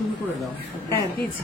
শুরু করে দাও। হ্যাঁ দিয়েছি।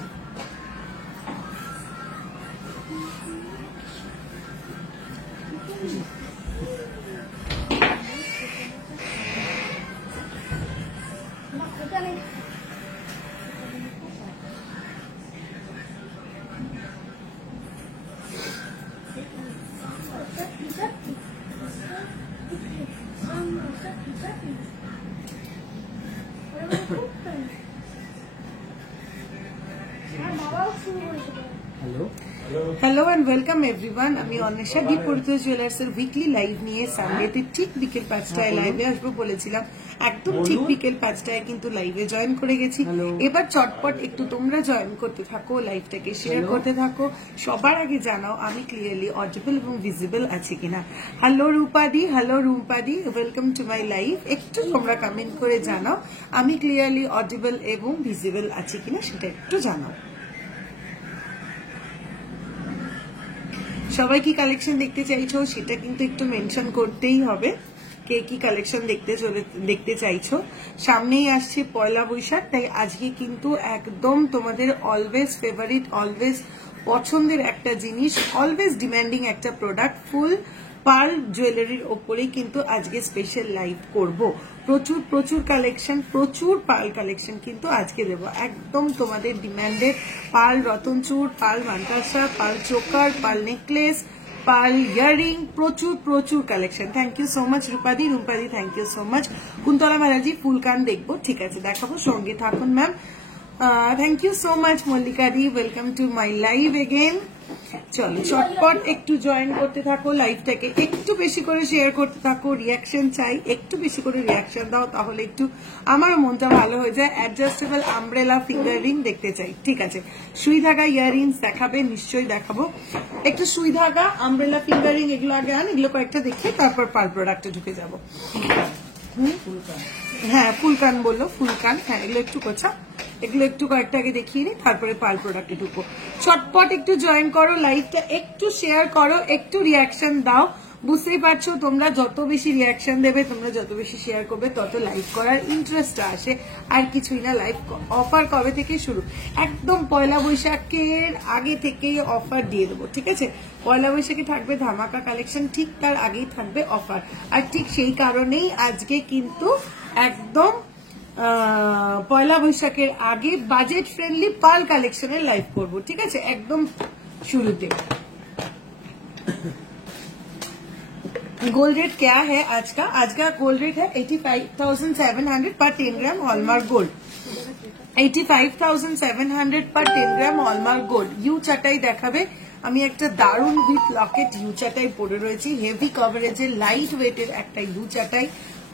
Hello and welcome everyone. আমি অন্বেষা ডি পরিতোষ জুয়েলার্স এর উইকলি লাইভ নিয়ে সানডেতে ঠিক বিকেল 5টায় লাইভে আসবো বলেছিলাম, একদম ঠিক বিকেল 5টায় কিন্তু লাইভে জয়েন করে গেছি। এবার চটপট একটু তোমরা জয়েন করতে থাকো, লাইভটাকে শেয়ার করতে থাকো। সবার আগে জানাও আমি ক্লিয়ারলি অডিবল এবং ভিজিবল আছি কিনা। হ্যালো রূপাদি, হ্যালো রূপাদি, ওয়েলকাম টু মাই লাইভ। একটু তোমরা কমেন্ট করে জানাও আমি ক্লিয়ারলি অডিবল এবং ভিজিবল আছি কিনা, সেটা একটু জানাও। সবাই কি কালেকশন দেখতে চাইছো সেটা কিন্তু একটু মেনশন করতেই হবে, কে কি কালেকশন দেখতে চাইছো। সামনেই আসছে পয়লা বৈশাখ, তাই আজকে কিন্তু একদম তোমাদের অলওয়েজ ফেভারিট, অলওয়েজ পছন্দের একটা জিনিস, অলওয়েজ ডিমান্ডিং একটা প্রোডাক্ট, ফুল পার্ল জুয়েলারির ওপরেই কিন্তু আজকে স্পেশাল লাইভ করব। প্রচুর প্রচুর কালেকশন, প্রচুর পার্ল কালেকশন কিন্তু আজকে দেব, একদম তোমাদের ডিমান্ডেড পার্ল রতনচূড়, পার্ল মান্তাসা, pearl choker, pearl necklace, pearl earring, প্রচুর প্রচুর collection. Thank you so much রূপাদি, রূপাদি thank you so much. Kuntala Banerjee ফুলকান দেখবো, ঠিক আছে দেখাবো, সঙ্গে থাকুন ma'am. Thank you so much Mallika দি, welcome to my live again. চলো চটপট একটু জয়েন করতে থাকো, লাইভটাকে একটু বেশি করে শেয়ার করতে থাকো, রিয়াকশন চাই, একটু বেশি করে রিয়াকশন দাও, তাহলে একটু আমারও মনটা ভালো হয়ে যায়। অ্যাডজাস্টেবল আমব্রেলা ফিঙ্গার রিং দেখতে চাই, ঠিক আছে। সুই ধাগা ইয়াররিংস দেখাবে, নিশ্চয়ই দেখাবো। একটু সুই ধাগা আমব্রেলা ফিঙ্গার রিং এগুলো আগে আন, এগুলো কয়েকটা দেখিয়ে তারপর পার্ল প্রোডাক্টে ঢুকে যাবো। হ্যাঁ ফুলকান বললো, ফুলকান, হ্যাঁ এগুলো একটু কোচা, এগুলো একটু কয়েকটা আগে দেখিয়ে নি, তারপরে পার্ল প্রোডাক্টে ঢুকবো। চটপট একটু জয়েন করো, লাইভটা একটু শেয়ার করো, একটু রিয়াকশন দাও। বুঝতেই পারছো তোমরা যত বেশি রিয়াকশন দেবে, তোমরা যত বেশি শেয়ার করবে, তত লাইভ করার ইন্টারেস্টটা আসে, আর কিছুই না। লাইভ অফার কবে থেকে শুরু, একদম পয়লা বৈশাখের আগে থেকেই অফার দিয়ে দেবো, ঠিক আছে। পয়লা বৈশাখে থাকবে ধামাকা কালেকশন, ঠিক তার আগেই থাকবে অফার, আর ঠিক সেই কারণেই আজকে কিন্তু একদম পয়লা বৈশাখের আগে বাজেট ফ্রেন্ডলি পার্ল কালেকশনের লাইভ করবো, ঠিক আছে, একদম শুরুতে। गोल्ड रेट क्या है आज का गोल्ड रेट है 85,700 पर 10 ग्राम हॉलमार्क गोल्ड, 85,700 पर 10 ग्राम हॉलमार्क गोल्ड। ইউ চাটাই দেখাবে, আমি একটা দারুন উইথ লকেট ইউ চাটাই পরে রয়েছি, হেভি কভারেজের লাইট ওয়েটের একটা ইউ চাটাই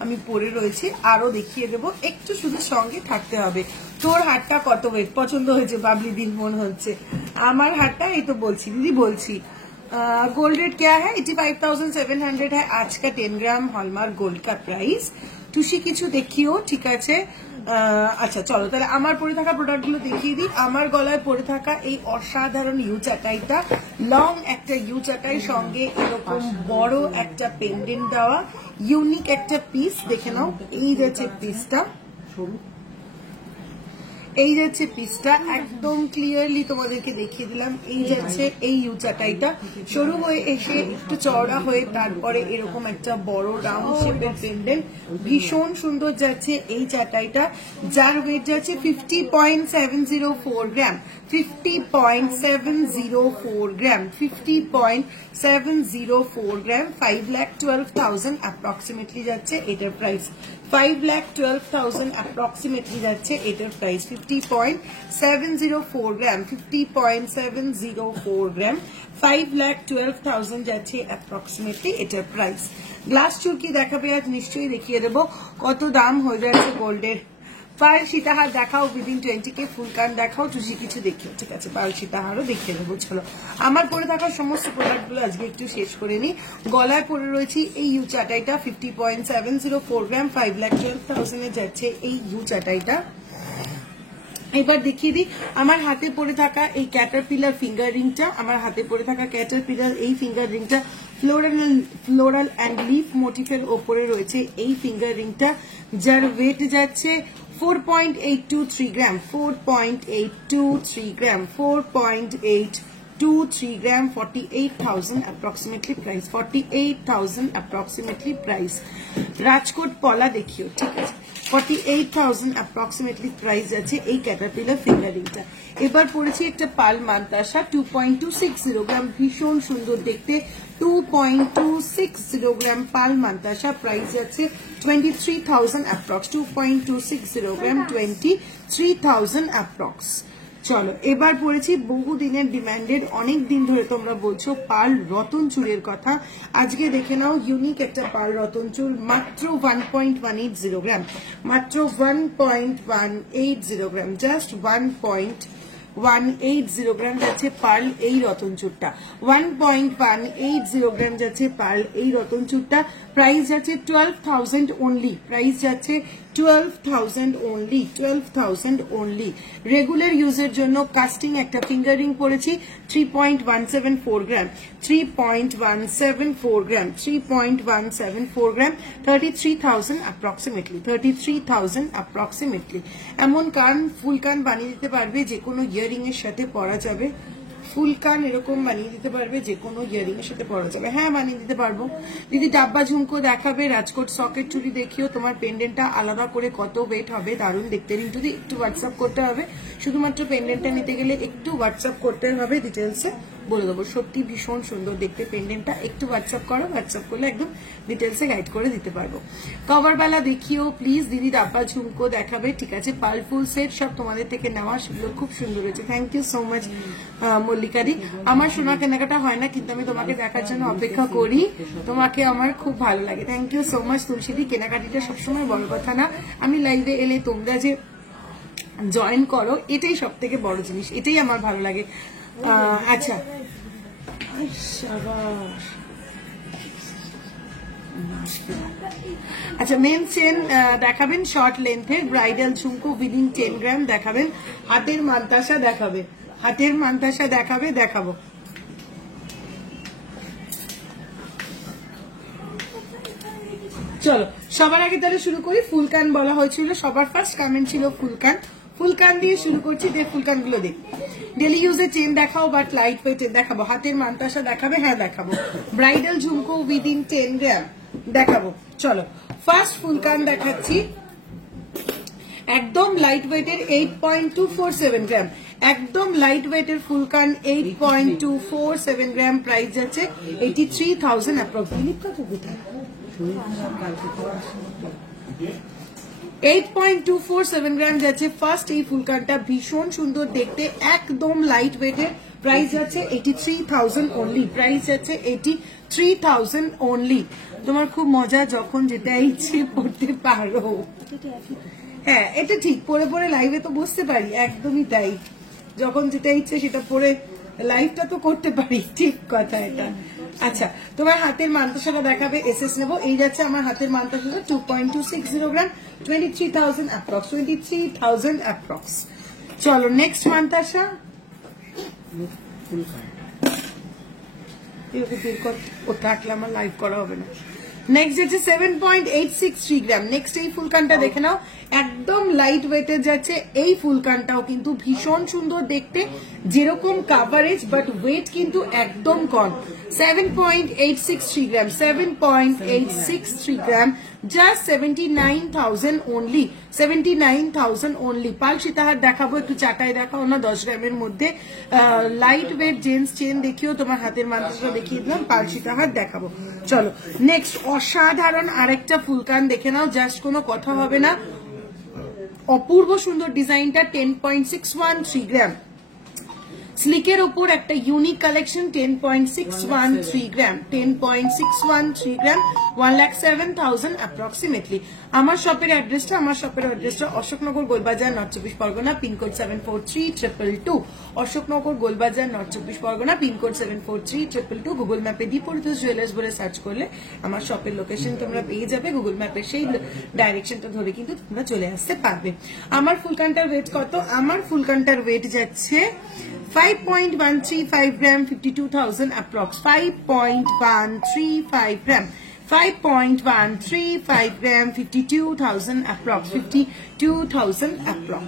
আমি পরে রয়েছি, আরো দেখিয়ে দেবো, একটু শুধু সঙ্গে থাকতে হবে। তোর হাতটা কত ওয়েট পছন্দ হয়েছে বাবলি দিন মন হচ্ছে, আমার হাতটা এই তো বলছি দিদি বলছি। गोल्ड रेट क्या है 85,700 है आज का 10 ग्राम हॉलमार्क गोल्ड का प्राइस। টুসি কিছু দেখিও, ঠিক আছে। আচ্ছা চলো তাহলে আমার পরে থাকা প্রোডাক্ট গুলো দেখিয়ে দিই। আমার গলায় পরে থাকা এই অসাধারণ ইউ চাটাইটা, লং একটা ইউ চাটাই, সঙ্গে এরকম বড় একটা পেন্ডেন্ট দেওয়া, ইউনিক একটা পিস, দেখে নাও। এই যাচ্ছে পিসটা, এই যাচ্ছে পিসটা, একদম ক্লিয়ারলি তোমাদেরকে দেখিয়ে দিলাম। এই যাচ্ছে এই ইউ চাটাইটা, সরু হয়ে এসে একটু চওড়া হয়ে তারপরে এরকম একটা বড় রাউন্ড শেপের পেন্ডেন্ট, ভীষণ সুন্দর যাচ্ছে এই চাটাইটা, যার ওয়েট যাচ্ছে 50.704 গ্রাম, 50.704 গ্রাম, 50.704 গ্রাম, 5,12,000 অ্যাপ্রক্সিমেটলি যাচ্ছে এটার প্রাইস, 5,12,000 অ্যাপ্রক্সিমেটলি যাচ্ছে এটার প্রাইস। 50.704 গ্রাম, 50.704 গ্রাম, 5,12,000 যাচ্ছে অ্যাপ্রক্সিমেটলি এটার প্রাইস। গ্লাস চুরকি দেখাবে আজ, নিশ্চয়ই দেখিয়ে দেবো কত দাম হয়ে যাচ্ছে গোল্ডের। পার্ল সীতাহার দেখাও, উইদিন 20K, ফুলকান দেখাও, টুসি কিছু দেখিও, ঠিক আছে, পার্ল সীতাহারও দেখিয়ে দেবো। চলো আমার পরে থাকা সমস্ত প্রোডাক্ট গুলো আজকে একটু শেষ করে নি। গলায় পরে রয়েছি এই ইউ চাটাইটা, 50.704 গ্রাম, 5,12,000 এ যাচ্ছে এই ইউ চাটাইটা। এবার দেখিয়ে দিই আমার হাতে পরে থাকা এই ক্যাটারপিলার ফিঙ্গার রিংটা, আমার হাতে পরে থাকা ক্যাটারপিলার এই ফিঙ্গার রিংটা ফ্লোরাল অ্যান্ড লিফ মোটিফের ওপরে রয়েছে এই ফিঙ্গার রিংটা, যার ওয়েট যাচ্ছে 4.823 gram, 4.823 gram, 4.823 gram, 48,000 approximately price, 48,000 approximately price. Rajkot Pola देखियो, ठीक है, 48,000 approximately price আছে এই ক্যাটারপিলার ফিঙ্গারিংটা। এবার পড়েছি একটা পাল মান্তাসা 2.260 গ্রাম, ভীষণ সুন্দর দেখতে, 2.260 গ্রাম পাল মান্তাসা, প্রাইস আছে 23,000 অ্যাপ্রক্স, 2.260 গ্রাম 23,000 অ্যাপ্রক্স। চলো এবার পড়েছি বহুদিনের ডিমান্ডেড, অনেক দিন ধরে তোমরা বলছো পার্ল রতন চুরের কথা, আজকে দেখে নাও ইউনিক একটা পার্ল রতন চুর, মাত্র 1.180 গ্রাম, মাত্র 1.180 গ্রাম, জাস্ট 1.180 গ্রাম যাচ্ছে পার্ল এই রতন চুরটা, 1.180 গ্রাম যাচ্ছে পার্ল এই রতন চুরটা, প্রাইস যাচ্ছে 12,000 অনলি, প্রাইস যাচ্ছে 12,000 অনলি, 12,000 অনলি। রেগুলার ইউজের জন্য কাস্টিং একটা ফিঙ্গারিং পড়েছি 3.174 গ্রাম, 3.174 গ্রাম, 3.174 গ্রাম, 33,000 অ্যাপ্রক্সিমেটলি, 33,000 অ্যাপ্রক্সিমেটলি। এমন কান ফুল কান বানিয়ে দিতে পারবে, যে কোনো ইয়ারিং এর সাথে পরা যাবে, ফুল কান এরকম বানিয়ে দিতে পারবে, যে কোনো ইয়ারিং এর সাথে পরা যাবে, হ্যাঁ বানিয়ে দিতে পারবো। দিদি ডাব্বা ঝুমকো দেখাবে, রাজকোট সকেট চুড়ি দেখিও, তোমার পেন্ডেন্টটা আলাদা করে কত ওয়েট হবে, দারুণ দেখতে, যদি একটু হোয়াটসঅ্যাপ করতে হবে, শুধুমাত্র পেন্ডেন্টটা নিতে গেলে একটু হোয়াটসঅ্যাপ করতে হবে, ডিটেলসে বলে দেবো, সত্যি ভীষণ সুন্দর দেখতে পেন্ডেন্টটা, একটু হোয়াটসঅ্যাপ করো, হোয়াটসঅ্যাপ করলে একদম ডিটেলসে গাইড করে দিতে পারবো। কভারবালা দেখিও প্লিজ, দিদি ডাব্বা ঝুমকো দেখাবে, ঠিক আছে, পার্ল ফুল সেট সব তোমাদের থেকে নেওয়া, সেগুলো খুব সুন্দর হয়েছে, থ্যাংক ইউ সো মাচ মল্লিকাদি। আমার সোনা কেনাকাটা হয় না, কিন্তু আমি তোমাকে দেখার জন্য অপেক্ষা করি, তোমাকে আমার খুব ভালো লাগে, থ্যাংক ইউ সো মাচ তুলসীদি। কেনাকাটিটা সবসময় বড় কথা না, আমি লাইভে এলে তোমরা যে জয়েন করো এটাই সব থেকে বড় জিনিস, এটাই আমার ভালো লাগে। আচ্ছা আচ্ছা, মেন চেন দেখাবেন শর্ট লেন্থের, ব্রাইডাল ঝুমকো উইদিন 10 গ্রাম দেখাবেন, হাতের মান্তাসা দেখাবে, হাতের মান্তাসা দেখাবে, দেখাবো। চলো সবার আগে তাহলে শুরু করি, ফুলকান বলা হয়েছিল, সবার ফার্স্ট কমেন্ট ছিল ফুলকান, ফুলকান দিয়ে শুরু করছি, দিয়ে ফুলকান গুলো দেখ, ডেলি ইউজে চেন দেখাও, বাট লাইট ওয়েটের দেখাবো, হাতের মান্তাসা দেখাবে, হ্যাঁ দেখাবো, ব্রাইডাল ঝুমকো উইদিন 10 গ্রাম দেখাবো। চলো ফার্স্ট ফুলকান দেখাচ্ছি, একদম লাইট ওয়েটের 8.247 গ্রাম, একদম লাইট ওয়েটের ফুলকান 8.247 গ্রাম, প্রাইস যাচ্ছে 83,000 অ্যাপ্রক্সিমেটলি। কত কোথায় 8.247 গ্রাম যাচ্ছে ফার্স্ট এই ফুলকানটা, ভীষণ সুন্দর দেখতে, একদম লাইট ওয়েটের, প্রাইস যাচ্ছে 83,000 অনলি, প্রাইস যাচ্ছে 83,000 অনলি। তোমার খুব মজা, যখন যেটা ইচ্ছে পড়তে পারো, হ্যাঁ এটা ঠিক, পরে পরে লাইভে তো বসতে পারি, একদমই তাই, যখন যেটা ইচ্ছে সেটা পরে লাইভটা তো করতে পারি, ঠিক কথা এটা। আচ্ছা তোমার হাতের মান্তাসাটা দেখাবে, এসএস নেবো, এই যাচ্ছে আমার হাতের মান্তাসাটা 2.260 গ্রাম, 23,000 অ্যাপ্রক্স, 23,000 অ্যাপ্রক্স। চলো নেক্সট মান্তাসা, ও থাকলে আমার লাইভ করা হবে না। নেক্সট যাচ্ছে 7.863 গ্রাম, নেক্সট এই ফুলকানটা দেখে নাও, একদম লাইট ওয়েটের যাচ্ছে এই ফুলকানটাও, কিন্তু ভীষণ সুন্দর দেখতে, যেরকম কাভারেজ বাট ওয়েট কিন্তু একদম কম, 7.863 গ্রাম, 7.863 গ্রাম, জাস্ট 79,000 অনলি, 79,000 অনলি। পাল সীতাহার দেখাবো, একটু চাটাই দেখাও না 10 গ্রামের মধ্যে, লাইট ওয়েট জেন্টস চেন দেখিও, তোমার হাতের মান্তাসা দেখিয়ে দিলাম, পাল সীতাহার দেখাবো। চলো নেক্সট অসাধারণ আরেকটা ফুলকান দেখে নাও, জাস্ট কোনো কথা হবে না, অপূর্ব সুন্দর ডিজাইনটা, 10.613 গ্রাম, স্লিকের ওপর একটা ইউনিক কালেকশন, 10.613 গ্রাম, 10.613 গ্রাম, 1,07,000 অ্যাপ্রক্সিমেটলি। আমার শপের অ্যাড্রেসটা Ashoknagar Golbazar, north 24 Parganas, pincode 743222, Ashoknagar Golbazar, north 24 Parganas, pincode 743222। Google ম্যাপে দীপরিতোষ জুয়েলার্স বলে সার্চ করলে আমার শপের লোকেশন তোমরা পেয়ে যাবে, গুগল ম্যাপের সেই ডাইরেকশনটা ধরে কিন্তু তোমরা চলে আসতে পারবে। আমার ফুলকানটার ওয়েট কত? আমার ফুলকানটার ওয়েট যাচ্ছে 5.135 গ্রাম, 52,000 অ্যাপ্রক্স, 5.135 গ্রাম, 5.135 gram, 52,000 approx, 52,000 approx.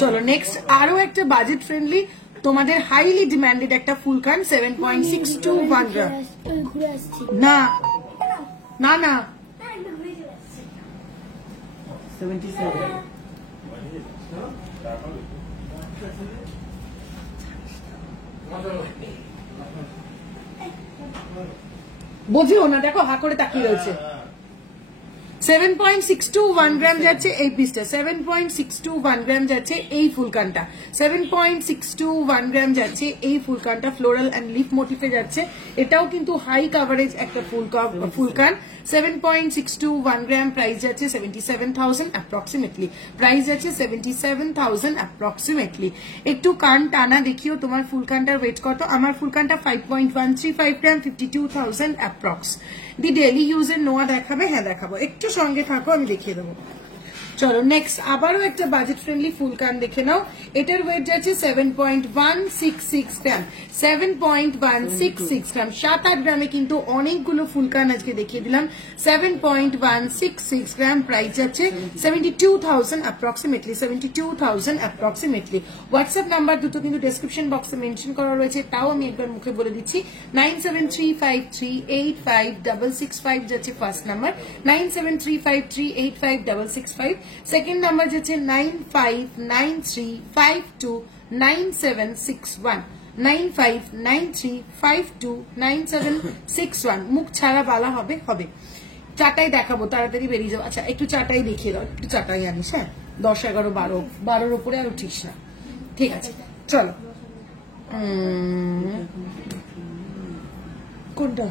চলো নেক্সট আরো একটা বাজেট ফ্রেন্ডলি তোমাদের হাইলি ডিমান্ডেড একটা ফুল কান 7.621 গ্রাম। না না না 77 বুঝিও না, দেখো হা করে তাকিয়ে রয়েছে। 7.621 গ্রাম যাচ্ছে এই পিসটা, 7.621 গ্রাম যাচ্ছে এই ফুলকানটা, 7.621 গ্রাম যাচ্ছে এই ফুলকানটা, ফ্লোরাল এন্ড লিফ মোটিফে যাচ্ছে। এটাও কিন্তু হাই কাভারেজ একটা ফুলকান। 7.621 গ্রাম, প্রাইস যাচ্ছে 77,000 অ্যাপ্রক্সিমেটলি, প্রাইস যাচ্ছে 77,000 অ্যাপ্রক্সিমেটলি। একটু কান টানা দেখিও তোমার ফুলকানটার ওয়েট কত। আমার ফুলকানটা 5.135 গ্রাম, 52,000 অ্যাপ্রক্স। দি ডেইলি ইউজের নোয়া দেখাবে? হ্যাঁ দেখাবো, একটু সঙ্গে থাকো আমি দেখিয়ে দেবো। চলো নেক্সট আবারও একটা বাজেট ফ্রেন্ডলি ফুল কান দেখে নাও। এটার ওয়েট যাচ্ছে 7.166 গ্রাম, 7.166 গ্রাম। 7-8 গ্রামে কিন্তু অনেকগুলো ফুল কান আজকে দেখিয়ে দিলাম। 7.166 গ্রাম, প্রাইস যাচ্ছে 72,000 অ্যাপ্রক্সিমেটলি, 72,000 অ্যাপ্রক্সিমেটলি। হোয়াটসঅ্যাপ নাম্বার দুটো কিন্তু ডেসক্রিপশন বক্সে মেনশন করা রয়েছে, তাও আমি একবার মুখে বলে দিচ্ছি। 9735385665 যাচ্ছে ফার্স্ট নাম্বার, 9735385665। সেকেন্ড নাম্বার যাচ্ছে 9593529761, 9593529761। মুখ ছাড়া বালা হবে হবে। চাটাই দেখাবো, তাড়াতাড়ি বেরিয়ে যাও। আচ্ছা একটু চাটাই দেখিয়ে দাও, একটু চাটাই আনিস। হ্যাঁ 10, 11, 12 উপরে আর উঠিস না, ঠিক আছে? চলো কোনটা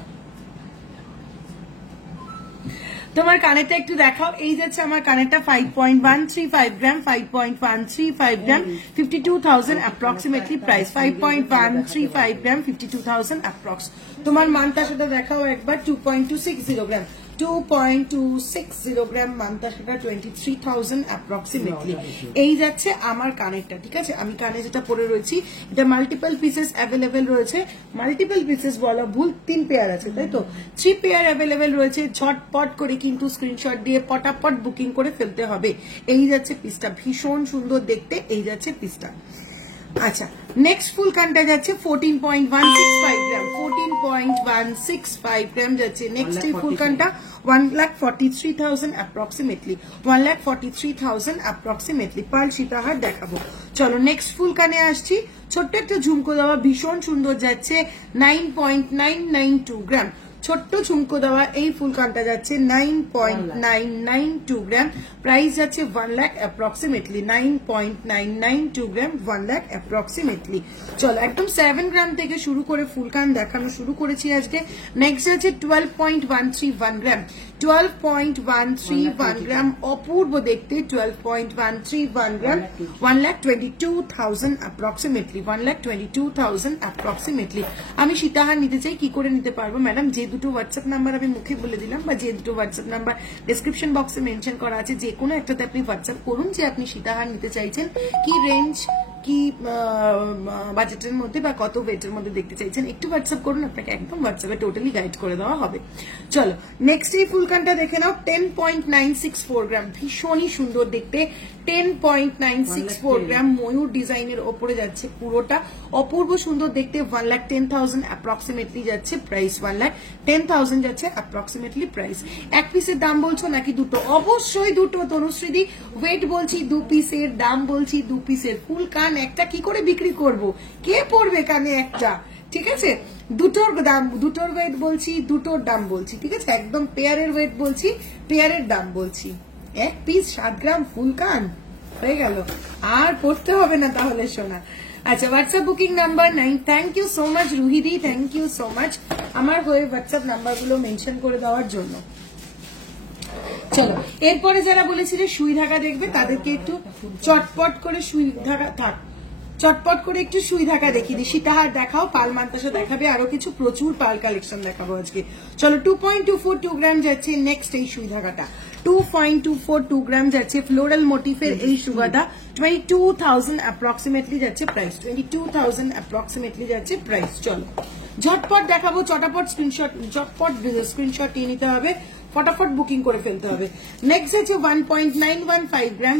তোমার কানেরটা একটু দেখাও। এই যাচ্ছে আমার কানেরটা 5.135 গ্রাম, 5.135 গ্রাম, 52,000 অ্যাপ্রক্সিমেটলি প্রাইস, 5.135 গ্রাম, 52,000 অ্যাপ্রক্স। তোমার মানতাসাটা দেখাও একবার, 2.260 গ্রাম, 2.260 গ্রাম মানতাসাটা, 23,000 অ্যাপ্রক্সিমেটলি। এই যাচ্ছে আমার কানেরটা, ঠিক আছে? আমি কানে যেটা পরে রয়েছি এটা মাল্টিপল পিসেস অ্যাভেলেবেল রয়েছে। মাল্টিপল পিসেস বলা ভুল, 3 পেয়ার আছে তাই তো, 3 পেয়ার অ্যাভেলেবেল রয়েছে। ঝটপট করে কিন্তু স্ক্রিনশট দিয়ে পটাপট বুকিং করে ফেলতে হবে। এই যাচ্ছে পিসটা, ভীষণ সুন্দর দেখতে। এই যাচ্ছে পিসটা। আচ্ছা নেক্সট ফুল কানটা যাচ্ছে 14.165 গ্রাম, 14.165 গ্রাম যাচ্ছে নেক্সট এই ফুল কানটা। 1,43,000 অ্যাপ্রক্সিমেটলি, 1,43,000 অ্যাপ্রক্সিমেটলি। পার্ল সীতাহার দেখাবো। চলো নেক্সট ফুল কানে আসছি। ছোট্ট একটা ঝুমকো দেওয়া, ভীষণ সুন্দর যাচ্ছে, 9.992 গ্রাম। ছোট্ট ঝুমকো দেওয়া এই ফুল কানটা যাচ্ছে 9.992 গ্রাম, প্রাইস যাচ্ছে 1 লাখ অ্যাপ্রক্সিমেটলি, 9.992 গ্রাম, 1 লাখ অ্যাপ্রক্সিমেটলি। চলো একদম 7 গ্রাম থেকে শুরু করে ফুল কান দেখানো শুরু করেছি আজকে। নেক্সট আছে 12.131 গ্রাম, 12.131 গ্রাম, অপূর্ব দেখতে, 12.131 গ্রাম, 1,22,000 অ্যাপ্রক্সিমেটলি, 1,22,000 অ্যাপ্রক্সিমেটলি। আমি সীতাহার নিতে চাই, কি করে নিতে পারবো ম্যাডাম? যে দুটো হোয়াটসঅ্যাপ নাম্বার আমি মুখে বলে দিলাম, বা যে দুটো হোয়াটসঅ্যাপ নাম্বার ডেসক্রিপশন বক্সে মেনশন করা আছে, যে কোনো একটাতে আপনি হোয়াটসঅ্যাপ করুন যে আপনি সীতাহার নিতে চাইছেন, কি রেঞ্জ, কি বাজেটের মধ্যে বা কত ওয়েটের মধ্যে দেখতে চাইছেন, একটু হোয়াটসঅ্যাপ করুন, আপনাকে একদম হোয়াটসঅ্যাপে টোটালি গাইড করে দেওয়া হবে। চলো নেক্সট এই ফুলকানটা দেখে নাও, 10.964 গ্রাম, ভীষণই সুন্দর দেখতে, 10.964 গ্রাম, ময়ূর ডিজাইনের ওপরে যাচ্ছে পুরোটা, অপূর্ব সুন্দর দেখতে, 1,10,000 অ্যাপ্রক্সিমেটলি যাচ্ছে প্রাইস, 1,10,000 যাচ্ছে অ্যাপ্রক্সিমেটলি প্রাইস। এক পিসের দাম বলছো নাকি দুটো? অবশ্যই দুটো তনুশ্রীদি, ওয়েট বলছি 2 পিসের, দাম বলছি 2 পিসের। ফুল কান একটা কি করে বিক্রি করব? কে পড়বে কানে একটা? ঠিক আছে, দুটোর দাম, দুটোর ওয়েট বলছি, দুটোর দাম বলছি, ঠিক আছে? একদম পেয়ারের ওয়েট বলছি, পেয়ারের দাম বলছি। এক পিস 7 গ্রাম ফুল কান হয়ে গেল, আর পড়তে হবে না তাহলে সোনা। আচ্ছা WhatsApp booking number 9। Thank you so much রুহিদি, থ্যাংক ইউ সো মাচ আমার হয়ে হোয়াটসঅ্যাপ নাম্বার গুলো মেনশন করে দেওয়ার জন্য। চলো এরপরে যারা বলেছিলে সুই ঢাকা দেখবে, তাদেরকে একটু চটপট করে সুই ঢাকা থাক, চটপট করে একটু সুই ঢাকা দেখিয়ে দিই। সীতাহার দেখাও, পাল মান্তাসা দেখাবে, আরো কিছু প্রচুর পাল কালেকশন দেখাবো আজকে। চলো 2.242 গ্রাম যাচ্ছে নেক্সট এই সুই ঢাকাটা, 2.24 2 গ্রাম যাচ্ছে ফ্লোরাল মোটিফের এই সুগাটা 22,000 অ্যাপ্রক্সিমেটলি যাচ্ছে প্রাইস, 22,000 অ্যাপ্রক্সিমেটলি যাচ্ছে প্রাইস। চলো ঝটপট দেখাবো, চটাপট স্ক্রিনশট নিয়ে নিতে হবে, ফটাফট বুকিং করে ফেলতে হবে। নেক্সট আছে 1.915 গ্রাম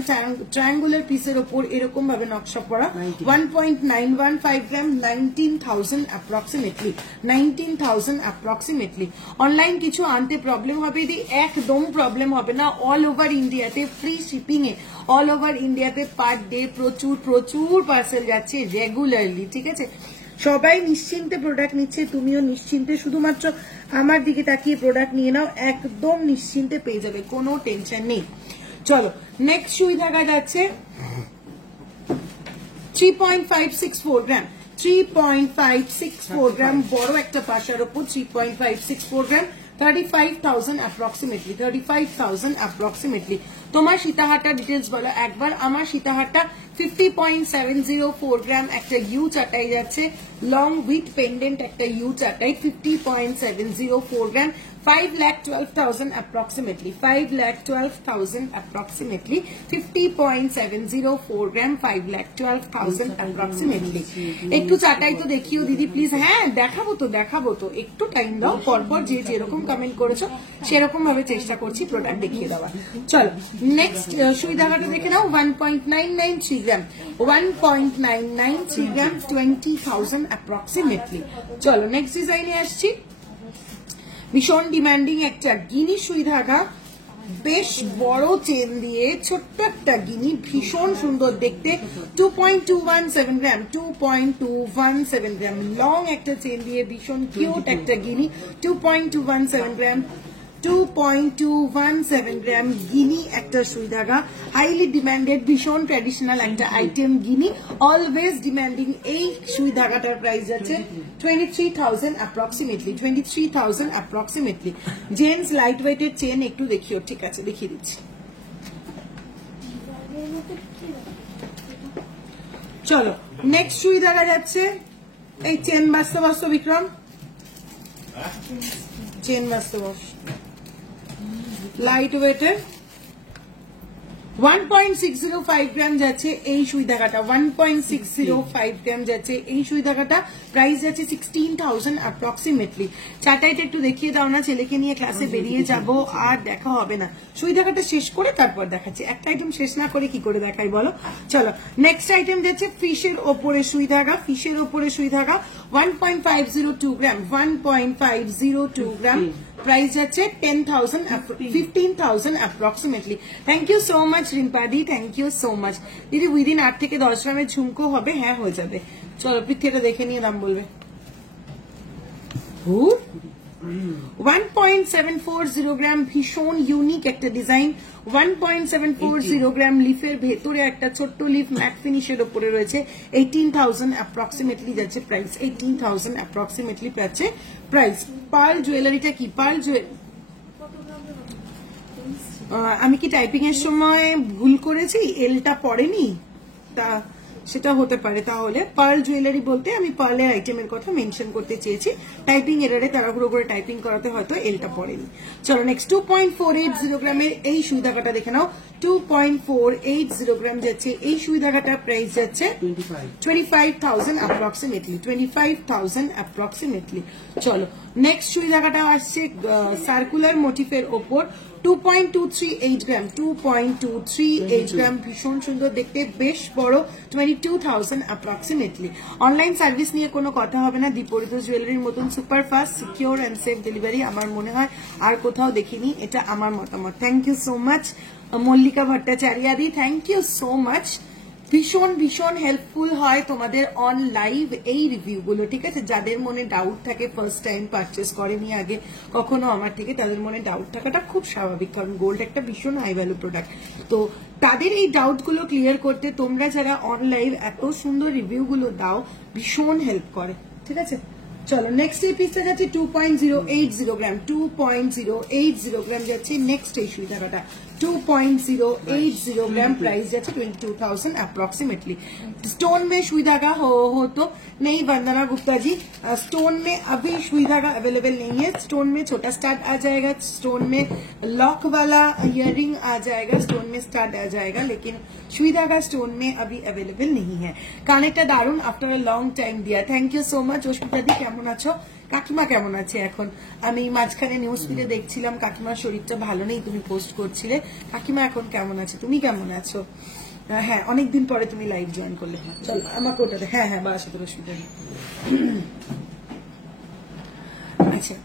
ট্রায়াঙ্গুলার পিসের ওপর এরকম ভাবে নকশা পড়া 1.915 গ্রাম 19,000 অ্যাপ্রক্সিমেটলি, 19,000 অ্যাপ্রক্সিমেটলি। অনলাইন কিছু আনতে প্রবলেম হবে দিদি? একদম প্রবলেম হবে না, অল ওভার ইন্ডিয়াতে ফ্রি শিপিং এ, অল ওভার ইন্ডিয়াতে পার ডে প্রচুর প্রচুর পার্সেল যাচ্ছে রেগুলারলি, ঠিক আছে? সবাই নিশ্চিন্তে প্রোডাক্ট নিচ্ছে, তুমিও নিশ্চিন্তে শুধুমাত্র আমার দিকে তাকিয়ে প্রোডাক্ট নিয়ে নাও, একদম নিশ্চিন্তে পেয়ে যাবে, কোনো টেনশন নেই। চলো নেক্সট সুই ধাগা যাচ্ছে 3.564 গ্রাম, 3.564 গ্রাম বড় একটা পাশার ওপর 3.564 গ্রাম 35,000 অ্যাপ্রক্সিমেটলি, 35,000 অ্যাপ্রক্সিমেটলি। তোমার সীতাহারটা ডিটেলস বলো একবার। আমার সীতাহারটা 50.704 গ্রাম একটা ইউ চাটাই যাচ্ছে, লং উইথ পেন্ডেন্ট একটা ইউ চাটাই 50.704 গ্রাম 5,12,000 approximately, 5,12,000 approximately, 50.704 গ্রাম 5,12,000 approximately। একটু চাটাই তো দেখিও দিদি প্লিজ। হ্যাঁ দেখাবো তো, একটু টাইম দাও, পরপর যে যেরকম কমেন্ট করেছো সেরকম ভাবে চেষ্টা করছি প্রোডাক্ট দেখিয়ে দেওয়ার। চলো নেক্সট সুই ধাগাটা দেখে নাও 1.993 গ্রাম, 1.993 গ্রাম 20,000 approximately। চলো নেক্সট ডিজাইনে আসছি, ভীষণ ডিমান্ডিং একটা গিনি সুই ধাগা, বেশ বড় চেন দিয়ে ছোট্ট একটা গিনি, ভীষণ সুন্দর দেখতে, 2.217 গ্রাম, 2.217 গ্রাম লং একটা চেন দিয়ে ভীষণ কিউট একটা গিনি, 2.217 গ্রাম, 2.217 গ্রাম গিনি একটা সুই ধাগা, হাইলি ডিমান্ডেড ভীষণ ট্র্যাডিশনাল একটা আইটেম গিনি, অলওয়েজ ডিমান্ডিং। এই সুই ধাগাটার প্রাইস আছে 23,000 অ্যাপ্রক্সিমেটলি, 23,000 অ্যাপ্রক্সিমেটলি। জেন্টস লাইট ওয়েটের চেন একটু দেখিও, ঠিক আছে দেখিয়ে দিচ্ছি। চলো নেক্সট সুই ধাগা যাচ্ছে, এই চেন বাস্তব বিক্রম, চেন বাস্তব লাইট ওয়েটের 1.605 গ্রাম যাচ্ছে এই সুই ধাগাটা, 1.605 গ্রাম যাচ্ছে এই সুই ধাগাটা, প্রাইস যাচ্ছে 16,000 অ্যাপ্রক্সিমেটলি। চাটাইটা একটু দেখিয়ে দাও না, ছেলেকে নিয়ে ক্লাসে বেরিয়ে যাব আর দেখা হবে না। সুই ধাগাটা শেষ করে তারপর দেখাচ্ছি, একটা আইটেম শেষ না করে কি করে দেখাই বলো। চলো নেক্সট আইটেম যাচ্ছে ফিশের ওপরে সুই ধাগা, ফিশের ওপরে সুই ধাগা 1.502 গ্রাম, 1.502 গ্রাম, প্রাইস যাচ্ছে 10,000 15,000 approximately. Thank you so much রিম্পাদি, থ্যাংক ইউ সো মাচ দিদি। উইদিন 8 থেকে 10 গ্রামের ঝুমকো হবে? হ্যাঁ হয়ে যাবে। চলো পৃথ্বীটা দেখে নিয়ে দাম বলবে। 1.740 গ্রাম ভীষণ ইউনিক একটা ডিজাইন, 1.740 গ্রাম লিফের ভেতরে একটা ছোট্ট লিফ ম্যাট ফিনিশের উপরে রয়েছে, 18,000 অ্যাপ্রক্সিমেটলি যাচ্ছে প্রাইস, 18,000 অ্যাপ্রক্সিমেটলি যাচ্ছে প্রাইস। পার্ল জুয়েলারিটা কি? পার্ল আমি কি টাইপিং এর সময় ভুল করেছি, এলটা পড়েনি, তা সেটা হতে পারে। তাহলে পার্ল জুয়েলারি বলতে আমি পার্লের আইটেমের কথা মেনশন করতে চেয়েছি, টাইপিং এরারে তাড়াহুড়ো করে টাইপিং করাতে হয়তো এলটা পড়েনি। চলো নেক্সট 2.480 গ্রামের এই সুই ধাগাটা দেখে নাও, 2.480 গ্রাম যাচ্ছে এই সুই ধাগাটার প্রাইস যাচ্ছে 25,000 অ্যাপ্রক্সিমেটলি, 25,000 অ্যাপ্রক্সিমেটলি। চলো নেক্সট সুই ধাগাটা আসছে সার্কুলার মোটিফের ওপর 2.238 গ্রাম, 2.238 গ্রাম ভীষণ সুন্দর দেখতে, বেশ বড়, 22,000 অ্যাপ্রক্সিমেটলি। অনলাইন সার্ভিস নিয়ে কোনো কথা হবে না, দীপরিত জুয়েলারির মতন super fast, secure and safe delivery আমার মনে হয় আর কোথাও দেখিনি, এটা আমার মতামত। Thank you so much Mallika ভট্টাচার্যাদি, থ্যাংক ইউ সো মাচ। ভীষণ ভীষণ হেল্পফুল হয় তোমাদের অন লাইভ এই রিভিউগুলো, ঠিক আছে? যাদের মনে ডাউট থাকে, ফার্স্ট টাইম পারচেস করেনি আগে কখনো আমার থেকে, তাদের মনে ডাউট থাকাটা খুব স্বাভাবিক, কারণ গোল্ড একটা ভীষণ হাই ভ্যালু প্রোডাক্ট। তো তাদের এই ডাউটগুলো ক্লিয়ার করতে তোমরা যারা অন লাইভ এত সুন্দর রিভিউগুলো দাও ভীষণ হেল্প করে, ঠিক আছে? চলো নেক্সট এই পিসটা যাচ্ছে 2.080 গ্রাম, 2.080 গ্রাম যাচ্ছে নেক্সট এই সুই ধাগাটা, 2.080 ग्राम प्राइस जाচ্ছে 22,000 अप्रोक्सीमेटली। स्टोन में सुई धागा हो तो नहीं वंदना गुप्ता जी, स्टोन में अभी सुई धागा अवेलेबल नहीं है। स्टोन में छोटा स्टार्ट आ जाएगा, स्टोन में लॉक वाला इयररिंग आ जाएगा, स्टोन में स्टार्ट आ जाएगा, लेकिन सुई धागा स्टोन में अभी अवेलेबल नहीं है। কানেরটা দারুন, আফটার আ লং টাইম দিয়া। Thank you so much. Asmita দি কেমন আছো? কাকিমা কেমন আছে এখন? আমি মাঝখানে নিউজ ফিডে দেখছিলাম কাকিমার শরীরটা ভালো নেই, তুমি পোস্ট করছিলে। কাকিমা এখন কেমন আছে? তুমি কেমন আছো? হ্যাঁ, অনেকদিন পরে তুমি লাইভ জয়েন করলে। চল আমাকে ওটাতে, হ্যাঁ হ্যাঁ বারাসাত অস্মিতা দি। আচ্ছা,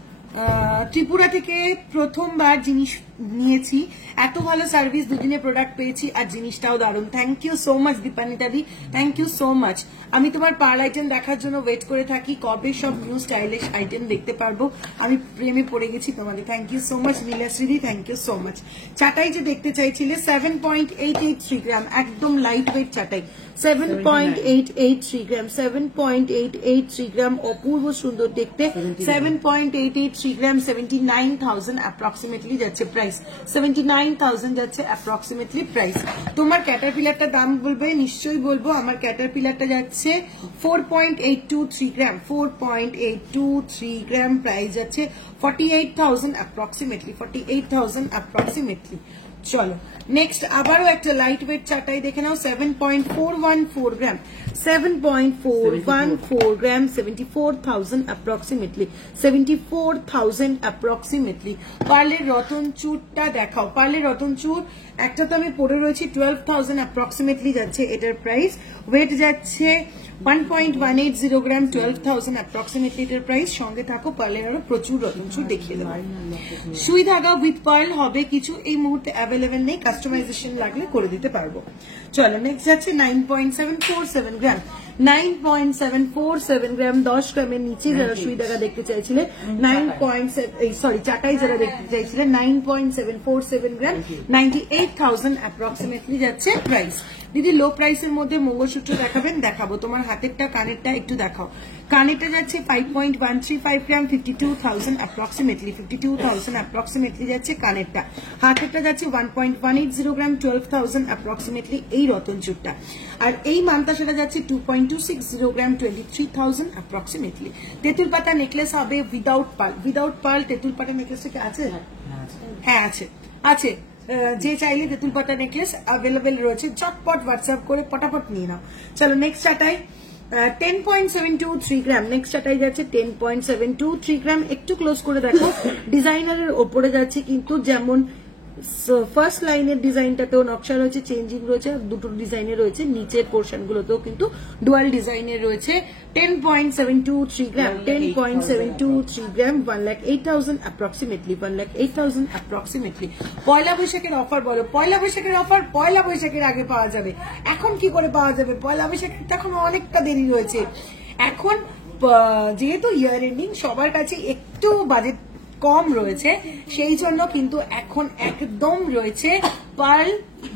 ত্রিপুরা থেকে প্রথমবার জিনিস নিয়েছি, এত ভালো সার্ভিস, দুদিনে প্রোডাক্ট পেয়েছি আর জিনিসটাও দারুন। Thank you so much Dipanita দি, থ্যাংক ইউ সো মাচ। আমি তোমার পার্ল আইটেম দেখার জন্য ওয়েট করে থাকি, কবে সব নিউ স্টাইলিশ আইটেম দেখতে পারবো। আমি প্রেমে পড়ে গেছি তোমাদের। Thank you so much Nilashree দি, থ্যাংক ইউ সো মাচ। চাটাই যে দেখতে চাইছিলে 7.883 গ্রাম, একদম লাইট ওয়েট চাটাই, 7.883 গ্রাম, 7.883 গ্রাম, অপূর্ব সুন্দর দেখতে। 7.883 গ্রাম, 79,000 অ্যাপ্রক্সিমেটলি যাচ্ছে প্রাইস, 79,000 যাচ্ছে অ্যাপ্রক্সিমেটলি প্রাইস। তোমার ক্যাটারপিলারটা দাম বলবে? নিশ্চয়ই বলবো। আমার ক্যাটারপিলারটা যাচ্ছে 4.823 গ্রাম, 4.823 গ্রাম, প্রাইস যাচ্ছে 48,000 অ্যাপ্রক্সিমেটলি, 48,000 অ্যাপ্রক্সিমেটলি। চলো নেক্সট আবারও একটা লাইট ওয়েট চাটাই দেখে নাও, 7.414 গ্রাম, 7.414 গ্রাম, 74,000 অ্যাপ্রক্সিমেটলি, 74,000 অ্যাপ্রক্সিমেটলি। পার্লের রতন চুরটা দেখাও। পার্লের রতন চুর একটা তো আমি পরে রয়েছি, 12,000 অ্যাপ্রক্সিমেটলি যাচ্ছে এটার প্রাইস। ওয়েট যাচ্ছে 1.180 গ্রাম, 12,000 অ্যাপ্রক্সিমেটলি এটার প্রাইস। সঙ্গে থাকো, পার্লের আরো প্রচুর রতন চুর দেখিয়ে দেবো। সুই ধাগা উইথ পার্ল হবে কিছু, এই মুহূর্তে অ্যাভেলেবেল নেই, কাস্টমাইজেশন লাগলে করে দিতে পারবো। চলো নেক্সট যাচ্ছে 9.747 গ্রাম, 9.747 গ্রাম, 10 গ্রামের নিচে যারা সুই ধাগা দেখতে চাইছিলে, 9.7 চাটাই যারা দেখতে চাইছিলে, 9.747 গ্রাম, 98,000 অ্যাপ্রক্সিমেটলি যাচ্ছে প্রাইস। দিদি লো প্রাইসের মধ্যে মঙ্গলসূত্র দেখাবেন? দেখাবো। তোমার হাতেরটা কানেরটা একটু দেখাও। কানেরটা যাচ্ছে 5.135 গ্রাম, 52,000 অ্যাপ্রক্সিমেটলি, 52,000 অ্যাপ্রক্সিমেটলি যাচ্ছে কানেরটা। হাতেরটা যাচ্ছে 1.180 গ্রাম, 12,000 অ্যাপ্রক্সিমেটলি এই রতন চুরটা। আর এই মান্তাসাটা যাচ্ছে 2.260 গ্রাম, 23,000 অ্যাপ্রক্সিমেটলি। তেঁতুল পাতা নেকলেস হবে উইদাউট পার্ল, উইদাউট পার্ল তেঁতুল পাতা নেকলেসটা কি আছে? হ্যাঁ আছে, আছে। যে চাইলে তেঁতুল পাতা নেকলেস অ্যাভেলেবেল রয়েছে, চটপট হোয়াটসঅ্যাপ করে পটাপট নিয়ে নাও। চলো নেক্সট চাটাই 10.723 গ্রাম, নেক্সট চাটাই যাচ্ছে 10.723 গ্রাম। একটু ক্লোজ করে দেখো, ডিজাইনারের ওপরে যাচ্ছে কিন্তু, যেমন ফার্স্ট লাইনের ডিজাইনটাতেও নকশা রয়েছে, চেঞ্জিং রয়েছে, দুটো ডিজাইনে রয়েছে, নিচের পোর্শন গুলোতেও কিন্তু ডুয়াল ডিজাইনের রয়েছে। 10.723 গ্রাম, 10.723 গ্রাম, 1,08,000 অ্যাপ্রক্সিমেটলি, 1,08,000 অ্যাপ্রক্সিমেটলি। পয়লা বৈশাখের অফার বলো। পয়লা বৈশাখের অফার পয়লা বৈশাখের আগে পাওয়া যাবে, এখন কি করে পাওয়া যাবে? পয়লা বৈশাখের এখন অনেকটা দেরি রয়েছে। এখন যেহেতু ইয়ার এন্ডিং, সবার কাছে একটু বাজেট কম রয়েছে, সেই জন্য কিন্তু এখন একদম রয়েছে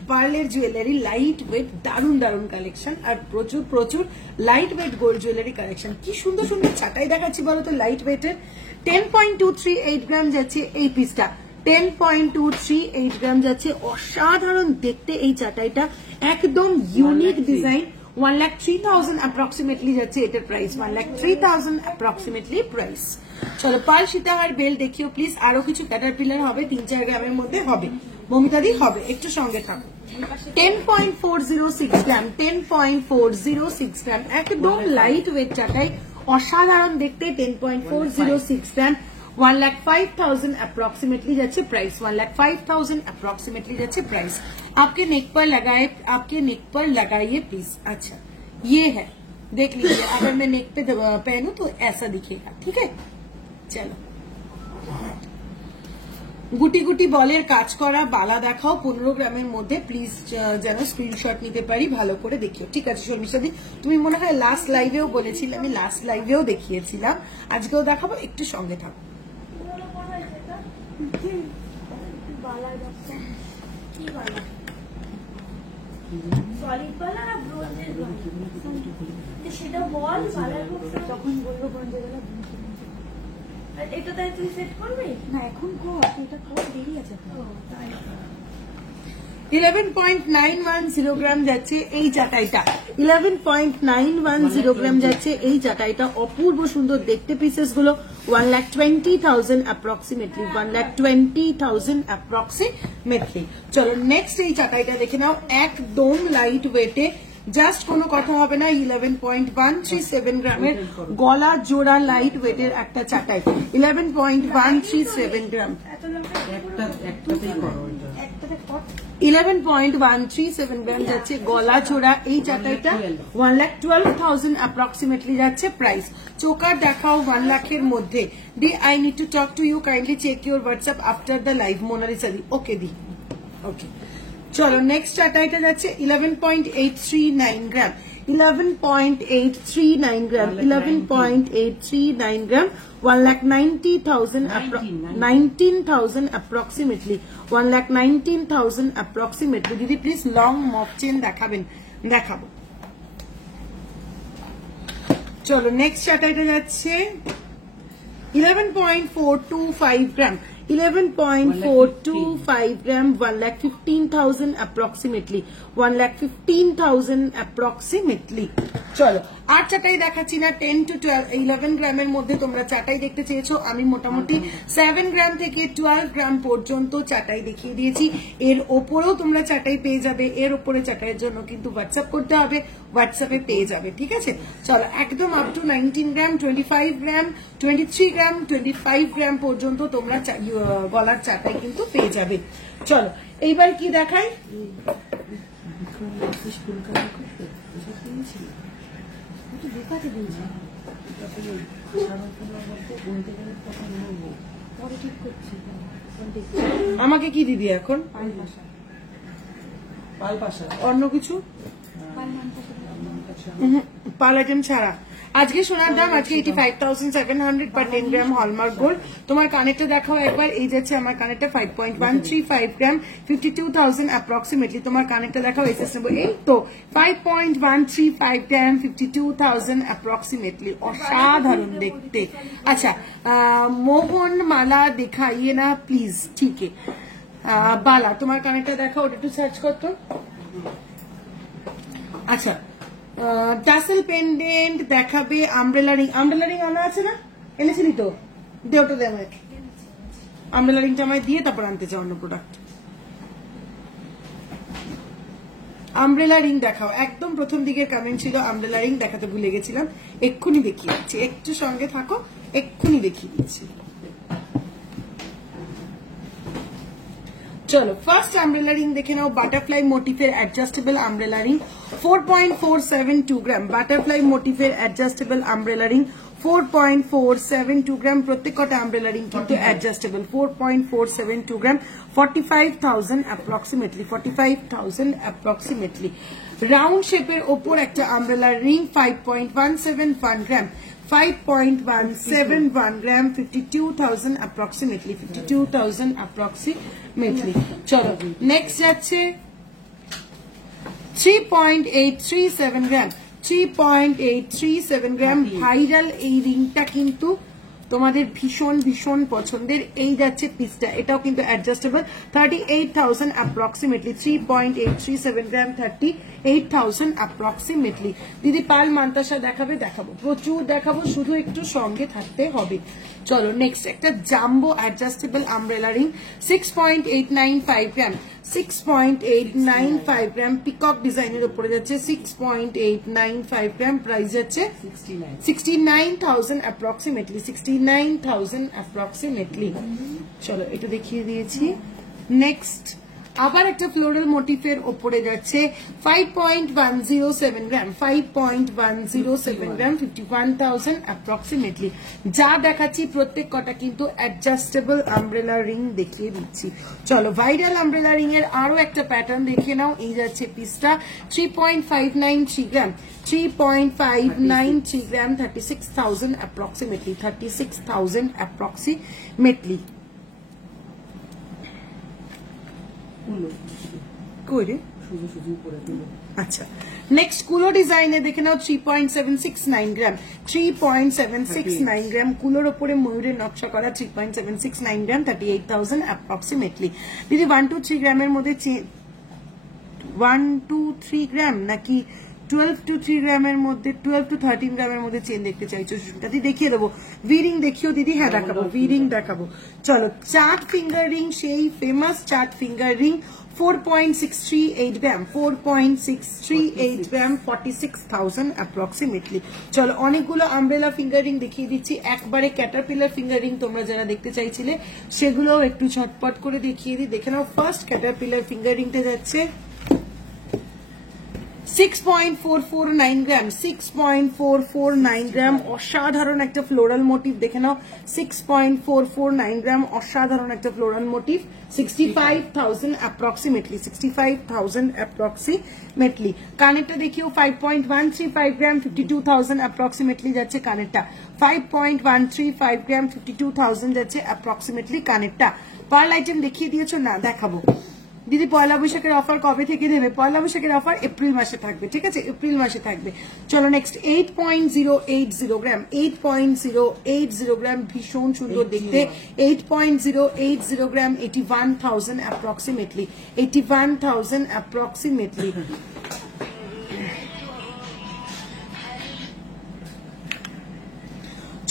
পার্লের জুয়েলারি লাইট ওয়েট, দারুন দারুন কালেকশন, আর প্রচুর প্রচুর light weight gold jewellery collection. কি সুন্দর সুন্দর ছাটাই দেখাচ্ছি বলতো লাইট ওয়েটের। 10.238 গ্রাম যাচ্ছে এই পিসটা, 10.238 গ্রাম যাচ্ছে। অসাধারণ দেখতে এই চাটাইটা, একদম ইউনিক ডিজাইন। 1,03,000 অ্যাপ্রক্সিমেটলি যাচ্ছে এটার প্রাইস, 1,03,000 অ্যাপ্রক্সিমেটলি প্রাইস। চলো পার্ল সীতাহার বেল দেখিও প্লিজ। আরো কিছু ক্যাটারপিলার হবে, 3-4 গ্রামের মধ্যে হবে, মমিতাদি হবে, একটু সঙ্গে থাকো। 10.406 গ্রাম, 10.406 গ্রাম, একদম লাইট ওয়েট চাটাই, অসাধারণ দেখতে। 10.406 গ্রাম, 1,05,000 अप्रोक्सीमेटली जाच्छे प्राइस, 1,05,000 अप्रोक्सीमेटली जाच्छे प्राइस। आपके नेक पर लगाए, आपके नेक पर लगाइए प्लीज। अच्छा ये है, देख लीजिए, अगर मैं नेक पे पहनूं तो ऐसा दिखेगा, ठीक है। चलो গুটি গুটি বলের কাজ করা বালা দেখাও 15 গ্রামের মধ্যে প্লিজ, যেন স্ক্রিনশট নিতে পারি, ভালো করে দেখিও। ঠিক আছে শর্মিষ্ঠাদি, তুমি মনে হয় লাস্ট লাইভেও বলেছিলে, আমি লাস্ট লাইভেও দেখিয়েছিলাম, আজকেও দেখাবো, একটু সঙ্গে থাকো। সেটা বল তখন বলবো এটা তাই তুই সেট করবি না, এখন কর, এটা কর, দেরি আছে। 11.910 গ্রাম যাচ্ছে এই চাটাইটা, 11.910 গ্রাম যাচ্ছে এই চাটাইটা। অপূর্ব সুন্দর দেখতে পিসেস গুলো, 1,20,000 অ্যাপ্রক্সিমেটলি, 1,20,000 অ্যাপ্রক্সিমেটলি। চলো নেক্সট এই চাটাইটা দেখে নাও, একদম লাইট ওয়েটে, জাস্ট কোনো কথা হবে না। 11.137 গ্রামের গলা জোড়া লাইট ওয়েটের একটা চাটাই, 11.137 গ্রাম, 11.137 গ্রাম যাচ্ছে গলা জোড়া এই চাটাইটা, 1,12,000 অ্যাপ্রক্সিমেটলি যাচ্ছে প্রাইস। চোকার দেখাও 1 লাখের মধ্যে। ডি I need to talk to you, kindly check your WhatsApp after the live. Monalisa দি, ওকে দি, ওকে। চলো নেক্সট চাটাইটা যাচ্ছে 11.839 gram, 11.839 gram, 11.839 gram, 1,90,000 19,000 approximately, 1,19,000 approximately. দিদি প্লিজ লং মফ চেন দেখাবেন, দেখাবো। চলো নেক্সট চাটাইটা যাচ্ছে 11.425 গ্রাম, 11.425 গ্রাম, 1,15,000 approximately, 1,15,000 approximately। চলো আর চাটাই দেখাচ্ছি না, 10 to 11 গ্রামের মধ্যে তোমরা চাটাই দেখতে চেয়েছো। আমি মোটামুটি 7 গ্রাম থেকে 12 গ্রাম পর্যন্ত চাটাই দেখিয়ে দিয়েছি। এর ওপরেও তোমরা চাটাই পেয়ে যাবে, এর ওপরে চাটাইয়ের জন্য কিন্তু হোয়াটসঅ্যাপ করতে হবে, হোয়াটসঅ্যাপে পেয়ে যাবে, ঠিক আছে। চলো একদম আপ টু 19 গ্রাম, 25 গ্রাম, 23 গ্রাম, 25 গ্রাম পর্যন্ত তোমরা গলার চাটাই কিন্তু পেয়ে যাবে। চলো এইবার কি দেখাই, আমাকে কি দিবি এখন, অন্য কিছু পাল আইটেম ছাড়া? আজকে সোনার দাম আজকে 85,700 পার 10 গ্রাম হলমার্ক গোল্ড। তোমার কানেরটা দেখাও একবার, এই যাচ্ছে আমার কানেরটা 5.135 গ্রাম, 52,000 অ্যাপ্রক্সিমেটলি। তোমার কানেরটা দেখাও, এসএস নেবো, এই তো 5.135 গ্রাম, 52,000 অ্যাপ্রক্সিমেটলি। অসাধারণ দেখতে। আচ্ছা মোহন মালা দেখাইয়ে না প্লিজ, ঠিক আছে। বালা তোমার কানেরটা দেখাও, ওটা একটু সার্চ করতো। আচ্ছা টাসেল পেন্ডেন্ট দেখাবে, আমব্রেলা রিং, আমব্রেলা রিং আনা আছে না, এনেছিলি তো, দে ওটা দে আমায়, আমব্রেলা রিংটা আমায় দিয়ে তারপর আনতে চাও অন্য প্রোডাক্ট। আমব্রেলা রিং দেখাও, একদম প্রথম দিকের কমেন্ট ছিল আমব্রেলা রিং দেখাতে ভুলে গেছিলাম, এক্ষুনি দেখিয়ে দিচ্ছি, একটু সঙ্গে থাকো, এক্ষুনি দেখিয়ে দিচ্ছি। চলো ফার্স্ট আমব্রেলা রিং দেখে নাও, বাটারফ্লাই মোটিফের অ্যাডজাস্টেবল আমব্রেলা রিং, 4.472 গ্রাম, বাটারফ্লাই মোটিফের অ্যাডজাস্টেবল আমব্রেলা রিং, 4.472 গ্রাম। প্রত্যেক কটা আমব্রেলা রিং কিন্তু অ্যাডজাস্টেবল, 4.472 গ্রাম, 45,000 অ্যাপ্রক্সিমেটলি, 45,000 অ্যাপ্রক্সিমেটলি। রাউন্ড শেপের ওপর একটা আমব্রেলা রিং, 5.171 গ্রাম, 5.171 গ্রাম, 52,000 approximately, 52,000 approximately। চলো নেক্সট যাচ্ছে 3.837 গ্রাম, 3.837 গ্রাম। ভাইরাল এই রিংটা কিন্তু তোমাদের ভীষণ ভীষণ পছন্দের, এই যাচ্ছে পিসটা, এটাও কিন্তু অ্যাডজাস্টেবল, 38,000 approximately, 3.837 গ্রাম, 38,000 approximately। দিদি পাল মান্তাসা দেখাবে, দেখাবো, প্রচুর দেখাবো, শুধু একটু সঙ্গে থাকতে হবে। চলো নেক্সট একটা জাম্বো অ্যাডজাস্টেবল আমব্রেলা রিং, 6.895 গ্রাম, 6.895 গ্রাম, পিকক ডিজাইনের উপরে যাচ্ছে, 6.895 গ্রাম, প্রাইস যাচ্ছে 69,000 approximately, 69,000 approximately। চলো এটা দেখিয়ে দিয়েছি। নেক্সট আবার একটা ফ্লোরাল মোটিফের ওপরে যাচ্ছে, 5.107 গ্রাম, 5.107 গ্রাম, 51,000 approximately। যা দেখাচ্ছি প্রত্যেক কটা কিন্তু অ্যাডজাস্টেবল আমব্রেলা রিং দেখিয়ে দিচ্ছি। চলো ভাইরাল আমব্রেলা রিং এর আরো একটা প্যাটার্ন দেখে নাও, এই যাচ্ছে পিসটা, 3.593 গ্রাম, 3.593 গ্রাম, 36,000 approximately, 36,000 approximately। আচ্ছা নেক্সট কুলো ডিজাইনে দেখে নাও, 3.769 গ্রাম, 3.769 গ্রাম, কুলোর ওপরে ময়ূরের নকশা করা, 3.769 গ্রাম, 38,000 approximately। দিদি 1 to 3 গ্রামের মধ্যে 1 to 3 গ্রাম নাকি 12 to 3 গ্রামের মধ্যে 12 to 13 গ্রামের মধ্যে চেন দেখতে চাইছো দাদি দেখিয়ে দেবো ভিরিং দেখিও দিদি হ্যাঁ দেখাবো ভিরিং দেখাবো চলো চার্ট ফিঙ্গার রিং সেই ফেমাস চার্ট ফিঙ্গার রিং 4.638 গ্রাম 4.638 গ্রাম 46,000 অ্যাপ্রক্সিমেটলি চলো অনেকগুলো আমব্রেলা ফিঙ্গার রিং দেখিয়ে দিচ্ছি একবারে ক্যাটারপিলার ফিঙ্গার রিং তোমরা যারা দেখতে চাইছিলে সেগুলো একটু ঝটপট করে দেখিয়ে দিই দেখে নাও ফার্স্ট ক্যাটারপিলার ফিঙ্গার রিংটা যাচ্ছে 6.449 গ্রাম 6.449 গ্রাম অসাধারণ একটা ফ্লোরাল মোটিভ দেখে নাও 6.449 গ্রাম অসাধারণ একটা ফ্লোরাল মোটিভ 65,000 অ্যাপ্রক্সিমেটলি 65,000 অ্যাপ্রক্সিমেটলি কানেরটা দেখিও 5.135 গ্রাম 52,000 অ্যাপ্রক্সিমেটলি যাচ্ছে কানেরটা 5.135 গ্রাম 52,000 যাচ্ছে অ্যাপ্রক্সিমেটলি কানেরটা পার্ল আইটেম দেখিয়ে দিয়েছো না দেখাবো দিদি পয়লা বৈশাখের অফার কবে থেকে দেবে পয়লা বৈশাখের অফার এপ্রিল মাসে থাকবে ঠিক আছে এপ্রিল মাসে থাকবে চলো নেক্সট 8.080 গ্রাম 8.080 গ্রাম ভীষণ সুন্দর দেখতে 8.080 গ্রাম 81,000 অ্যাপ্রক্সিমেটলি 81,000 অ্যাপ্রক্সিমেটলি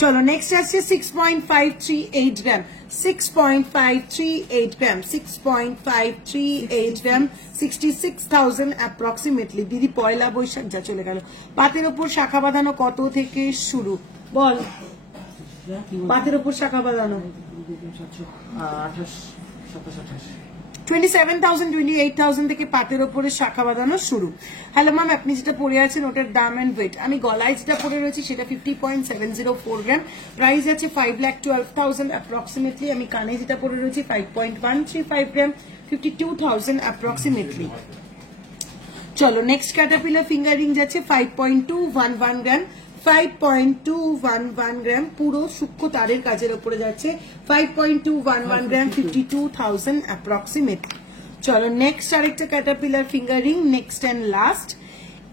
চলো নেক্সট আসছে 6.538 গ্রাম 6.538 গ্রাম 6.538 গ্রাম 66,000 অ্যাপ্রক্সিমেটলি দিদি পয়লা বৈশাখ যা চলে গেল পাতের ওপর শাখা বাঁধানো কত থেকে শুরু বল পাতের ওপর শাখা বাঁধানো 27,000 28,000 থেকে পাতের ওপরে শাখা বাঁধানো শুরু হ্যালো ম্যাম আপনি যেটা পরে আছেন ওটার দাম এন্ড ওয়েট আমি গলায় যেটা পরে রয়েছি সেটা 50.704 গ্রাম প্রাইস আছে 5,12,000 অ্যাপ্রক্সিমেটলি আমি কানে যেটা পরে রয়েছি 5.135 গ্রাম 52,000 অ্যাপ্রক্সিমেটলি চলো নেক্সট ক্যাটারপিলার ফিঙ্গার রিং যাচ্ছে 5.211 গ্রাম 5.211 গ্রাম পুরো সূক্ষ্ম তারের কাজের উপরে যাচ্ছে 5.211 গ্রাম 52,000 অ্যাপ্রক্সিমেটলি চলো নেক্সট আরেকটা caterpillar finger ring next and last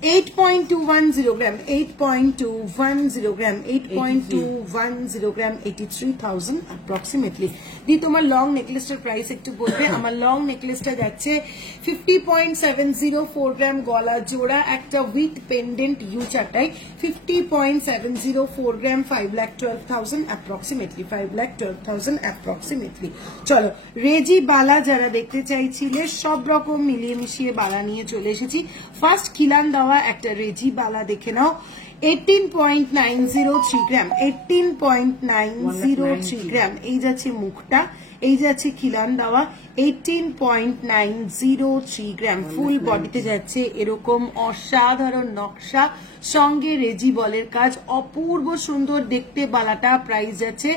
8.210 gram 8.210 gram 8.210 gram 83,000 approximately দি তোমার লং নেকলেসটার প্রাইস একটু বলবে আমার লং নেকলেসটা যাচ্ছে 50.704 গ্রাম গলা জোড়া একটা উইথ পেন্ডেন্ট ইউ চাটাই 50.704 গ্রাম 5,12,000 অ্যাপ্রক্সিমেটলি 5,12,000 অ্যাপ্রক্সিমেটলি চলো রেজি বালা যারা দেখতে চাইছিলে সব রকম মিলিয়ে মিশিয়ে বালা নিয়ে চলে এসেছি ফার্স্ট খিলান দেওয়া একটা রেজি বালা দেখে নাও 18.903 গ্রাম 18.903 গ্রাম এই যাচ্ছে মুখটা এই যাচ্ছে খিলান দেওয়া 18.903 গ্রাম ফুল বডিতে যাচ্ছে এরকম অসাধারণ নকশা সঙ্গে রেজি বলের কাজ অপূর্ব সুন্দর দেখতে বালাটা প্রাইস যাচ্ছে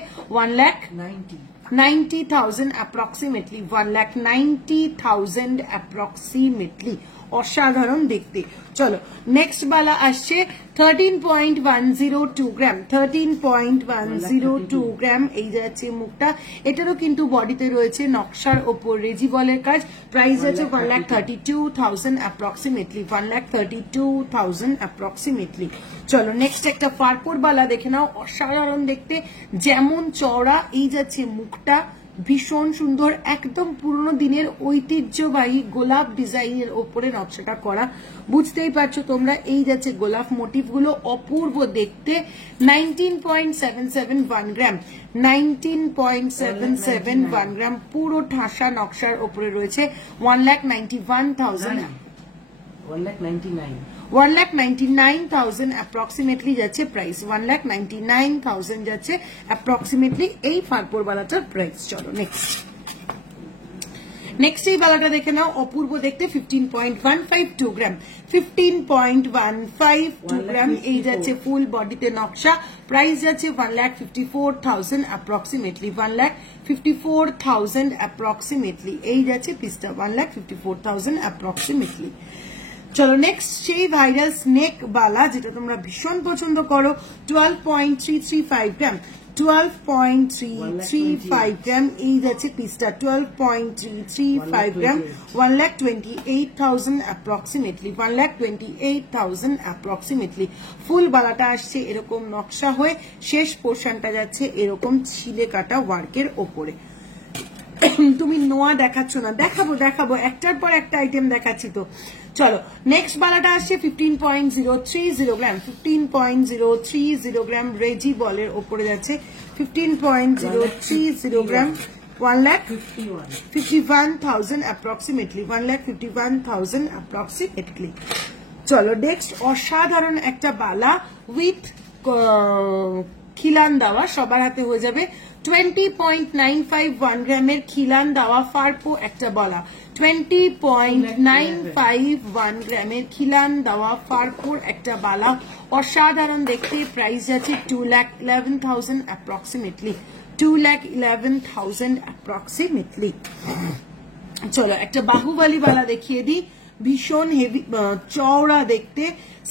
1,90,000 approximately 1,90,000 approximately অসাধারণ দেখতে চলো নেক্সট বালা আসছে 13.102 গ্রাম 13.102 গ্রাম এই যাচ্ছে মুখটা এটারও কিন্তু বডিতে রয়েছে নকশার ওপর রেজি বলের কাজ প্রাইস আছে 1,32,000 approximately 1,32,000 approximately চলো নেক্সট একটা ফারপোর বালা দেখে নাও অসাধারণ দেখতে যেমন চওড়া এই যাচ্ছে মুখটা ভীষণ সুন্দর একদম পুরনো দিনের ঐতিহ্যবাহী গোলাপ ডিজাইনের ওপরে নকশাটা করা বুঝতেই পারছো তোমরা এই যাচ্ছে গোলাপ মোটিভ গুলো অপূর্ব দেখতে 19.771 গ্রাম 19.771 গ্রাম পুরো ঠাসা নকশার ওপরে রয়েছে 1,91,000 1,99,000 approximately যাচ্ছে প্রাইস 1,99,000 যাচ্ছে approximately এই ফারপোর বালাটার প্রাইস চলো নেক্সট এই বালাটা দেখে নাও অপূর্ব দেখতে 15.152 গ্রাম 15.152 গ্রাম এই যাচ্ছে ফুল বডিতে নকশা প্রাইস যাচ্ছে 1,54,000 approximately 1,54,000 approximately এই যাচ্ছে পিসটা 1,54,000 approximately চলো নেক্সট সেই ভাইরাল স্নেক বালা যেটা তোমরা ভীষণ পছন্দ করো 12.335 গ্রাম 12.335 গ্রাম এই যাচ্ছে পিসটা 12.335 গ্রাম 1,28,000 approximately 1,28,000 approximately ফুল বালাটা আসছে এরকম নকশা হয়ে শেষ পোর্শনটা যাচ্ছে এরকম ছিলে কাটা ওয়ার্কের ওপরে তুমি নোয়া দেখাচ্ছ না, দেখাবো দেখাবো, একটার পর একটা আইটেম দেখাচ্ছি তো। চলো নেক্সট বালাটা আসছে 15.030 গ্রাম, 15.030 গ্রাম রেজি বলের ওপরে যাচ্ছে, 15.030 গ্রাম, 1,51,000 approximately, 1,51,000 approximately। চলো নেক্সট অসাধারণ একটা বালা উইথ খিলান দেওয়া, সবার হাতে হয়ে যাবে 20.951 গ্রামের খিলান দেওয়া ফারপো একটা বলা, 20.951 গ্রামের খিলান দেওয়া ফারপোর একটা বালা, অসাধারণ দেখতে, প্রাইস যাচ্ছে 2,11,000 approximately, 2,11,000 approximately। চলো একটা বাহুবলী বালা দেখিয়ে দিই, ভীষণ হেভি চওড়া দেখতে,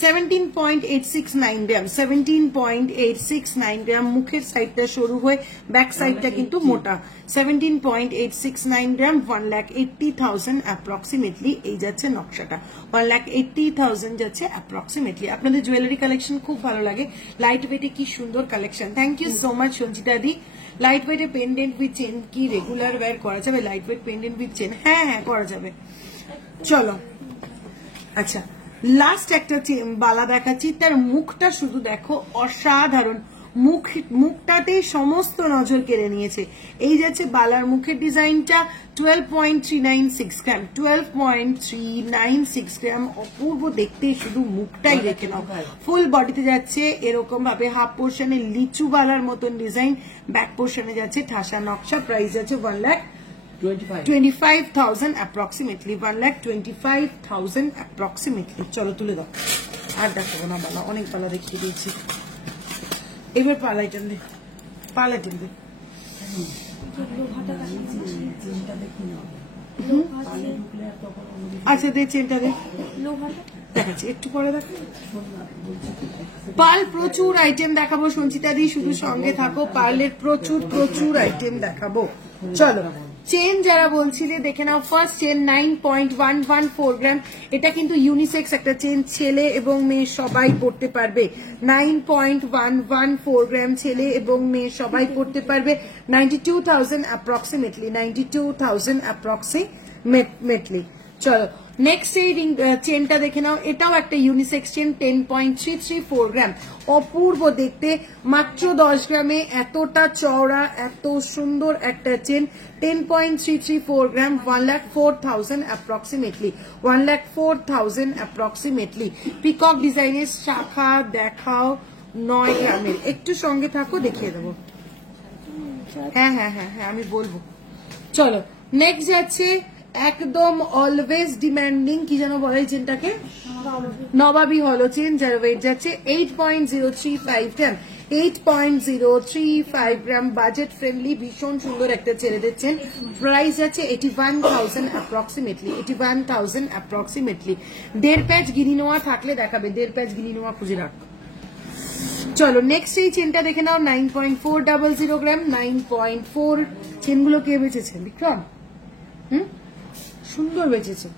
17.869 গ্রাম, 17.869 গ্রাম, মুখের সাইডটা সরু হয়ে ব্যাক সাইডটা কিন্তু মোটা, 17.869 গ্রাম, 1,80,000 approximately। এই যাচ্ছে নকশাটা, 1,80,000 যাচ্ছে approximately। আপনাদের জুয়েলারি কালেকশন খুব ভালো লাগে, লাইট ওয়েটে কি সুন্দর collection, thank you so much Sanchita দি। লাইট ওয়েটে পেন্ডেন্ট উইথ চেন কি রেগুলার ওয়্যার করা যাবে? Light weight pendant with chain, হ্যাঁ হ্যাঁ করা যাবে। চলো আচ্ছা লাস্ট একটা বালা দেখাচ্ছি, তার মুখটা শুধু দেখো, অসাধারণ, মুখটাতে সমস্ত নজর কেড়ে নিয়েছে। এই যাচ্ছে বালার মুখের ডিজাইনটা, 12.396 গ্রাম, 12.396 গ্রাম, অপূর্ব দেখতে, শুধু মুখটাই রেখে নাও। ফুল বডিতে যাচ্ছে এরকম ভাবে হাফ পোর্শনে লিচু বালার মতন ডিজাইন, ব্যাক পোর্শনে যাচ্ছে ঠাসা নকশা, প্রাইস যাচ্ছে 1,25,000 approximately, 1,25,000 approximately। চলো তুলে দাও, আর দেখাবো না বালা, অনেক বালা দেখিয়ে দিয়েছি, এবার পালাই টান দে, পালা টান দে। আচ্ছা দে চেনটা দে, দেখাচ্ছি একটু পরে দেখো। পার্ল প্রচুর আইটেম দেখাবো সঞ্চিতা দি, শুধু সঙ্গে থাকো, পার্লের প্রচুর প্রচুর আইটেম দেখাবো। চলো চেন যারা বলছিলে দেখে নাও, ফার্স্ট চেন 9.114 গ্রাম, এটা কিন্তু ইউনিসেক্স একটা চেন, ছেলে এবং মেয়ে সবাই পড়তে পারবে, 9.114 গ্রাম, ছেলে এবং মেয়ে সবাই পড়তে পারবে, 92,000 approximately, 92,000 approximately। চলো নেক্সট এই চেনটা দেখে নাও, এটাও একটা ইউনিসেক্স চেন, 10.334 গ্রাম, অপূর্ব দেখতে, মাত্র 10 গ্রামে এতটা চওড়া, এত সুন্দর একটা চেন, 10.334 গ্রাম, 1,04,000 approximately, 1,04,000 approximately। পিকক ডিজাইনের শাখা দেখাও 9 গ্রামের, একটু সঙ্গে থাকো দেখিয়ে দেবো, হ্যাঁ হ্যাঁ হ্যাঁ হ্যাঁ আমি বলবো। চলো নেক্সট যাচ্ছে একদম অলওয়েজ ডিমান্ডিং, কি যেন বলে চেনটাকে, নবাবী হলো চেন, যার ওয়েট যাচ্ছে 8.035 গ্রাম, 8.035 গ্রাম, বাজেট ফ্রেন্ডলি, ভীষণ সুন্দর একটা ছেলেদের চেন, প্রাইস যাচ্ছে 81,000 approximately, 81,000 approximately। 1.5 প্যাচ গিনি নোয়া থাকলে দেখাবে, 1.5 প্যাচ গিনি নোয়া খুঁজে রাখ। চলো নেক্সট এই চেনটা দেখে নাও, 9.400 গ্রাম, 9.4, চেনগুলো কে বেঁচেছে? বিক্রম, সুন্দর বেঁচেছে,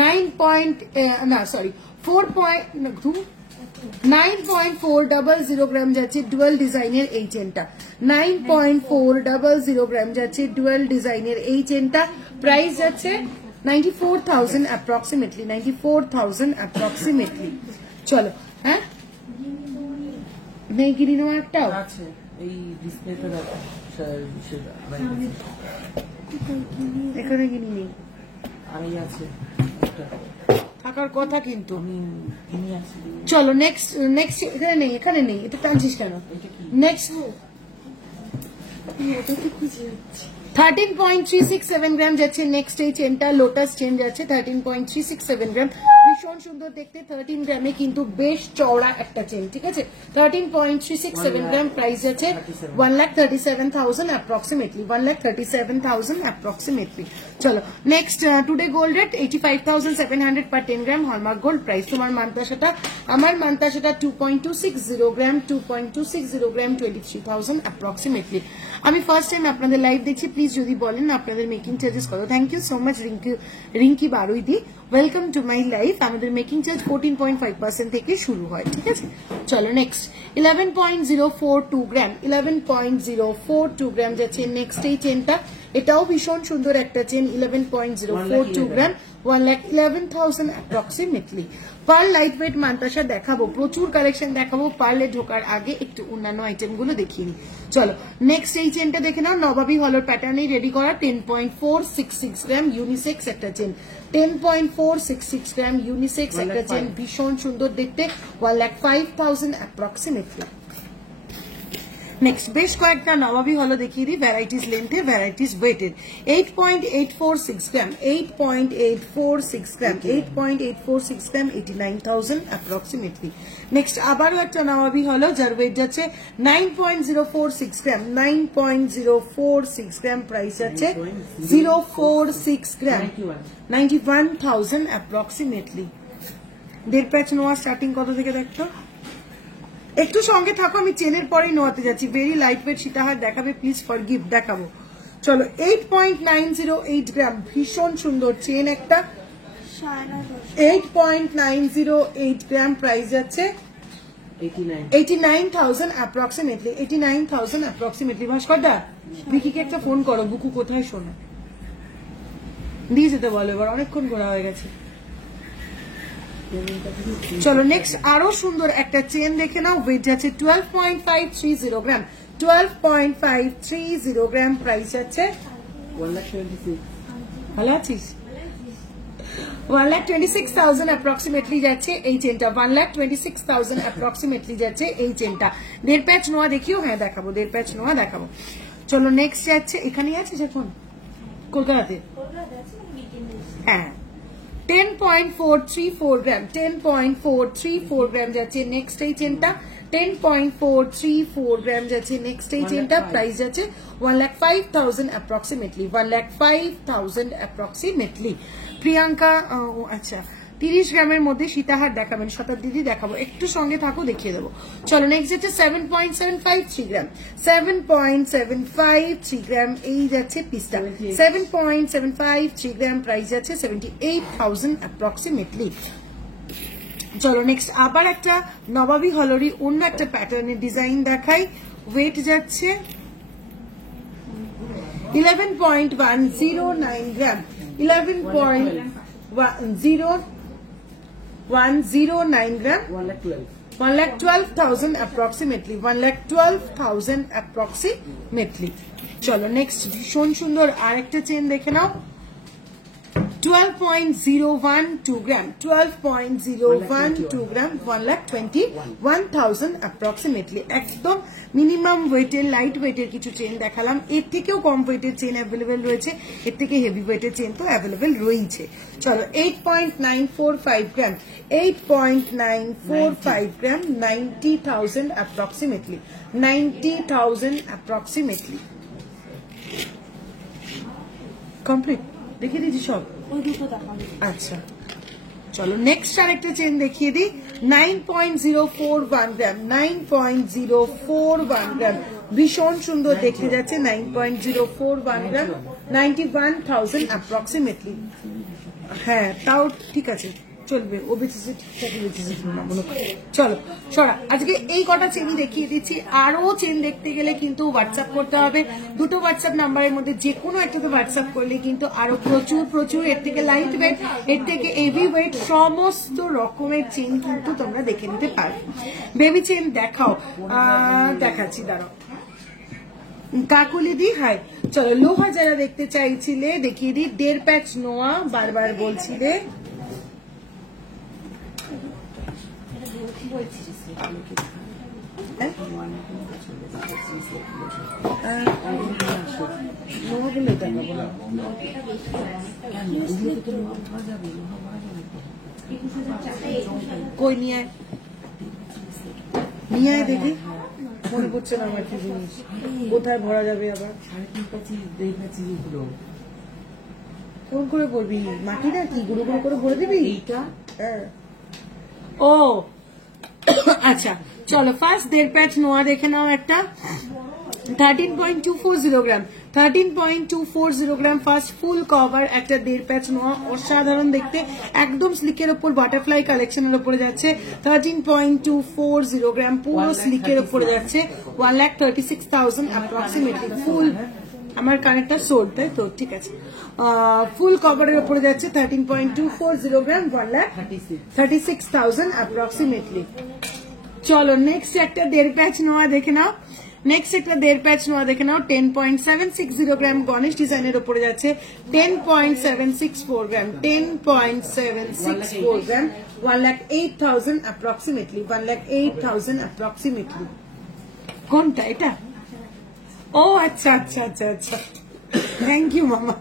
9.400 গ্রাম যাচ্ছে ডুয়াল ডিজাইনের এই চেনটা, 9.400 গ্রাম যাচ্ছে ডুয়াল ডিজাইনের এই চেনটা, প্রাইস যাচ্ছে 94,000 approximately, 94,000 approximately। চলো হ্যাঁ নেই গিরি নেওয়া একটাও আছে, এই ডিসপ্লেতে দেখো, এখানে গিনি নেই, আমি আছে থাকার কথা কিন্তু। কিনে আসি। চলো নেক্সট নেক্সট, এখানে নেই, এখানে নেই, এটা টানছিস কেন? নেক্সট 13.367 গ্রাম যাচ্ছে নেক্সট এই চেনটা, লোটাস চেন যাচ্ছে 13.367 গ্রাম, ভীষণ সুন্দর দেখতে, 13 গ্রামে কিন্তু বেশ চওড়া একটা চেন, ঠিক আছে, 13.367 গ্রাম, প্রাইস যাচ্ছে 1,37,000 approximately, 1,37,000 approximately। চলো next today gold rate 85,700 per 10 গ্রাম, হলমার্ক গোল্ড প্রাইস। তোমার মানতাসাটা, আমার মানতাসাটা 2.260 গ্রাম, 2.260 গ্রাম, 23,000 approximately। আমি ফার্স্ট টাইম আপনাদের লাইভ দেখছি, প্লিজ যদি বলেন আপনাদের মেকিং চার্জেস কত। Thank you so much Rinki বারুইদি, ওয়েলকাম টু মাই লাইভ। আমাদের মেকিং চার্জ 14.5% থেকে শুরু হয়, ঠিক আছে। চলো নেক্সট 11.042 গ্রাম, 11.042 গ্রাম যাচ্ছে নেক্সট এই চেনটা, এটাও ভীষণ সুন্দর একটা চেন 11.042 গ্রাম 1,11,000 অ্যাপ্রক্সিমেটলি। পার্ল লাইট ওয়েট মান্তাসা দেখাবো, প্রচুর কালেকশন দেখাবো। পার্লে ঢোকার আগে একটু অন্যান্য আইটেম গুলো দেখিয়ে নিই। চলো নেক্সট এই চেনটা দেখে নাও, নবাবী হলোর প্যাটার্নে রেডি করা 10.466 গ্রাম ইউনিসেক্স একটা চেন, 10.466 গ্রাম ইউনিসেক্স একটা চেন, ভীষণ সুন্দর দেখতে, 1,05,000 অ্যাপ্রক্সিমেটলি। নেক্সট বেশ কয়েকটা নবাবী হলো দেখিয়ে দিই, ভ্যারাইটিস লেন্থে, ভ্যারাইটিস ওয়েটের। 8.846 গ্রাম, 8.846 গ্রাম, 8.846 গ্রাম, 89,000 অ্যাপ্রক্সিমেটলি। নেক্সট আবারও একটা নবাবী হলো যার ওয়েট যাচ্ছে 9.046 গ্রাম, 9.046 গ্রাম, প্রাইস যাচ্ছে 046 গ্রাম, 91,000 অ্যাপ্রক্সিমেটলি। দেড় প্যাচ নোয়া স্টার্টিং কত থেকে দেখতো? একটু সঙ্গে থাকো, আমি চেনের পরেই নোয়াতে যাচ্ছি। ভেরি লাইট ওয়েট সীতাহার দেখাবে, প্লিজ ফর গিফট দেখাবো। চলো 8.908 গ্রাম, ভীষণ সুন্দর চেন একটা, 8.908 গ্রাম, প্রাইস যাচ্ছে 89,000 অ্যাপ্রক্সিমেটলি, 89,000 অ্যাপ্রক্সিমেটলি। ভাস্কর দা বিকিকে একটা ফোন করো, বুকু কোথায় শোনো, দিয়ে যেতে বলো, এবার অনেকক্ষণ ঘোরা হয়ে গেছে। চলো নেক্সট আরো সুন্দর একটা চেন দেখে নাও, ওয়েট যাচ্ছে 12.530 গ্রাম, 12.530 গ্রাম, প্রাইস যাচ্ছে 1,26,000। ভালো আছিস? 1,26,000 অ্যাপ্রক্সিমেটলি যাচ্ছে এই চেনটা, 1,26,000 অ্যাপ্রক্সিমেটলি যাচ্ছে এই চেনটা। দেড় প্যাচ নোয়া দেখিও, হ্যাঁ দেখাবো, দেড় প্যাচ নোয়া দেখাবো। চলো নেক্সট যাচ্ছে, এখানেই আছিস এখন কলকাতাতে? হ্যাঁ 10.434 গ্রাম, 10.434 গ্রাম যাচ্ছে নেক্সট এই চেনটা, 10.434 গ্রাম যাচ্ছে নেক্সট এই চেনটা, প্রাইস যাচ্ছে 1,05,000 অ্যাপ্রক্সিমেটলি, 1,05,000 অ্যাপ্রক্সিমেটলি। প্রিয়াঙ্কা আচ্ছা 30 গ্রামের মধ্যে সীতাহার দেখাবেন, শতাব্দী দেখাবো, একটু সঙ্গে থাকো দেখিয়ে দেবো। চলো নেক্সট যাচ্ছে 7.753 গ্রাম, 7.753 গ্রাম, এই যাচ্ছে পিসটা, 7.753 গ্রাম, প্রাইস যাচ্ছে 78,000 অ্যাপ্রক্সিমেটলি। চলো নেক্সট আবার একটা নবাবী হলরি অন্য একটা প্যাটার্নের ডিজাইন দেখাই, ওয়েট যাচ্ছে 11.109 গ্রাম, 11.109 গ্রাম, 1,12,000 অ্যাপ্রক্সিমেটলি, 1,12,000 অ্যাপ্রক্সিমেটলি। চলো নেক্সট ভীষণ সুন্দর আরেকটা চেন দেখে নাও, 12.012 গ্রাম, 12.012 গ্রাম, 1,21,000 অ্যাপ্রক্সিমেটলি। একদম মিনিমাম ওয়েটের, লাইট ওয়েটের কিছু চেন দেখালাম, এর থেকেও কম ওয়েটের চেন অ্যাভেলেবেল রয়েছে, এর থেকে হেভি ওয়েটের চেন তো অ্যাভেলেবেল রয়েছে। চলো 8.945 গ্রাম, 8.945 গ্রাম, 90,000 অ্যাপ্রক্সিমেটলি, 90,000 অ্যাপ্রক্সিমেটলি। কমপ্লিট দেখিয়ে দিয়েছি সব? আচ্ছা চলো নেক্সট আরেকটা চেন দেখিয়ে দিই, 9.041 গ্রাম, 9.041 গ্রাম, ভীষণ সুন্দর দেখতে যাচ্ছে, 9.041 গ্রাম, 91,000 অ্যাপ্রক্সিমেটলি। হ্যাঁ তাও ঠিক আছে, চলবে, ও বেঁচেছে, ঠিকঠাকই বেঁচেছে। চলো সরা, আজকে এই কটা চেনই দেখিয়ে দিচ্ছি, আরো চেন দেখতে গেলে কিন্তু হোয়াটসঅ্যাপ করতে হবে, দুটো হোয়াটসঅ্যাপ নাম্বারের মধ্যে যে কোনো একটাতে হোয়াটসঅ্যাপ করলে কিন্তু আরো প্রচুর প্রচুর এর থেকে লাইট ওয়েট, এর থেকে হেভি ওয়েট, সমস্ত রকমের চেন কিন্তু তোমরা দেখে নিতে পারবে। বেবি চেন দেখাও, দেখাচ্ছি দাঁড়াও। কাকুলি দি হাই, চলো লোহা যারা দেখতে চাইছিলে দেখিয়ে দিই, দেড় প্যাচ নোয়া বারবার বলছিলে, কই নিয়ে নিয়ে দেখি, মনে পড়ছে না আমার কি জিনিস, কোথায় ভরা যাবে আবার, কোন করে বলবি, মাটি না কি গুঁড়ো গুঁড়ো করে ভরে দিবি এইটা? হ্যাঁ ও আচ্ছা চলো ফার্স্ট দেড় প্যাচ নোয়া দেখে নাও একটা, 13.240 গ্রাম, 13.240 গ্রাম, ফার্স্ট ফুল কভার একটা দেড় প্যাচ নোয়া, অসাধারণ দেখতে, একদম স্লিকের ওপর বাটারফ্লাই কালেকশনের ওপরে যাচ্ছে, 13.240 গ্রাম, পুরো স্লিকের ওপরে যাচ্ছে, 1,36,000 অ্যাপ্রক্সিমেটলি ফুল। আমার কানেরটা সোল্ড, তাই তো? ঠিক আছে। ফুল কভারের উপরে যাচ্ছে 13.240 গ্রাম, 1,36,000 অ্যাপ্রক্সিমেটলি। চলো নেক্সট একটা 1.5 প্যাচ নোয়া দেখে নাও। নেক্সট একটা 1.5 প্যাচ নোয়া দেখে নাও। 10.760 গ্রাম গণেশ ডিজাইনের উপরে যাচ্ছে 10.764 গ্রাম, 10.764 গ্রাম, 1,08,000 অ্যাপ্রক্সিমেটলি, 1,08,000 অ্যাপ্রক্সিমেটলি। কোনটা এটা? ও আচ্ছা আচ্ছা আচ্ছা আচ্ছা, থ্যাংক ইউ মামা।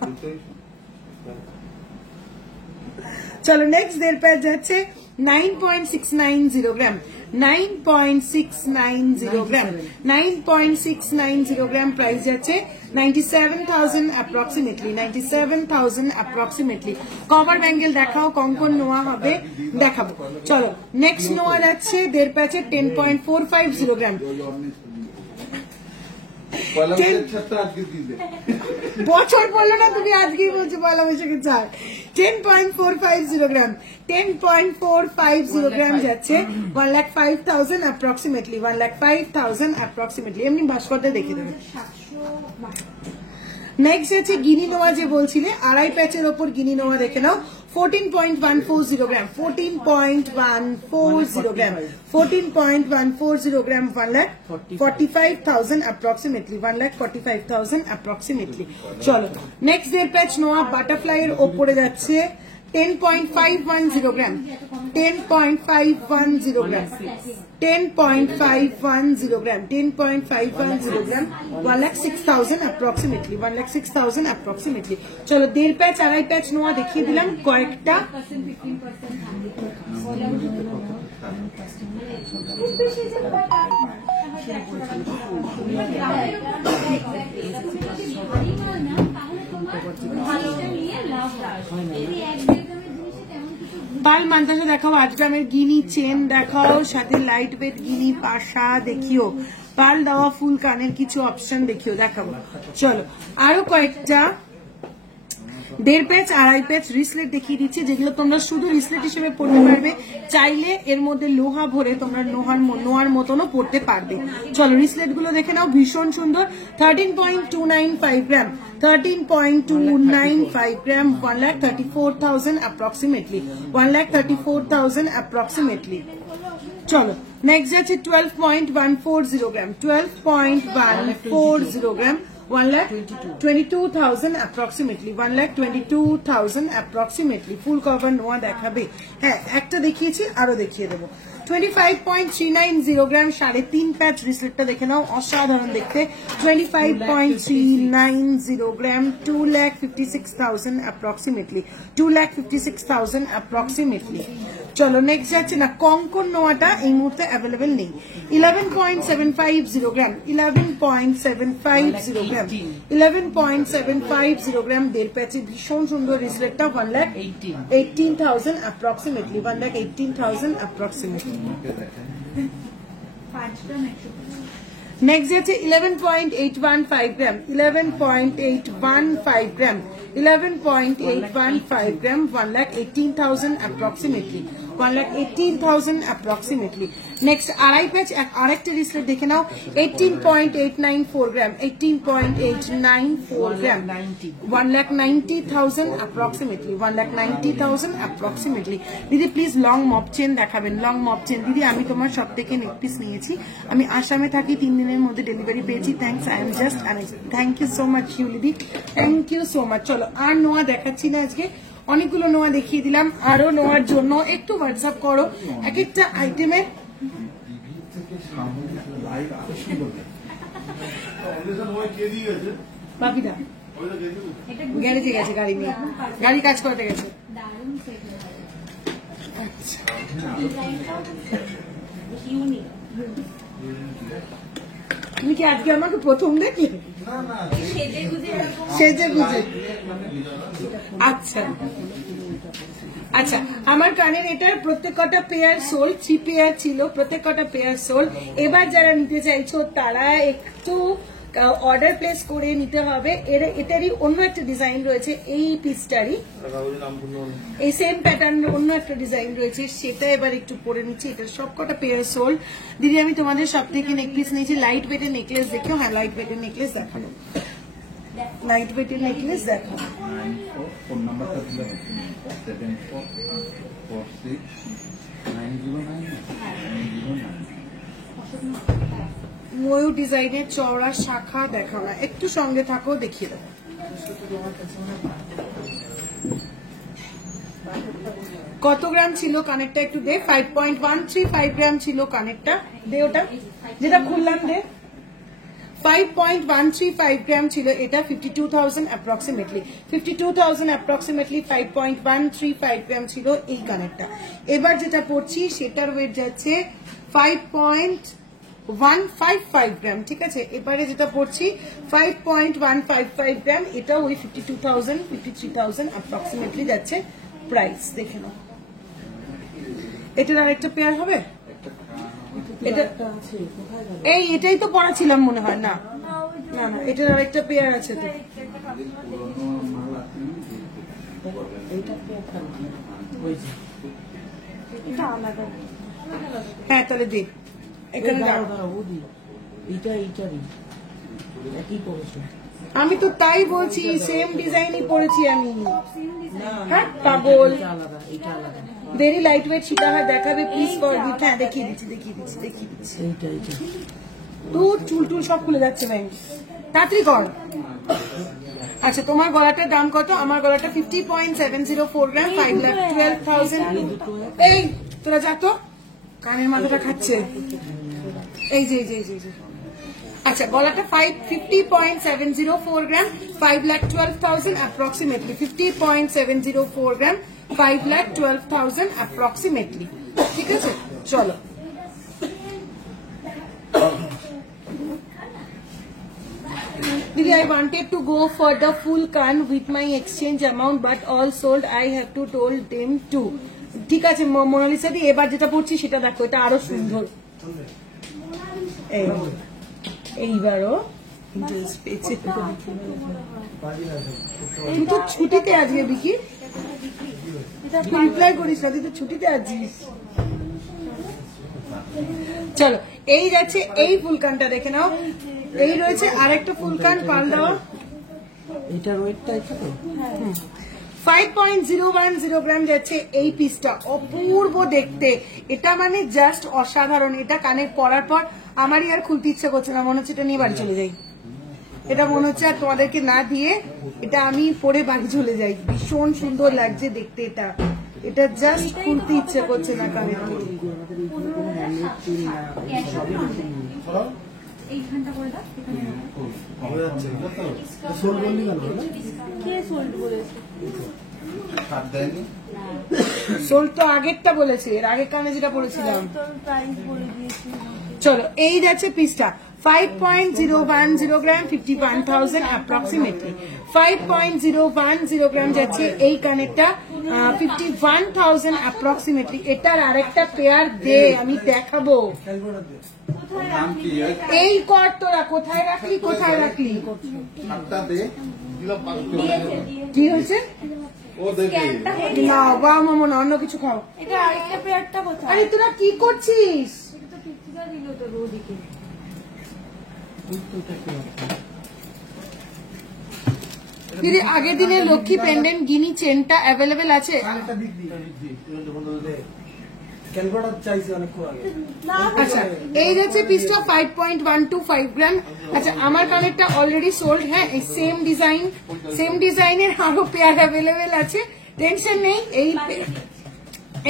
চলো নেক্সট 1.5 প্যাচ যাচ্ছে 9.690 গ্রাম, 9.690 গ্রাম, 9.690 গ্রাম, প্রাইস যাচ্ছে 97,000 অ্যাপ্রক্সিমেটলি, 97,000 অ্যাপ্রক্সিমেটলি। কভার ব্যাঙ্গেল দেখাও, কঙ্কন নোয়া হবে, দেখাবো। চলো নেক্সট নোয়া যাচ্ছে 1.5 প্যাচে 10.450 গ্রাম। বছর বললো না তুমি, আজকেই বলছো পয়লা বৈশাখের চার। 10.450 গ্রাম, 10.450 গ্রাম যাচ্ছে 1,05,000 অ্যাপ্রক্সিমেটলি, 1,05,000 অ্যাপ্রক্সিমেটলি। এমনি ভাস্করটা দেখে দেবে। নেক্সট আছে গিনি নোয়া, যে বলছিলে 2.5 প্যাচের ওপর গিনি নোয়া দেখে নাও। 14.140 গ্রাম, 14.140 গ্রাম, 14.140 গ্রাম, 1,45,000 অ্যাপ্রক্সিমেটলি, 1,45,000 অ্যাপ্রক্সিমেটলি। চলো নেক্সট 1.5 প্যাচ নোয়া বাটারফ্লাই এর ওপরে যাচ্ছে 10.510 গ্রাম, 10.510 গ্রাম, 10.510 গ্রাম, 10.510 গ্রাম, 1,06,000 অ্যাপ্রক্সিমেটলি, 1,06,000 অ্যাপ্রক্সিমেটলি। চলো 1.5 প্যাচ 2.5 প্যাচ নোয়া দেখিয়ে দিলাম কয়েকটা। পাল মান্তাসা দেখাও, 8 গ্রামের গিনি চেন দেখাও, সাথে লাইট ওয়েট গিনি পাশা দেখিও, পাল দেওয়া ফুল কানের কিছু অপশন দেখিও, দেখাবো। চলো আরো কয়েকটা 1.5 প্যাচ 2.5 প্যাচ রিসলেট দেখিয়ে দিচ্ছি, যেগুলো তোমরা শুধু রিসলেট হিসেবে পড়তে পারবে, চাইলে এর মধ্যে লোহা ভরে তোমরা নোয়ার মতনও পড়তে পারবে। চলো রিসলেট গুলো দেখে নাও, ভীষণ সুন্দর। 13.295 গ্রাম, 13.295 গ্রাম, 1,34,000 অ্যাপ্রক্সিমেটলি, 1,34,000 অ্যাপ্রক্সিমেটলি। চলো নেক্সট যাচ্ছে 12.140 গ্রাম, 12.140 গ্রাম, 1,22,000 approximately, 1,22,000 approximately। ফুল কভার নোয়া দেখাবে? হ্যাঁ একটা দেখিয়েছি, আরো দেখিয়ে দেবো। 25.390 গ্রাম, 3.5 প্যাচ রিসলেটটা দেখে নাও, অসাধারণ দেখতে। 25.390 গ্রাম, 2,56,000 approximately, 2,56,000 approximately। চলো নেক্সট যাচ্ছে না কঙ্কন নোয়াটা এই মুহূর্তে অ্যাভেলেবেল নেই। 11.750 গ্রাম, 11.750 গ্রাম, 11.750 গ্রাম, 1.5 প্যাচে ভীষণ সুন্দর রিসলেটটা, 1,18,000 approximately, 1,18,000 approximately। নেক্সট যাচ্ছে 11.815 গ্রাম, 11.815 গ্রাম, 11.815 গ্রাম, 1,18,000 approximately, 1,18,000 approximately। নেক্সট 2.5 প্যাচ আরেকটা রিসলেট দেখে নাও, 18.894 গ্রাম, 18.894 গ্রাম, 1,90,000 approximately, 1,90,000 approximately। দিদি প্লিজ লং মপ চেন দেখাবেন, লং মপ চেন। দিদি আমি তোমার সব থেকে নেক পিস নিয়েছি, আমি আসামে থাকি, 3 দিনের মধ্যে ডেলিভারি পেয়েছি। Thanks, I am just thank you so much ইউলিদি, থ্যাংক ইউ সো মাচ। চলো আর নোয়া দেখাচ্ছি না আজকে, অনেকগুলো নোয়া দেখিয়ে দিলাম। আরো নোয়ার জন্য একটু হোয়াটসঅ্যাপ করো এক একটা আইটেমের। বাকিটা গ্যারেজে গেছে, গাড়ি নিয়ে, গাড়ি কাজ করতে গেছে। তুমি কি আজকে আমাকে প্রথম দেখলে? সেজে গুজে। আচ্ছা আচ্ছা, আমার কানের এটার প্রত্যেকটা পেয়ার সোল, 3 পেয়ার ছিল, প্রত্যেকটা পেয়ার সোল। এবার যারা নিতে চাইছো তারা একটু অর্ডার প্লেস করে নিতে হবে। এটারই অন্য একটা ডিজাইন রয়েছে, এই পিসটারই এই সেম প্যাটার্নের অন্য একটা ডিজাইন রয়েছে, সেটা এবার একটু পরে নিচ্ছি। এটা সবকটা পেয়ার সোল। দিদি আমি তোমাদের সব থেকে নেকপিস নিয়েছি, লাইট ওয়েটের নেকলেস দেখো। হ্যাঁ লাইট ওয়েটের নেকলেস দেখাবো। লাইট ওয়েটের নেকলেস দেখো। 94 ফোন নাম্বারটা দিলে 7446909909। ময়ূর ডিজাইনের চওড়া শাখা দেখাও না, একটু সঙ্গে থাকো, দেখিয়ে দেবো। কত গ্রাম ছিল কানেরটা একটু দে। 5.135 গ্রাম ছিল কানেরটা, দে ওটা যেটা খুললাম দে। 5.135 গ্রাম ছিল এটা, 52,000 অ্যাপ্রক্সিমেটলি, 52,000 অ্যাপ্রক্সিমেটলি 5.135 গ্রাম ছিল এই কানেরটা। এবার যেটা পড়ছি সেটার ওয়েট যাচ্ছে 5.155 গ্রাম, ঠিক আছে। এবারে যেটা পড়ছি 5.155 গ্রাম, এটা ওই 52,000 53,000 অ্যাপ্রক্সিমেটলি যাচ্ছে প্রাইস। দেখে নাও, এটার আরেকটা পেয়ার হবে। এটা এই এটাই তো পড়াছিলাম মনে হয়। না না না, এটার আরেকটা পেয়ার আছে তো। এটা আলাদা। হ্যাঁ তাহলে দে, এখানে আমি তো তাই বলছি, সেম ডিজাইনই পড়েছি আমি। হ্যাঁ পাগল, ভেরি লাইট ওয়েট সীতাহার দেখাবে প্লিজ ফর গিফট। হ্যাঁ দেখিয়ে দিচ্ছি দেখিয়ে দিচ্ছি দেখিয়ে দিচ্ছি। তোর চুল টুল সব খুলে যাচ্ছে ভাই, তাড়াতাড়ি কর। আচ্ছা তোমার গলাটার দাম কত? আমার গলাটা 50.704 গ্রাম, 5,12,000। এই তোরা যা তো, কানের মাথাটা খাচ্ছে। এই যে এই যে এই যে, আচ্ছা গলাটা 50.704 গ্রাম, 5,12,000 অ্যাপ্রক্সিমেটলি, 50.704 গ্রাম, 5,12,000 অ্যাপ্রক্সিমেটলি, ঠিক আছে। চলো Didi, I wanted to go for the full can with my exchange amount, but all sold. I have to told them to. ঠিক আছে মোনালিসা দি, এবার যেটা পড়ছি সেটা দেখো, এটা আরো সুন্দর। এইবারও ইন্টারেস্ট পেয়েছে। তুই তো ছুটিতে আজকে বিকি, রিপ্লাই করিস না, তুই তো ছুটিতে আছিস। চলো এই যাচ্ছে এই ফুলকানটা দেখে নাও। এই রয়েছে আরেকটা ফুলকান, পাল দাও। এটার ওয়েটটা একটু 5.010 গ্রাম যাচ্ছে এই পিসটা, অপূর্ব দেখতে। এটা মানে জাস্ট অসাধারণ। এটা কানে পরার পর আমারই আর খুলতে ইচ্ছা করছে না, মনে হচ্ছে এটা নিয়ে বাড়ি চলে যাই। এটা মনে হচ্ছে আর তোমাদেরকে না দিয়ে এটা আমি পরে বাড়ি চলে যাই। ভীষণ সুন্দর লাগছে দেখতে এটা, এটা জাস্ট খুলতে ইচ্ছে করছে না কানে। এইখানটা করে দাও, কে সোল্ড বলেছে? সোল্ড তো আগেরটা বলেছে, এর আগের কানে যেটা পড়েছিলাম। প্রাইস বলে দিয়েছি। চলো এই যাচ্ছে পিসটা 5.010 গ্রাম, 51,000 অ্যাপ্রক্সিমেটলি, 5.010 গ্রাম যাচ্ছে এই কানেরটা, 51,000 অ্যাপ্রক্সিমেটলি। এটার আরেকটা পেয়ার দে, আমি দেখাবো। এই কর তোরা, কোথায় রাখলি কোথায় রাখলি? কি হয়েছে? না বা মামা না, অন্য কিছু খাও। এটা আরেকটা পেয়ারটা কোথায়? আরে তোরা কি করছিস? এটা তো পিচ্চিটা দিল তো ওদিকে। দিদি আগের দিনের লক্ষ্মী পেন্ডেন্ট গিনি চেনটা অ্যাভেলেবেল আছে? আচ্ছা এই যাচ্ছে পিসটা 5.125 গ্রাম। আচ্ছা আমার কানেরটা অলরেডি সোল্ড। হ্যাঁ সেম ডিজাইনের আরো পেয়ার অ্যাভেলেবেল আছে, টেনশন নেই।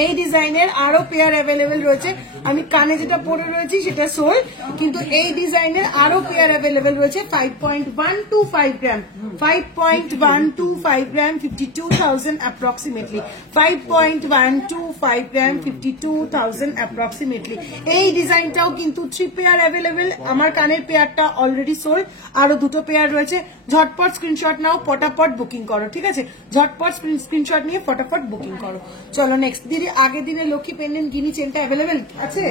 এই ডিজাইনের আরো পেয়ার অ্যাভেলেবেল রয়েছে। আমি কানে যেটা পরে রয়েছি সেটা সোল্ড, কিন্তু এই ডিজাইনের আরো পেয়ার অ্যাভেলেবেল রয়েছে। 5.125 গ্রাম, 5.125 গ্রাম, 52,000 অ্যাপ্রক্সিমেটলি, 5.125 গ্রাম, 52,000 অ্যাপ্রক্সিমেটলি। এই ডিজাইনটাও কিন্তু 3 পেয়ার অ্যাভেলেবেল। আমার কানের পেয়ারটা অলরেডি সোল্ড, আরো 2টো পেয়ার রয়েছে। ঝটপট স্ক্রিনশট নাও, ফটাফট বুকিং করো, ঠিক আছে। ঝটপট স্ক্রিনশট নিয়ে ফটাফট বুকিং করো। চলো নেক্সট। দিদি আগের দিনের লক্ষ্মী পেন্ডেন্ট গিনি চেনটা অ্যাভেলেবেল আছে?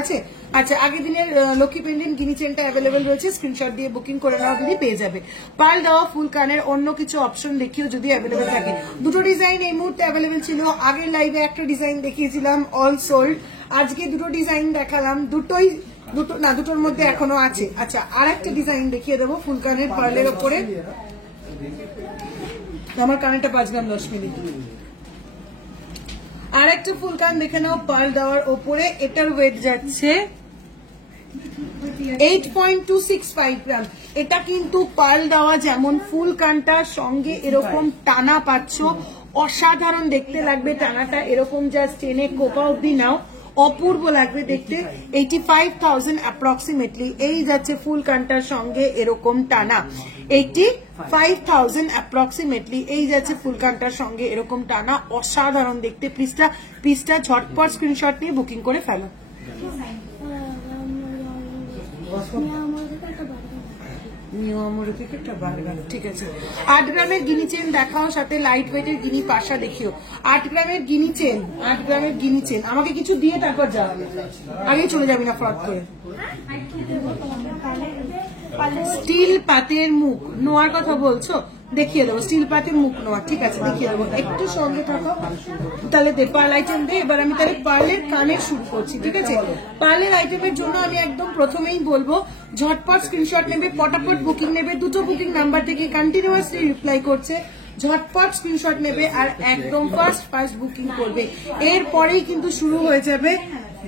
আছে। আচ্ছা আগের দিনের লক্ষ্মী পেন্ডেন্ট গিনি চেনটা অ্যাভেলেবেল রয়েছে, স্ক্রিনশট দিয়ে বুকিং করে নাও, দিদি পেয়ে যাবে। পাল দেওয়া ফুল কানের অন্য কিছু অপশন দেখিও যদি অ্যাভেলেবেল থাকে। 2টো ডিজাইন এই মুহূর্তে অ্যাভেলেবেল ছিল। আগের লাইভে একটা ডিজাইন দেখিয়েছিলাম, অল সোল্ড। আজকে 2টো ডিজাইন দেখালাম, দুটোর মধ্যে এখনো আছে। আচ্ছা আর একটা ডিজাইন দেখিয়ে দেবো ফুলকানের পার্লের ওপরে। আমার কানেরটা 5 গ্রাম 10 মিলি। আর একটা ফুল কান দেখে নাও পার্ল দেওয়ার ওপরে, এটার ওয়েট যাচ্ছে 8.265 গ্রাম। এটা কিন্তু পার্ল দেওয়া, যেমন ফুল কানটার সঙ্গে এরকম টানা পাচ্ছ, অসাধারণ দেখতে লাগবে টানাটা, এরকম জাস্ট টেনে কোপা অব্দি নাও, অপূর্ব লাগবে দেখতে। 85,000 অ্যাপ্রক্সিমেটলি এই যাচ্ছে ফুল কানটার সঙ্গে এরকম টানা, 85,000 অ্যাপ্রক্সিমেটলি এই যাচ্ছে ফুল কানটার সঙ্গে এরকম টানা, অসাধারণ দেখতে। প্লিজটা ঝটপট স্ক্রিনশট নিয়ে বুকিং করে ফেলো। ঠিক আছে, 8 গ্রামের গিনি চেন দেখাও, সাথে লাইট ওয়েটের গিনি পাশা দেখিও। 8 গ্রামের গিনি চেন, 8 গ্রামের গিনি চেন। আমাকে কিছু দিয়ে তারপর যা, আগে চলে যাবি না ফ্রড করে। স্টিল পাতের মুখ নোয়ার কথা বলছো, দেখিয়ে দেবো। স্টিল পাতের মুখ নোয়া, ঠিক আছে দেখিয়ে দেবো, একটু সঙ্গে থাকো। তাহলে দে পার্ল আইটেম দে। এবার আমি তাহলে পার্লের কানের শুরু করছি, ঠিক আছে। পার্লের আইটেমের জন্য আমি একদম প্রথমেই বলবো ঝটপট স্ক্রিনশট নেবে, পটাপট বুকিং নেবে। দুটো বুকিং নাম্বার থেকে কন্টিনিউয়াসলি রিপ্লাই করছে, ঝটপট স্ক্রিনশট নেবে আর একদম ফার্স্ট বুকিং করবে। এরপরেই কিন্তু শুরু হয়ে যাবে,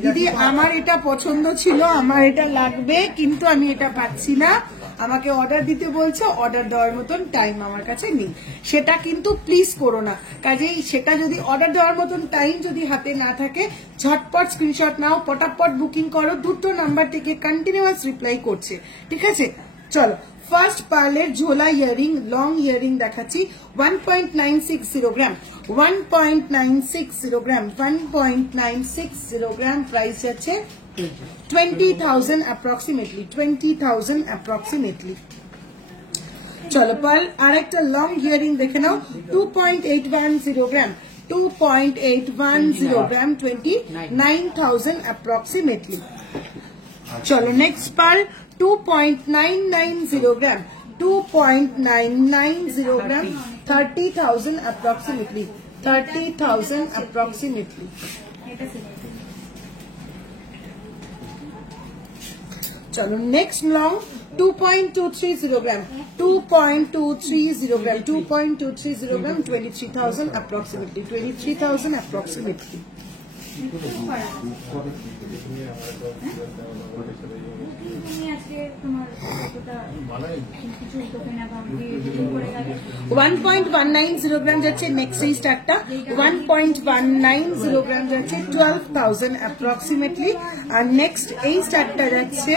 দিদি আমার এটা পছন্দ ছিল, আমার এটা লাগবে, কিন্তু আমি এটা পাচ্ছি না, আমাকে অর্ডার দিতে বলছো, অর্ডার দেওয়ার মতন টাইম আমার কাছে নেই, সেটা কিন্তু প্লিজ করো না। কাজেই সেটা যদি অর্ডার দেওয়ার মতন টাইম যদি হাতে না থাকে, ঝটপট স্ক্রিনশট নাও, পটাপট বুকিং করো। দুটো নাম্বার থেকে কন্টিনিউয়াস রিপ্লাই করছে, ঠিক আছে। চলো, ফার্স্ট পার্লের ঝোলা ইয়ারিং, লং ইয়ারিং দেখাচ্ছি। 1.960 গ্রাম, 1.960 গ্রাম, 1.960 গ্রাম। প্রাইস যাচ্ছে 20,000 approximately, 20,000 approximately। চলো পার্ল আর একটা লং ইয়ারিং দেখে নাও, 2.810 গ্রাম, 2.810 গ্রাম, 29,000 approximately। চলো নেক্সট পার্ল 2.990 গ্রাম, 2.990 গ্রাম, 30,000 approximately, 30,000 approximately। চলো নেক্সট লং 2.230 গ্রাম, 2.230 গ্রাম, 2.230 গ্রাম, 23,000 approximately, 23,000 approximately। ওয়ান 1.190 গ্রাম যাচ্ছে নেক্সট এই স্টারটা, 1.190 গ্রাম যাচ্ছে 12,000 অ্যাপ্রক্সিমেটলি। আর নেক্সট এই স্টারটা যাচ্ছে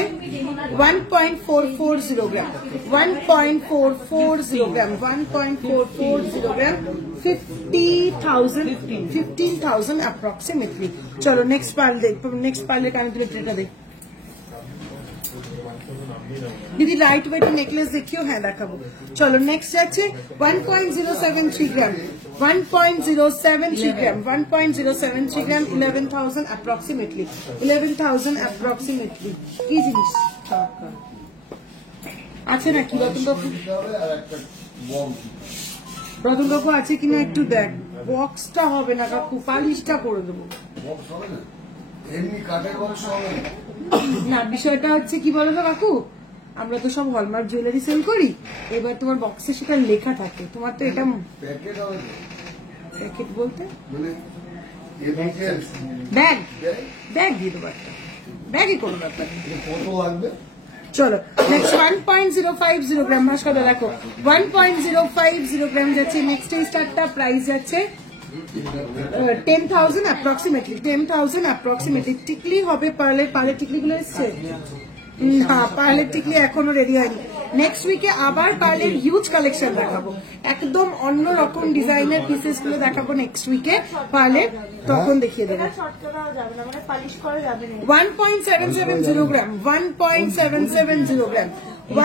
1.440 গ্রাম, 1.440 গ্রাম, 1.440 গ্রাম, 15,000 অ্যাপ্রক্সিমেটলি। চলো নেক্সট পার্ল দেখ, নেক্সট পার্লের কানে তুলে এটা দেখ। দিদি লাইট ওয়েট নেকলেস দেখিও, হ্যাঁ দেখাবো। চলো নেক্সট যাচ্ছে 1.073 গ্রাম, 1.073 গ্রাম, 1.073 গ্রাম, 11,000 approximately, 11,000 approximately। কি জিনিস আছে নাকি রতন কাকু? রতন কাকু আছে কিনা একটু দেখ। বক্সটা হবে না কাকু, পালিশটা করে দেবো। না বিষয়টা হচ্ছে কি বলো তো কাকু, আমরা তো সব হলমার্ক জুয়েলারি সেল করি, এবার তোমার বক্সে সেটা লেখা থাকে, তোমার তো এটা প্যাকেট বলতে ব্যাগ, ব্যাগ দিয়ে দেবো একটা, ব্যাগই কোনো ব্যাপার। চলো নেক্সট 1.050 গ্রাম, ভাস্কর দেখো 1.050 গ্রাম যাচ্ছে নেক্সট এই স্টারটা। প্রাইস যাচ্ছে 10,000 approximately, 10,000 approximately। টিকলি হবে পার্লের, পার্লের টিকলিগুলো এসছে না, পার্লের টিকলি এখনো রেডি হয়নি। নেক্সট উইকে আবার পার্লের হিউজ কালেকশন দেখাবো, একদম অন্য রকম ডিজাইনের পিসেস গুলো দেখাবো নেক্সট উইকে পার্লের, তখন দেখিয়ে দেবো। 1.770 গ্রাম, 1.770 গ্রাম,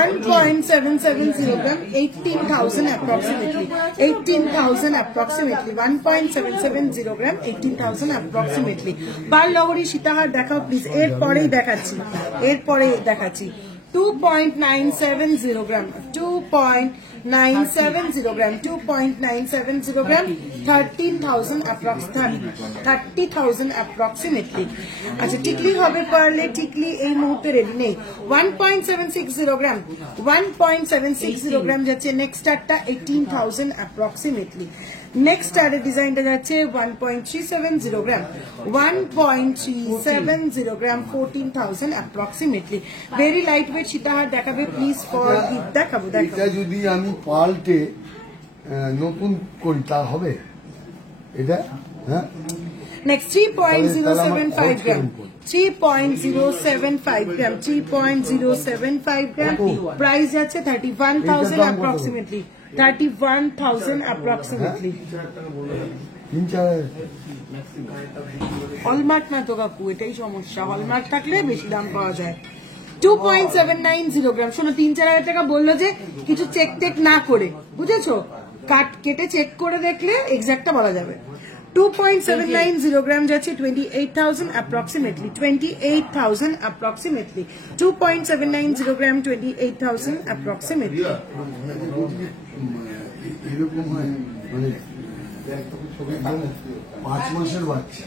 1.770 গ্রাম, 18,000 approximately, 18,000 approximately, 1.770 গ্রাম, 18,000 approximately। পার্ল লহরি সীতাহার দেখাও প্লিজ, এরপরেই দেখাচ্ছি, এরপরেই দেখাচ্ছি। 2.970 গ্রাম, 2.970 2.970 গ্রাম 2.970 গ্রাম 13,000 30,000 অ্যাপ্রক্সিমেটলি। আচ্ছা টিকলি হবে পারলে, টিকলি এই মুহূর্তে রেডি নেই। 1.760 গ্রাম 1.760 গ্রাম যাচ্ছে নেক্সট আরটা 18,000 অ্যাপ্রক্সিমেটলি। নেক্সট আরের ডিজাইনটা যাচ্ছে 1.370 গ্রাম 1.370 গ্রাম 14,000 অ্যাপ্রক্সিমেটলি। ভেরি লাইট ওয়েট সীতাহার দেখাবে প্লিজ ফর গিফট। দেখাবো এটা যদি আমি পাল্টে নতুন করি তা হবে এটা? হ্যাঁ নেক্সট 3.075 গ্রাম 3.075 গ্রাম 3.075 গ্রাম প্রাইস যাচ্ছে 31,000 অ্যাপ্রক্সিমেটলি 31,000 অ্যাপ্রক্সিমেটলি। হলমার্ক না তো কাকু, এটাই সমস্যা, হলমার্ক থাকলে বেশি দাম পাওয়া যায়। 2.790 গ্রাম। শোনো 3-4 টাকা বললো যে কিছু চেক টেক না করে, বুঝেছো, কেটে চেক করে দেখলে এক্সাক্টটা বলা যাবে। 2.790 গ্রাম যাচ্ছে 28,000 approximately 28,000 approximately 2.790 গ্রাম 28,000 approximately। এরকম হয় মানে 5 মাসের বাচ্চা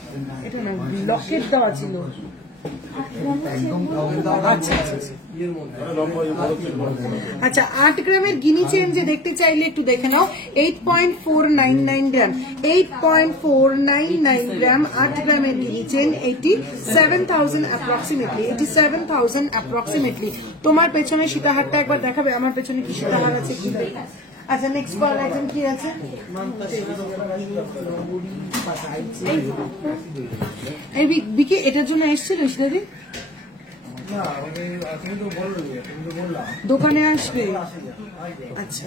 এটা না লকেট দেওয়া ছিল। আচ্ছা আচ্ছা 8 গ্রামের গিনি চেন যে দেখতে চাইলে একটু দেখে নাও। 8.499 গ্রাম 8.499 গ্রাম 8 গ্রামের গিনি চেন 87,000 অ্যাপ্রক্সিমেটলি 87,000 অ্যাপ্রক্সিমেটলি। তোমার পেছনে সীতাহারটা একবার দেখাবে, আমার পেছনে কি সীতাহার আছে কি? আচ্ছা নেক্সট পার আইটেম কি আছে? এই বিকি এটার জন্য এসেছিল সীতাদি? দোকানে আসবে? আচ্ছা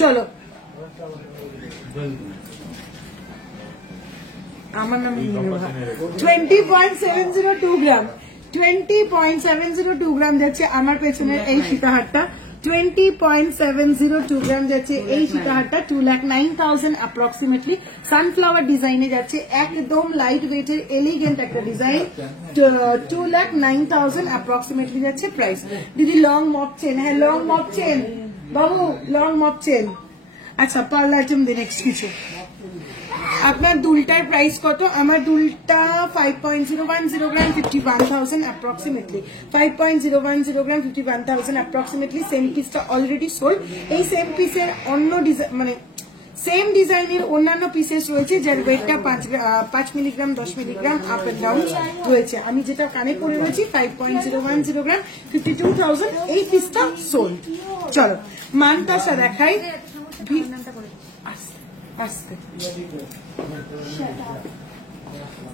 চলো, আমার নাম 20.702 গ্রাম 20.702 গ্রাম যাচ্ছে আমার পেছনের এই সীতাহারটা। 20.702 গ্রাম যাচ্ছে এই সীতাহারটা 2,09,000 অ্যাপ্রক্সিমেটলি। সানফ্লাওয়ার ডিজাইনে যাচ্ছে, একদম লাইট ওয়েটের এলিগেন্ট একটা ডিজাইন। 2,09,000 অ্যাপ্রক্সিমেটলি যাচ্ছে প্রাইস। দিদি লং মপ চেন, হ্যাঁ লং মপ চেন বাবু, লং মপ চেন। আচ্ছা পার্ল আইটেম দিন নেক্সট কিছু। আপনার দুলটার প্রাইস কত? আমার দুলটা 5.010 গ্রাম 51,000 অ্যাপ্রক্সিমেটলি 5.010 গ্রাম 51,000 অ্যাপ্রক্সিমেটলি। সেম পিসটা অলরেডি সোল্ড। এই সেম পিসের অন্য ডিজাইন মানে সেম ডিজাইনের অন্যান্য পিসেস রয়েছে যার ওয়েটটা 5 milligram 10 milligram up and down রয়েছে। আমি যেটা কানে পরে রয়েছি 5.010 গ্রাম 52,000, এই পিসটা সোল্ড। চলো মানতাসা দেখাই।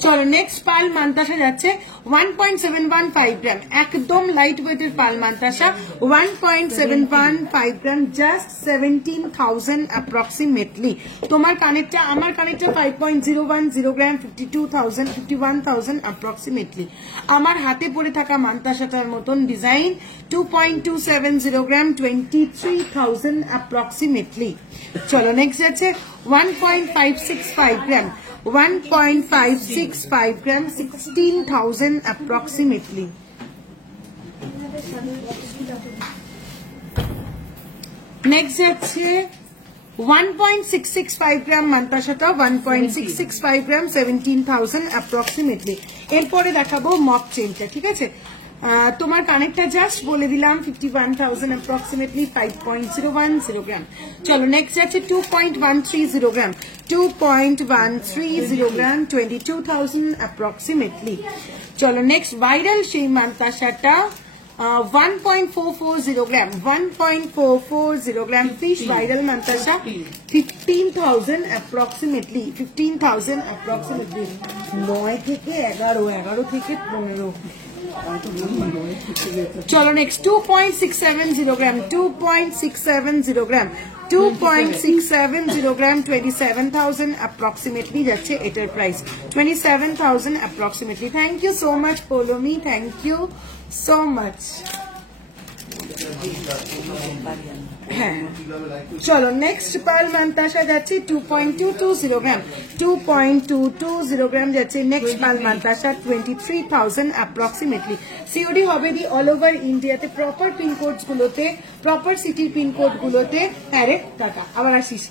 চলো নেক্সট পাল মান্তাসা যাচ্ছে 1.715 গ্রাম, একদম লাইট ওয়েটের পাল মান্তাসা 1.715 গ্রাম জাস্ট 17,000 অ্যাপ্রক্সিমেটলি। তোমার কানেরটা আমার কানেরটা 5.010 গ্রাম 51,000 অ্যাপ্রক্সিমেটলি। আমার হাতে পড়ে থাকা মান্তাসাটার মতন ডিজাইন 2.270 গ্রাম 23,000 অ্যাপ্রক্সিমেটলি। চলো নেক্সট যাচ্ছে 1.565 গ্রাম 1.565 গ্রাম 16,000 approximately। নেক্সট যাচ্ছে 1.665 গ্রাম মান্তাসাটা 1.665 গ্রাম 17,000 approximately। এরপরে দেখাবো মপ চেনটা, ঠিক আছে? তোমার কানেক্টটা জাস্ট বলে দিলাম 51,000 approximately 5.010 গ্রাম। চলো নেক্সট যাচ্ছে 2.130 গ্রাম 2.130 গ্রাম 22,000 approximately। চলো নেক্সট ভাইরাল সেই মান্তাসাটা 1.440 গ্রাম 1.440 গ্রাম fish viral mantasha 15,000 approximately 15,000 approximately। 9 থেকে 11 11 থেকে 15। চলো নেক্সট 2.670 গ্রাম 2.670 গ্রাম 2.670 গ্রাম 27,000 approximately যাচ্ছে এটার price 27,000 approximately। Thank you so much Poulomi, thank you so much. হ্যাঁ চলো নেক্সট পার্ল মান্তাসা যাচ্ছে 2.220 গ্রাম 2.220 গ্রাম যাচ্ছে নেক্সট পার্ল মান্তাসা 23,000 অ্যাপ্রক্সিমেটলি সিওডি হবে দি অল ওভার ইন্ডিয়াতে প্রপার পিনকোড গুলোতে প্রপার সিটির পিনকোড গুলোতে হ্যাঁ রে টাকা আবার আসিস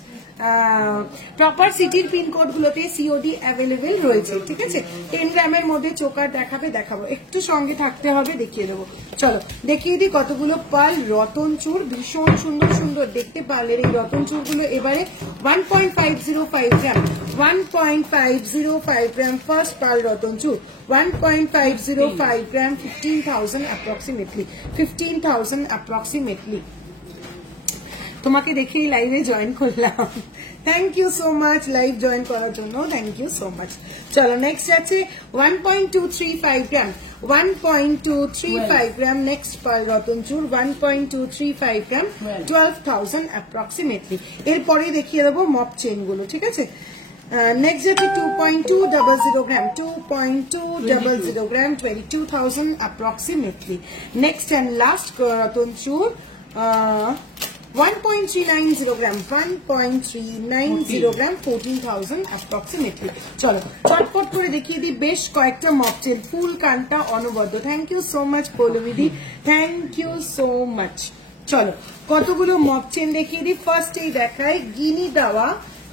প্রপার সিটির পিনকোড গুলোতে সিওডি অ্যাভেলেবেল রয়েছে ঠিক আছে 10 গ্রামের মধ্যে চোকার দেখাবো একটু সঙ্গে থাকতে হবে দেখিয়ে দেবো চলো দেখিয়ে দিই কতগুলো পাল রতন চূড় ভীষণ সুন্দর সুন্দর দেখতে পারলের এই রতন চূড় গুলো এবারে 1.505 গ্রাম 1.505 গ্রাম ফার্স্ট পাল রতন চূড় 1.505 গ্রাম 15,000 অ্যাপ্রক্সিমেটলি 15,000 অ্যাপ্রক্সিমেটলি তোমাকে দেখেই লাইভে জয়েন করলাম thank you so much live join করার জন্য থ্যাংক ইউ সো মাচ চলো নেক্সট আছে 1.235 গ্রাম 1.235 গ্রাম নেক্সট পাল রতন চূড় 1.235 গ্রাম 12,000 অ্যাপ্রক্সিমেটলি এরপরে দেখিয়ে দেবো মপ চেন গুলো ঠিক আছে নেক্সট যাচ্ছে 2.200 gram 2.200 gram 22,000 approximately next and last রতন চূড় 1.390 গ্রাম 1.390 গ্রাম 14,000 অ্যাপ্রক্সিমেটলি চলো চটপট করে দেখিয়ে দিই বেশ কয়েকটা মপচেন ফুল কানটা অনবদ্য থ্যাংক ইউ সো মাচ পৌলমিদি থ্যাংক ইউ সো মাচ চলো কতগুলো মপচেন দেখিয়ে দিই ফার্স্ট এই দেখায় গিনি দেওয়া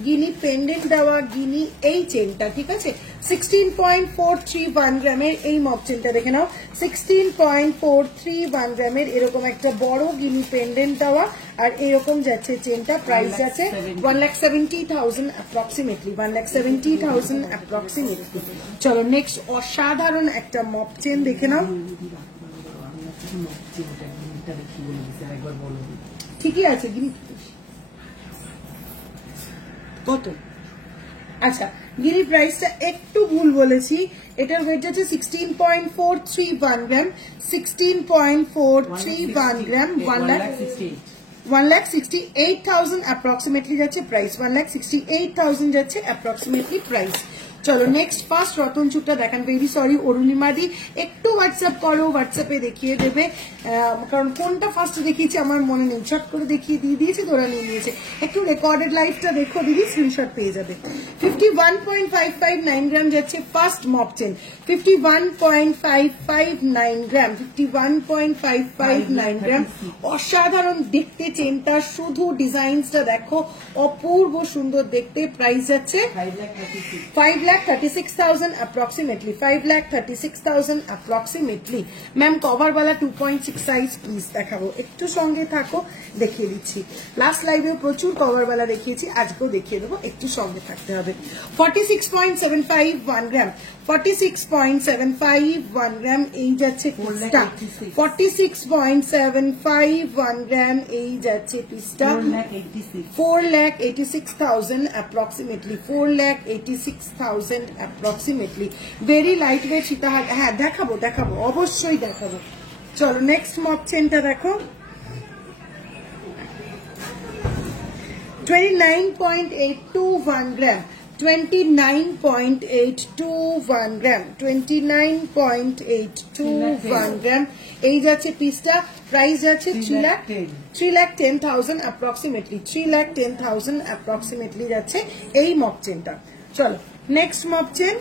গিনি পেন্ডেন্ট দেওয়া গিনি এই চেনটা ঠিক আছে 16.431 গ্রামের এই মপ চেনটা দেখে নাও 16.431 গ্রামের এরকম একটা বড় গিনি পেন্ডেন্ট দেওয়া আর এরকম যাচ্ছে চেনটা প্রাইস যাচ্ছে 1,70,000 অ্যাপ্রক্সিমেটলি 1,70,000 অ্যাপ্রক্সিমেটলি চলো নেক্সট অসাধারণ একটা মপ চেন দেখে নাও ঠিকই আছে গিনি কত আচ্ছা গিরির প্রাইসটা একটু ভুল বলেছি এটার ওয়েট আছে 16.431 গ্রাম 16.431 গ্রাম 1,68,000 অ্যাপ্রক্সিমেটলি যাচ্ছে প্রাইস 1,68,000 যাচ্ছে অ্যাপ্রক্সিমেটলি প্রাইস চলো নেক্সট ফার্স্ট রতন চূড়টা দেখান ভেরি সরি অরুণিমাদি একটু হোয়াটসঅ্যাপ করো হোয়াটসঅ্যাপে দেখিয়ে দেবে কারণ কোনটা ফার্স্ট দেখিয়েছি আমার মনে নেই চট করে দেখিয়ে দিয়ে দিয়েছে তোরা নিয়ে নিয়েছে একটু রেকর্ডেড লাইভটা দেখো দিদি স্ক্রিনশট পেয়ে যাবে 51.559 গ্রাম যাচ্ছে ফার্স্ট মপ চেন 51.559 গ্রাম 51.559 গ্রাম অসাধারণ দেখতে চেনটা শুধু ডিজাইনসটা দেখো অপূর্ব সুন্দর দেখতে প্রাইস যাচ্ছে 5,36,000 approximately 5,36,000 approximately ম্যাম কভার वाला 2.6 সাইজ প্লিজ দেখাবো একটু সঙ্গে থাকো দেখিয়ে দিচ্ছি লাস্ট লাইভেও প্রচুর কভার वाला দেখিয়েছি আজকেও দেখিয়ে দেবো একটু সঙ্গে থাকতে হবে 46.751 গ্রাম 46.751 গ্রাম এই যাচ্ছে পিসটা 46.751 গ্রাম এই যাচ্ছে পিসটা 4,86,000 approximately 4,86,000 approximately very lightweight সীতাহার হ্যাঁ দেখাবো অবশ্যই দেখাবো চলো নেক্সট মপ চেনটা দেখো 29.821 গ্রাম 29.821 গ্রাম 29.821 গ্রাম এই যাচ্ছে পিসটা প্রাইস যাচ্ছে 3,10,000 approximately 3,10,000 approximately যাচ্ছে এই মপ চেনটা চলো নেক্সট মপ চেন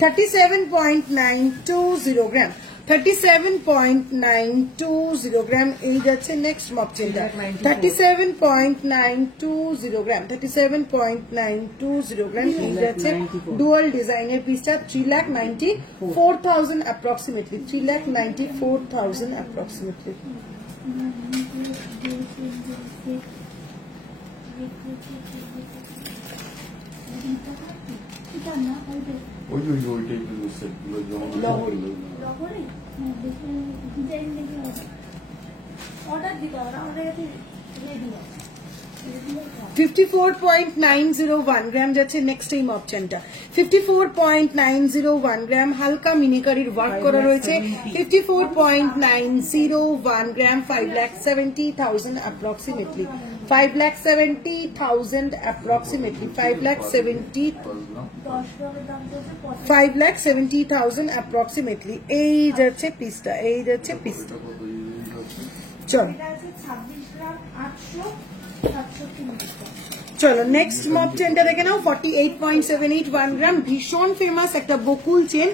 37.920 গ্রাম 37.920 গ্রাম এই যাচ্ছে নেক্সট মপ চেনটা 37.920 গ্রাম 37.920 গ্রাম এই যাচ্ছে ডুয়াল ডিজাইনের পিসটা 3,94,000 approximately 3,94,000 approximately অর্ডার দিতে হবে আমাদের কাছে রেডি আছে 54.901 গ্রাম যাচ্ছে নেক্সট এই মপ চেনটা 54.901 গ্রাম হালকা মিনিকারির ওয়ার্ক করা রয়েছে 54.901 গ্রাম 5,70,000 approximately 5,70,000 approximately 5,70,000 approximately এই যাচ্ছে পিসটা চলো এটা আছে 26,867 চলো নেক্সট মক চেনটা দেখে নাও 48.78 1 গ্রাম, ভীষণ ফেমাস একটা বকুল চেন,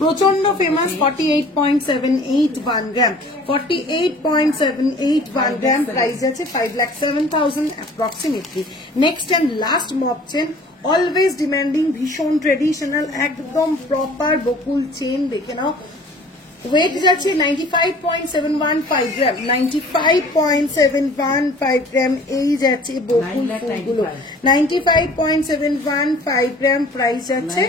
প্রচন্ড ফেমাস 48.78 1 গ্রাম, 48.78 1 গ্রাম, প্রাইস আছে 5,07,000 অ্যাপ্রক্সিমেটলি। নেক্সট এন্ড লাস্ট মক চেন, অলওয়েজ ডিমান্ডিং, ভীষণ ট্রেডিশনাল, একদম প্রপার বকুল চেন, দেখে নাও ওয়েট যাচ্ছে 95.715 গ্রাম, 95.715 গ্রাম, এই যাচ্ছে বকুল ফুলগুলো 95.715 গ্রাম, প্রাইস যাচ্ছে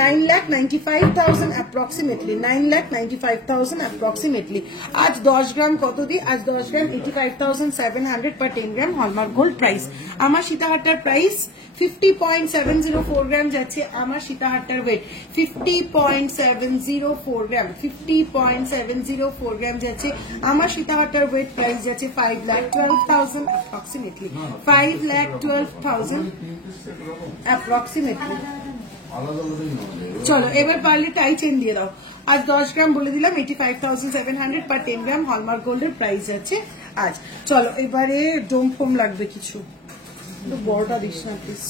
9,95,000 অ্যাপ্রক্সিমেটলি, 9,95,000 অ্যাপ্রক্সিমেটলি। আজ 10 গ্রাম কত দিই? আজ 10 গ্রাম 85,700 পার 10 গ্রাম হলমার্ক গোল্ড প্রাইস। আমার সীতাহারটার প্রাইস 50.704 গ্রাম যাচ্ছে, আমার সীতাহারটার ওয়েট 50.704 গ্রাম, 50.704 গ্রাম যাচ্ছে আমার সীতাহারটার ওয়েট, প্রাইস যাচ্ছে 5,12,000 অ্যাপ্রক্সিমেটলি, 5,12,000 অ্যাপ্রক্সিমেটলি। চলো এবার পারলে টাই চেন দিয়ে দাও। আজ 10 গ্রাম বলে দিলাম 85,700 পার 10 গ্রাম হলমার্ক গোল্ডের প্রাইস যাচ্ছে আজ। চলো এবারে ডোম ফোম লাগবে কিছু, একটু বড়টা দিস না প্লিজ,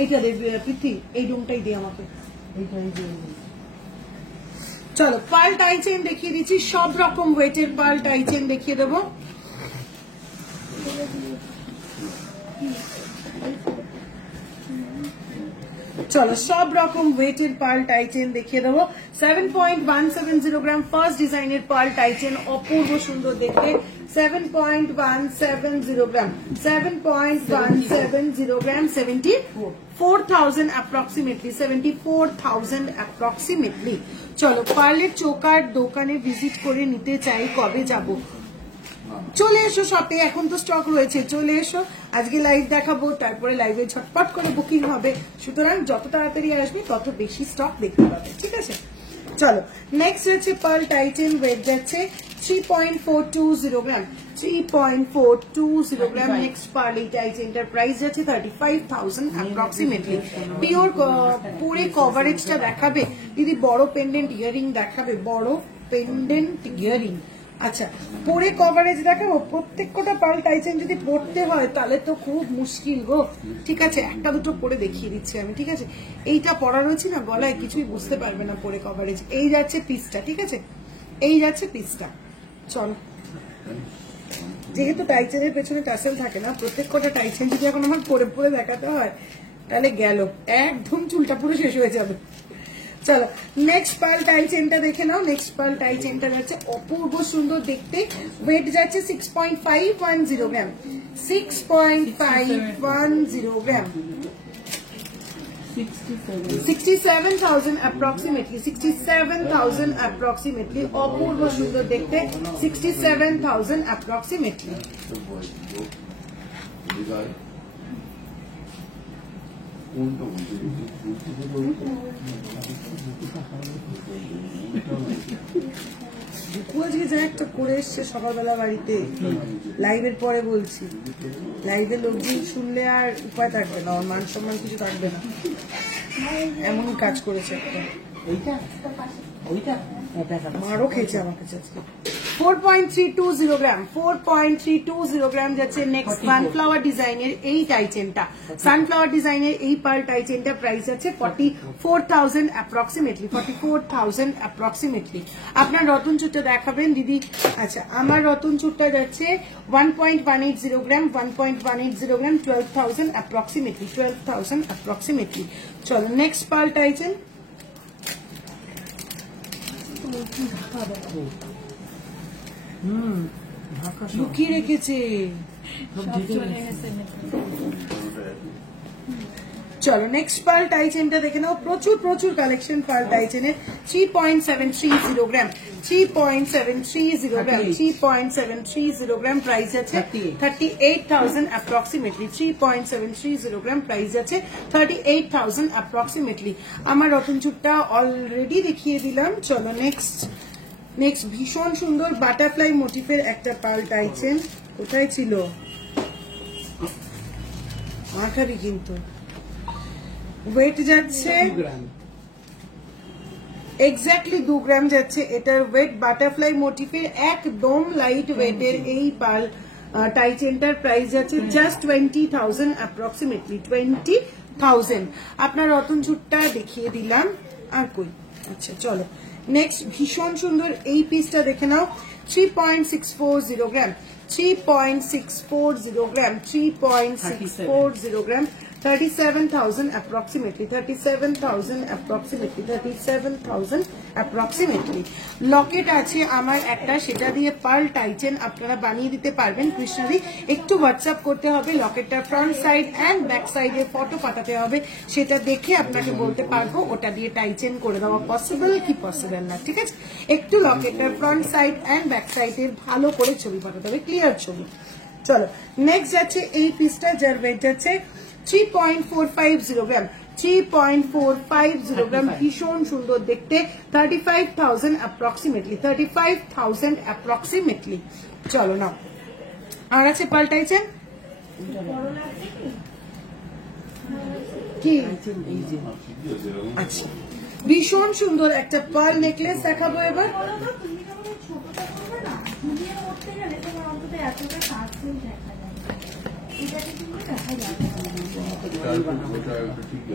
এইটা দেখবি পৃথ্বী, এই ডোমটাই দিয়ে আমাকে। চলো পার্ল টাই চেন দেখিয়ে দিচ্ছি, সব রকম ওয়েটের পার্ল টাই চেন দেখিয়ে দেবো। চলো সব রকম ওয়েটের পার্ল টাই চেন দেখিয়ে দেবো। 7.170 গ্রাম ফার্স্ট ডিজাইনের পার্ল টাই চেন, অপূর্ব সুন্দর দেখতে, 7.170 গ্রাম, 7.170 গ্রাম, 74,000 অ্যাপ্রক্সিমেটলি, 74,000 অ্যাপ্রক্সিমেটলি। চলো পার্লের চোকার দোকানে ভিজিট করে নিতে চাই, কবে যাব? চলে এসো শপে, এখন তো স্টক রয়েছে, চলে এসো। আজকে লাইভ দেখাবো, তারপরে লাইভে ঝটপট করে বুকিং হবে, সুতরাং যত তাড়াতাড়ি আসবে তত বেশি স্টক দেখতে পাবে, ঠিক আছে? চলো নেক্সট হচ্ছে পার্ল টাইটেন, ওয়েট যাচ্ছে 3.420 গ্রাম, 3.420 গ্রাম। নেক্সট পার্ল এই টাইটেনটার প্রাইস যাচ্ছে 35,000 অ্যাপ্রক্সিমেটলি। পিওর পুরো কভারেজটা দেখাবে দিদি, বড় পেন্ডেন্ট ইয়ারিং দেখাবে, বড় পেন্ডেন্ট ইয়ারিং। আচ্ছা পরে কভারেজ দেখাবো, প্রত্যেক কটা পার্ল টাইচেন যদি পড়তে হয় তাহলে তো খুব মুশকিল গো। ঠিক আছে একটা দুটো পরে দেখিয়ে দিচ্ছি আমি, ঠিক আছে? এইটা পড়া রয়েছে না গলায়, কিছুই বুঝতে পারবে না পরে কভারেজ। এই যাচ্ছে পিসটা, ঠিক আছে, এই যাচ্ছে পিসটা। চল যেহেতু টাইচেনের পেছনে টাসেল থাকে না, প্রত্যেক কটা টাইচেন যদি এখন আমার পরে পরে দেখাতে হয় তাহলে গেল, একদম চুলটা পুরো শেষ হয়ে যাবে। চলো নেক্সট পার্ল টাই চেনটা দেখে নাও। নেক্সট পার্ল টাই চেনটা যাচ্ছে অপূর্ব সুন্দর দেখতে, ওয়েট যাচ্ছে 6.510 গ্রাম, 6.510 গ্রাম, 67,000 approximately, 67,000 approximately, অপূর্ব সুন্দর দেখতে, 67,000 approximately। আজকে যা একটা করে এসছে সকালবেলা বাড়িতে, লাইভের পরে বলছি, লাইভে লোকজন শুনলে আর উপায় থাকবে না, ওর মান সম্মান কিছু থাকবে না, এমনই কাজ করেছে একটা। মারও খেয়েছে আমার কাছে আজকে। 4.320 গ্রাম, 4.320 গ্রাম যাচ্ছে নেক্সট সানফ্লাওয়ার ডিজাইনের এই টাইচেনটা, সানফ্লাওয়ার ডিজাইনের এই পার্ল টাইচেনটা প্রাইস আছে 44,000 অ্যাপ্রক্সিমেটলি, 44,000 অ্যাপ্রক্সিমেটলি। আপনার রতন চুটটা দেখাবেন দিদি? আচ্ছা আমার রতন চুটটা যাচ্ছে 1.180 গ্রাম, 1.180 গ্রাম, 12,000 অ্যাপ্রক্সিমেটলি, 12,000 অ্যাপ্রক্সিমেটলি। চলো নেক্সট পার্ল টাইচেন, লুকিয়ে রেখেছে। চলো নেক্সট পার্ল টাইচেনটা দেখে নাও, প্রচুর প্রচুর কালেকশন পার্ল টাইচেনের। 3.730 গ্রাম, 3.730 গ্রাম, 3.730 গ্রাম, প্রাইস আছে 38,000 অ্যাপ্রক্সিমেটলি, 3.730 গ্রাম, প্রাইস আছে 38,000 অ্যাপ্রক্সিমেটলি। আমার রতন চুটটা অলরেডি দেখিয়ে দিলাম। চলো নেক্সট ভীষণ সুন্দর বাটারফ্লাই মোটিফের একটা পার্ল টাইচেন, কোথায় ছিল মাখাবি কিন্তু। ওয়েট যাচ্ছে এক্স্যাক্টলি 2 গ্রাম যাচ্ছে। এটার ওয়েট বাটারফ্লাই মোটিফের একদম লাইট ওয়েটের এই পাল টাই চেনটার প্রাইস যাচ্ছে জাস্ট 20,000 অ্যাপ্রক্সিমেটলি 20,000। আপনার রতন ছুটটা দেখিয়ে দিলাম, আর কই, আচ্ছা চলো নেক্সট। ভীষণ সুন্দর এই পিসটা দেখে নাও, 3.640 গ্রাম, 3.640 গ্রাম, 3.640 গ্রাম, 37,000 approximately, 37,000 approximately, 37,000 approximately। লকেট আছে আমার একটা, সেটা দিয়ে পার্ল টাইচেন আপনারা বানিয়ে দিতে পারবেন কৃষ্ণাদি। একটু হোয়াটসঅ্যাপ করতে হবে, লকেটটার ফ্রন্ট সাইড অ্যান্ড ব্যাক সাইডে ফটো পাঠাতে হবে, সেটা দেখে আপনাকে বলতে পারবো ওটা দিয়ে টাইচেন করে দেওয়া পসিবল কি পসিবল না, ঠিক আছে? একটু লকেটটার ফ্রন্ট সাইড অ্যান্ড ব্যাক সাইডের ভালো করে ছবি পাঠাতে হবে, ক্লিয়ার ছবি। চলো নেক্সট যাচ্ছে এই পিসটা, যার ওয়েট যাচ্ছে 3.450 গ্রাম, 3.450 গ্রাম, ভীষণ সুন্দর দেখতে, 35,000 অ্যাপ্রক্সিমেটলি, 35,000 অ্যাপ্রক্সিমেটলি। চলো নাও, আর আছে পাল্টাইছেন কি? আচ্ছা, ভীষণ সুন্দর একটা পার্ল নেকলেস দেখাবো এবার।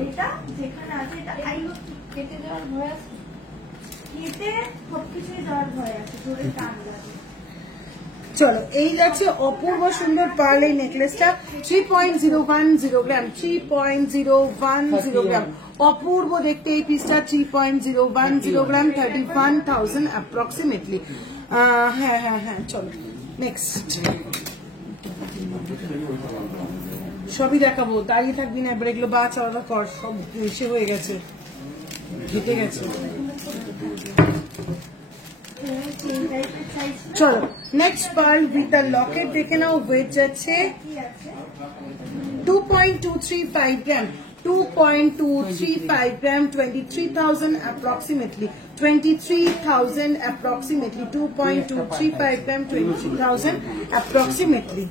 এটা যেখানে আছে এটা কেটে যাওয়ার ভয় আছে, কেটে সবকিছুই যাওয়ার ভয় আছে, জোরে টান লাগে। চলো এই যাচ্ছে অপূর্ব সুন্দর পার্ল এই নেকলেসটা, 3.010 গ্রাম, 3.010 গ্রাম, অপূর্ব দেখতে এই পিসটা, 3.010 গ্রাম, 31,000 অ্যাপ্রক্সিমেটলি। হ্যাঁ হ্যাঁ হ্যাঁ, চলো নেক্সট। সবই দেখাবো, দাঁড়িয়ে থাকবি না এবার, এগুলো বাচ আলাদা কর, সব এসে হয়ে গেছে, ঘেটে গেছে। চলো next pearl with the locket দেখে নাও, ওয়েট যাচ্ছে 2.235 গ্রাম, 2.235 গ্রাম, 23,000 approximately, 23,000 approximately, 2.235 গ্রাম, 23,000 approximately।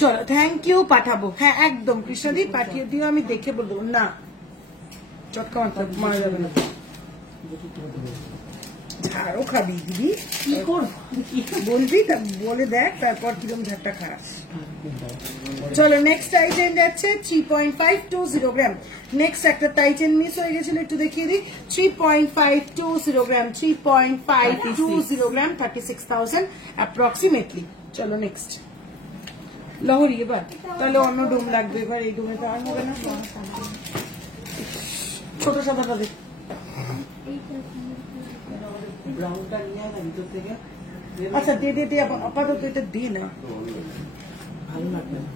চলো থ্যাংক ইউ, পাঠাবো, হ্যাঁ একদম কৃষ্ণাদি পাঠিয়ে দিও, আমি দেখে বলবো না, চটকা মারা যাবে না, ঝাড়ও খাবি দিদি, কি করবো বলবি, তা বলে দেখ তারপর কিরম ঝাড়টা খাস। চলো নেক্সট টাইচেন যাচ্ছে 3.520 গ্রাম, নেক্সট একটা টাইচেন মিস হয়ে গেছিল, একটু দেখিয়ে দিই, 3.520 গ্রাম, 3.520 গ্রাম, 36,000 অ্যাপ্রক্সিমেটলি। চলো নেক্সট লহরি, এবার তাহলে অন্য ডোম লাগবে, এবার এই ডোমে তো আর হবে না, ছোট সাদাটা দেখ, আচ্ছা দে দে দে, আপাতত এটা দে না, ভালো লাগবে না।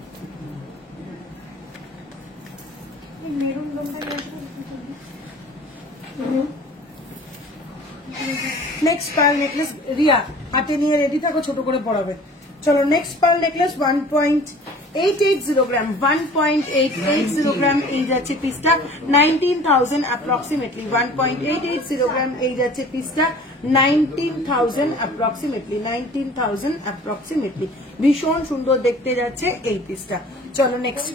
মেরুন ডোমটা নেক্সট পার্ল নেকলেস, রিয়া হাতে নিয়ে রেডি থাকো, ছোট করে পড়াবে। চলো next pearl necklace 1.880 gram, 1.880 gram, এই যাচ্ছে পিসটা 19,000 অ্যাপ্রক্সিমেটলি, 1.880 গ্রাম, এই যাচ্ছে পিসটা 19,000 অ্যাপ্রক্সিমেটলি, 19,000 অ্যাপ্রক্সিমেটলি। ভীষণ সুন্দর দেখতে যাচ্ছে এই পিসটা। চলো নেক্সট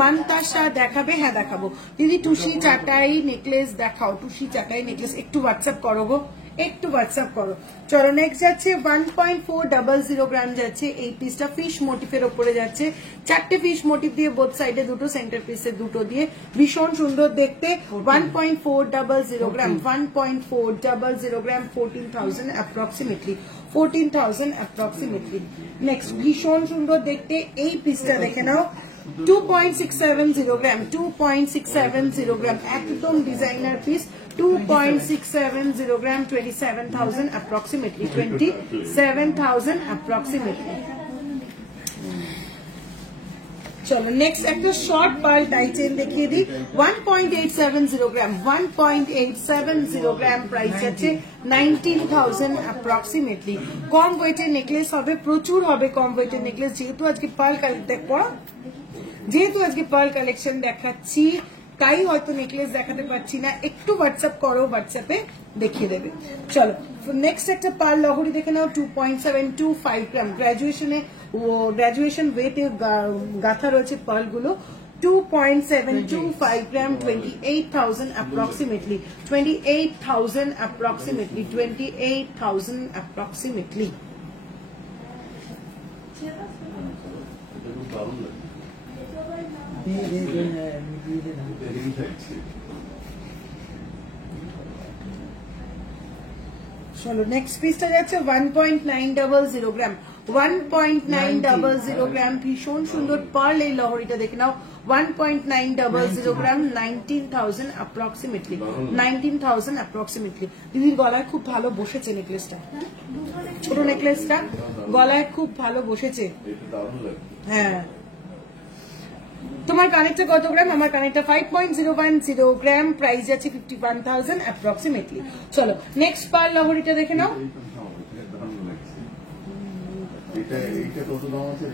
মানতাসা দেখাবে, হ্যাঁ দেখাবো দিদি, টুসি চাটাই নেকলেস দেখাও, টুসি চাটাই নেকলেস একটু হোয়াটসঅ্যাপ করো গো, একটু হোয়াটসঅ্যাপ করো। চলো নেক্সট যাচ্ছে 1.400 গ্রাম যাচ্ছে এই পিসটা, ফিশ মোটিফের ওপরে যাচ্ছে, 4টে ফিশ মোটিভ দিয়ে বোথ সাইডে দুটো, সেন্টার পিসে দুটো দিয়ে, ভীষণ সুন্দর দেখতে, 1.400 গ্রাম, 1.400 গ্রাম, 14,000 অ্যাপ্রক্সিমেটলি, 14,000 অ্যাপ্রক্সিমেটলি। নেক্সট ভীষণ সুন্দর দেখতে এই পিসটা দেখে নাও, 2.670 গ্রাম, 2.670 গ্রাম, একদম ডিজাইনার পিস, 2.670 গ্রাম, 27,000 approximately, 27,000 approximately। চলো নেক্সট একটা শর্ট পার্ল টাইচেন দেখিয়ে দিই, 1.870 গ্রাম, 1.870 গ্রাম, প্রাইস আছে 19,000 approximately। কম ওয়েটের নেকলেস হবে, প্রচুর হবে কম ওয়েটের নেকলেস, যেহেতু আজকে পার্ল কালেকশন দেখাচ্ছি তাই হয়তো নেকলেস দেখাতে পারছি না, একটু হোয়াটসঅ্যাপ করো, হোয়াটসঅ্যাপে দেখিয়ে দেবে। চলো নেক্সট একটা পার্ল লহরি দেখে নাও, 2.725 গ্রাম, গ্রাজুয়েশনে গ্রাজুয়েশন ওয়েটে গাথা রয়েছে পার্ল গুলো 2.725 গ্রাম 28,000 approximately 28,000 approximately 28,000 approximately দিয়ে দিয়ে দিয়ে দিয়ে দিয়ে চলো নেক্সট পিসটা যাচ্ছে 1.900 গ্রাম 1.900 গ্রাম ভীষণ সুন্দর পার্ল এই লহরিটা দেখে নাও 1.900 গ্রাম 19,000 approximately 19,000 approximately দিদির গলায় খুব ভালো বসেছে নেকলেসটা ছোট নেকলেসটা গলায় খুব ভালো বসেছে হ্যাঁ তোমার কানেরটা কত গ্রাম আমার কানেরটা 5.010 গ্রাম প্রাইস যাচ্ছে 51,000 approximately চলো নেক্সট পার্ল লহরিটা দেখে নাও এটা কত দাম আছে?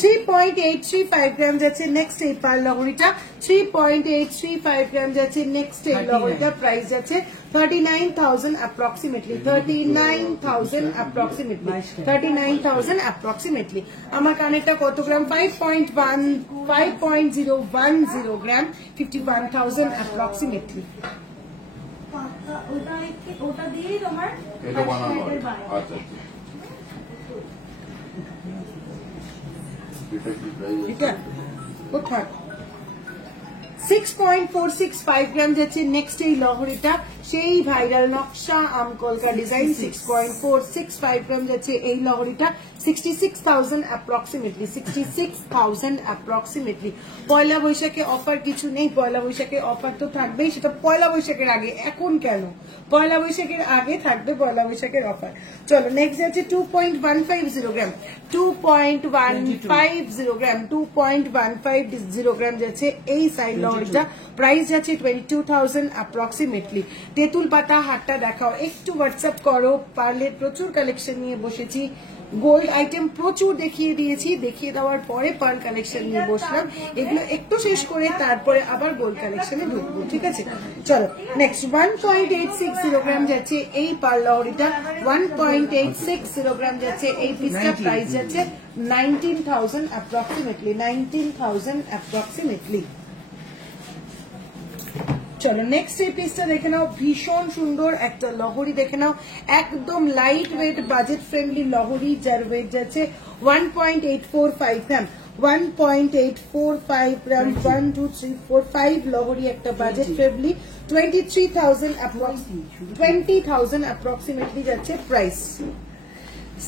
3.835 গ্রাম যাচ্ছে নেক্সট এই পার্ল লহরিটা 3.835 গ্রাম যাচ্ছে নেক্সট এই লহরিটা প্রাইস যাচ্ছে 39,000 approximately 39,000 approximately 39,000 approximately আমার কানেরটা কত গ্রাম 5.010 গ্রাম 51,000 approximately ওটা দিয়েই তোমার এটা বানানো হয়। আচ্ছা এটা কি প্রাইস? ঠিক আছে কোথায় 6.465 গ্রাম যাচ্ছে নেক্সট এই লহরিটা সেই ভাইরাল নকশা আমকলকা ডিজাইন 6.465 গ্রাম যাচ্ছে এই লহরিটা 66,000 approximately 66,000 approximately পয়লা বৈশাখে অফার কিছু নেই পয়লা বৈশাখে অফার তো থাকবেই সেটা পয়লা বৈশাখের আগে এখন কেন পয়লা বৈশাখের আগে থাকবে পয়লা বৈশাখের অফার চলো নেক্সট যাচ্ছে 2.150 গ্রাম 2.150 গ্রাম 2.150 গ্রাম যাচ্ছে এই সাইড লহরিটা প্রাইস যাচ্ছে 22,000 approximately তেঁতুল পাতা হাটটা দেখাও একটু হোয়াটসঅ্যাপ করো পার্লের প্রচুর কালেকশন নিয়ে বসেছি গোল্ড আইটেম প্রচুর দেখিয়ে দিয়েছি দেখিয়ে দেওয়ার পরে পার্ল কালেকশন নিয়ে বসলাম এগুলো একটু শেষ করে তারপরে আবার গোল্ড কালেকশনে ঢুকবো ঠিক আছে চলো নেক্সট 1.860 গ্রাম যাচ্ছে এই পার্ল লহরিটা 1.860 গ্রাম যাচ্ছে এই পিসটা প্রাইস যাচ্ছে 19,000 approximately 19,000 approximately চলো নেক্সট এই পিসটা দেখে নাও ভীষণ সুন্দর একটা লহরি দেখে নাও একদম লাইট ওয়েট বাজেট ফ্রেন্ডলি লহরি যার ওয়েট যাচ্ছে 1.845 গ্রাম 1.845 গ্রাম 1 2 3 4 5 লহরি একটা বাজেট ফ্রেন্ডলি 23,000 20,000 approximately যাচ্ছে প্রাইস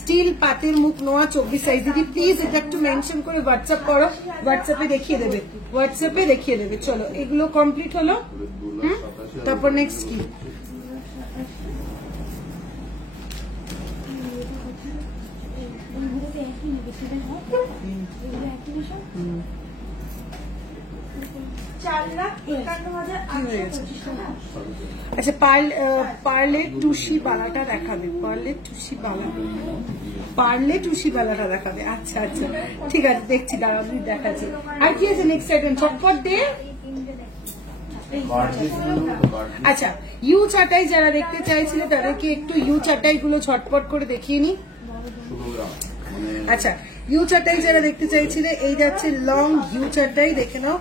স্টিল পাতের মুখ নোয়া 24 সাইজ দিদি প্লিজ এটা একটু মেনশন করে হোয়াটসঅ্যাপ করো হোয়াটসঅ্যাপে দেখিয়ে দেবে চলো এগুলো কমপ্লিট হলো তারপর নেক্সট কি আচ্ছা পার্লের টুসি বালাটা দেখাবে পার্লে টুসি বালাটা দেখাবে আচ্ছা আচ্ছা ঠিক আছে দেখছি দাঁড়াও তুমি দেখাচ্ছি আর কি আছে নেক্সট আইটেম চটপট দে আচ্ছা ইউ চাটাই যারা দেখতে চাইছিল তাদেরকে একটু ইউ চাটাই গুলো ছটপট করে দেখিয়ে নি আচ্ছা ইউ চাটাই যারা দেখতে চাইছিলে এই যাচ্ছে লং ইউ চাটাই দেখে নাও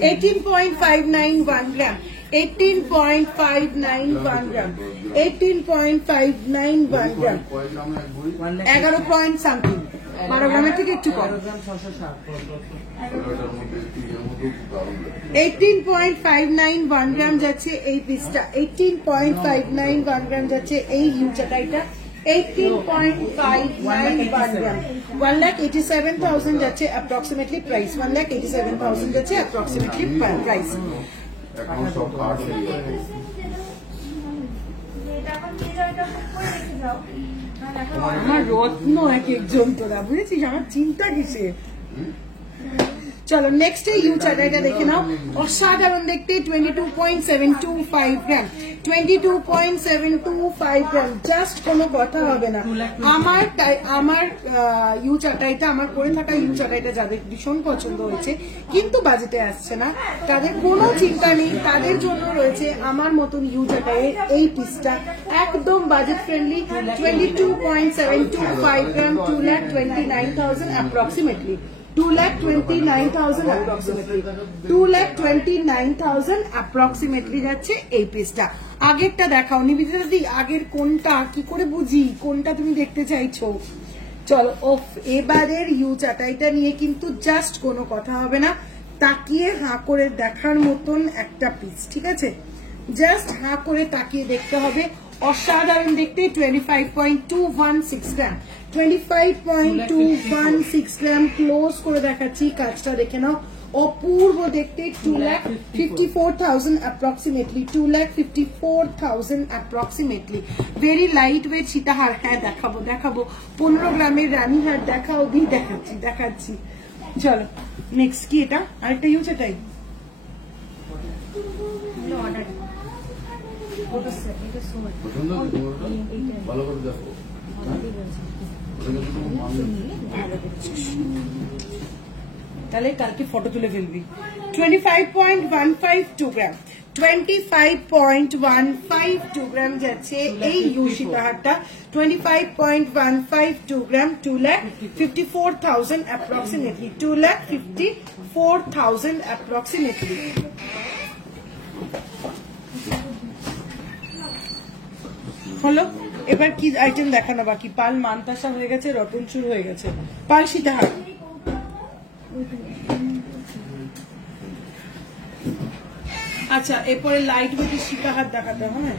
18.591 গ্রাম 18.591 গ্রাম 18.591 গ্রাম 11 পয়েন্ট সামথিং 12 গ্রামের থেকে একটু কম 18.591 গ্রাম যাচ্ছে এই পিসটা 18.591 গ্রাম যাচ্ছে এই ইউ চাটাইটা 18.591 গ্রাম 1,87,000 যাচ্ছে approximately price 1,87,000 যাচ্ছে approximately price এখন সব কার্ড হয়ে গেছে আমার রত্ন এক একজন তোরা বুঝেছিস আমার চিন্তা কিসে চলো নেক্সট ইউ চাটাইটা দেখে নাও, অসাধারণ দেখতে, 22.725 গ্রাম, 22.725 গ্রাম, জাস্ট কোনো কথা হবে না। আমার ইউ চাটাইটা, আমার পরে থাকা ইউ চাটাইটা যাদের ভীষণ পছন্দ হয়েছে কিন্তু বাজেটে আসছে না, তাদের কোনো চিন্তা নেই, তাদের জন্য রয়েছে আমার মতন ইউ চাটাইয়ের এই পিসটা, একদম বাজেট ফ্রেন্ডলি, 22.725 গ্রাম, 2,29,000 অ্যাপ্রক্সিমেটলি, 2,29,000 অ্যাপ্রক্সিমেটলি, 2,29,000 অ্যাপ্রক্সিমেটলি যাচ্ছে এই পিসটা। আগেরটা দেখাও নিবেদিতা দি, আগের কোনটা, কি করে বুঝি কোনটা তুমি দেখতে চাইছো? চলো ওফ, এবারের ইউ চাটাইটা নিয়ে কিন্তু জাস্ট কোনো কথা হবে না, তাকিয়ে হাঁ করে দেখার মতন একটা পিস, ঠিক আছে? জাস্ট হাঁ করে তাকিয়ে দেখতে হবে, অসাধারণ দেখতে, 25.216 গ্রাম, 25.216 গ্রাম, ক্লোজ করে দেখাচ্ছি, কাজটা দেখে নাও, অপূর্ব দেখতে, 2,54,000 approximately, 2,54,000 approximately, very light weight সীতাহার। হ্যাঁ দেখাবো 15 গ্রামের রানীহার দেখা অবধি দেখাচ্ছি। চলো নেক্সট কি, এটা আরেকটা ইউজ, এটাই ভালো করে দেখো, তাহলে কালকে ফটো তুলে ফেলবি। 25.152 গ্রাম, 25.152 গ্রাম যাচ্ছে এই ইউশিতাহারটা, 25.152 গ্রাম, 2,54,000 অ্যাপ্রক্সিমেটলি, 2,54,000 অ্যাপ্রক্সিমেটলি। হলো, এবার কি আইটেম দেখানো বাকি? পাল মানতাসা হয়ে গেছে, রতন চুর হয়ে গেছে, পাল সীতাহার। আচ্ছা এরপরে লাইট ওয়েটের সীতাহার দেখাতে হবে।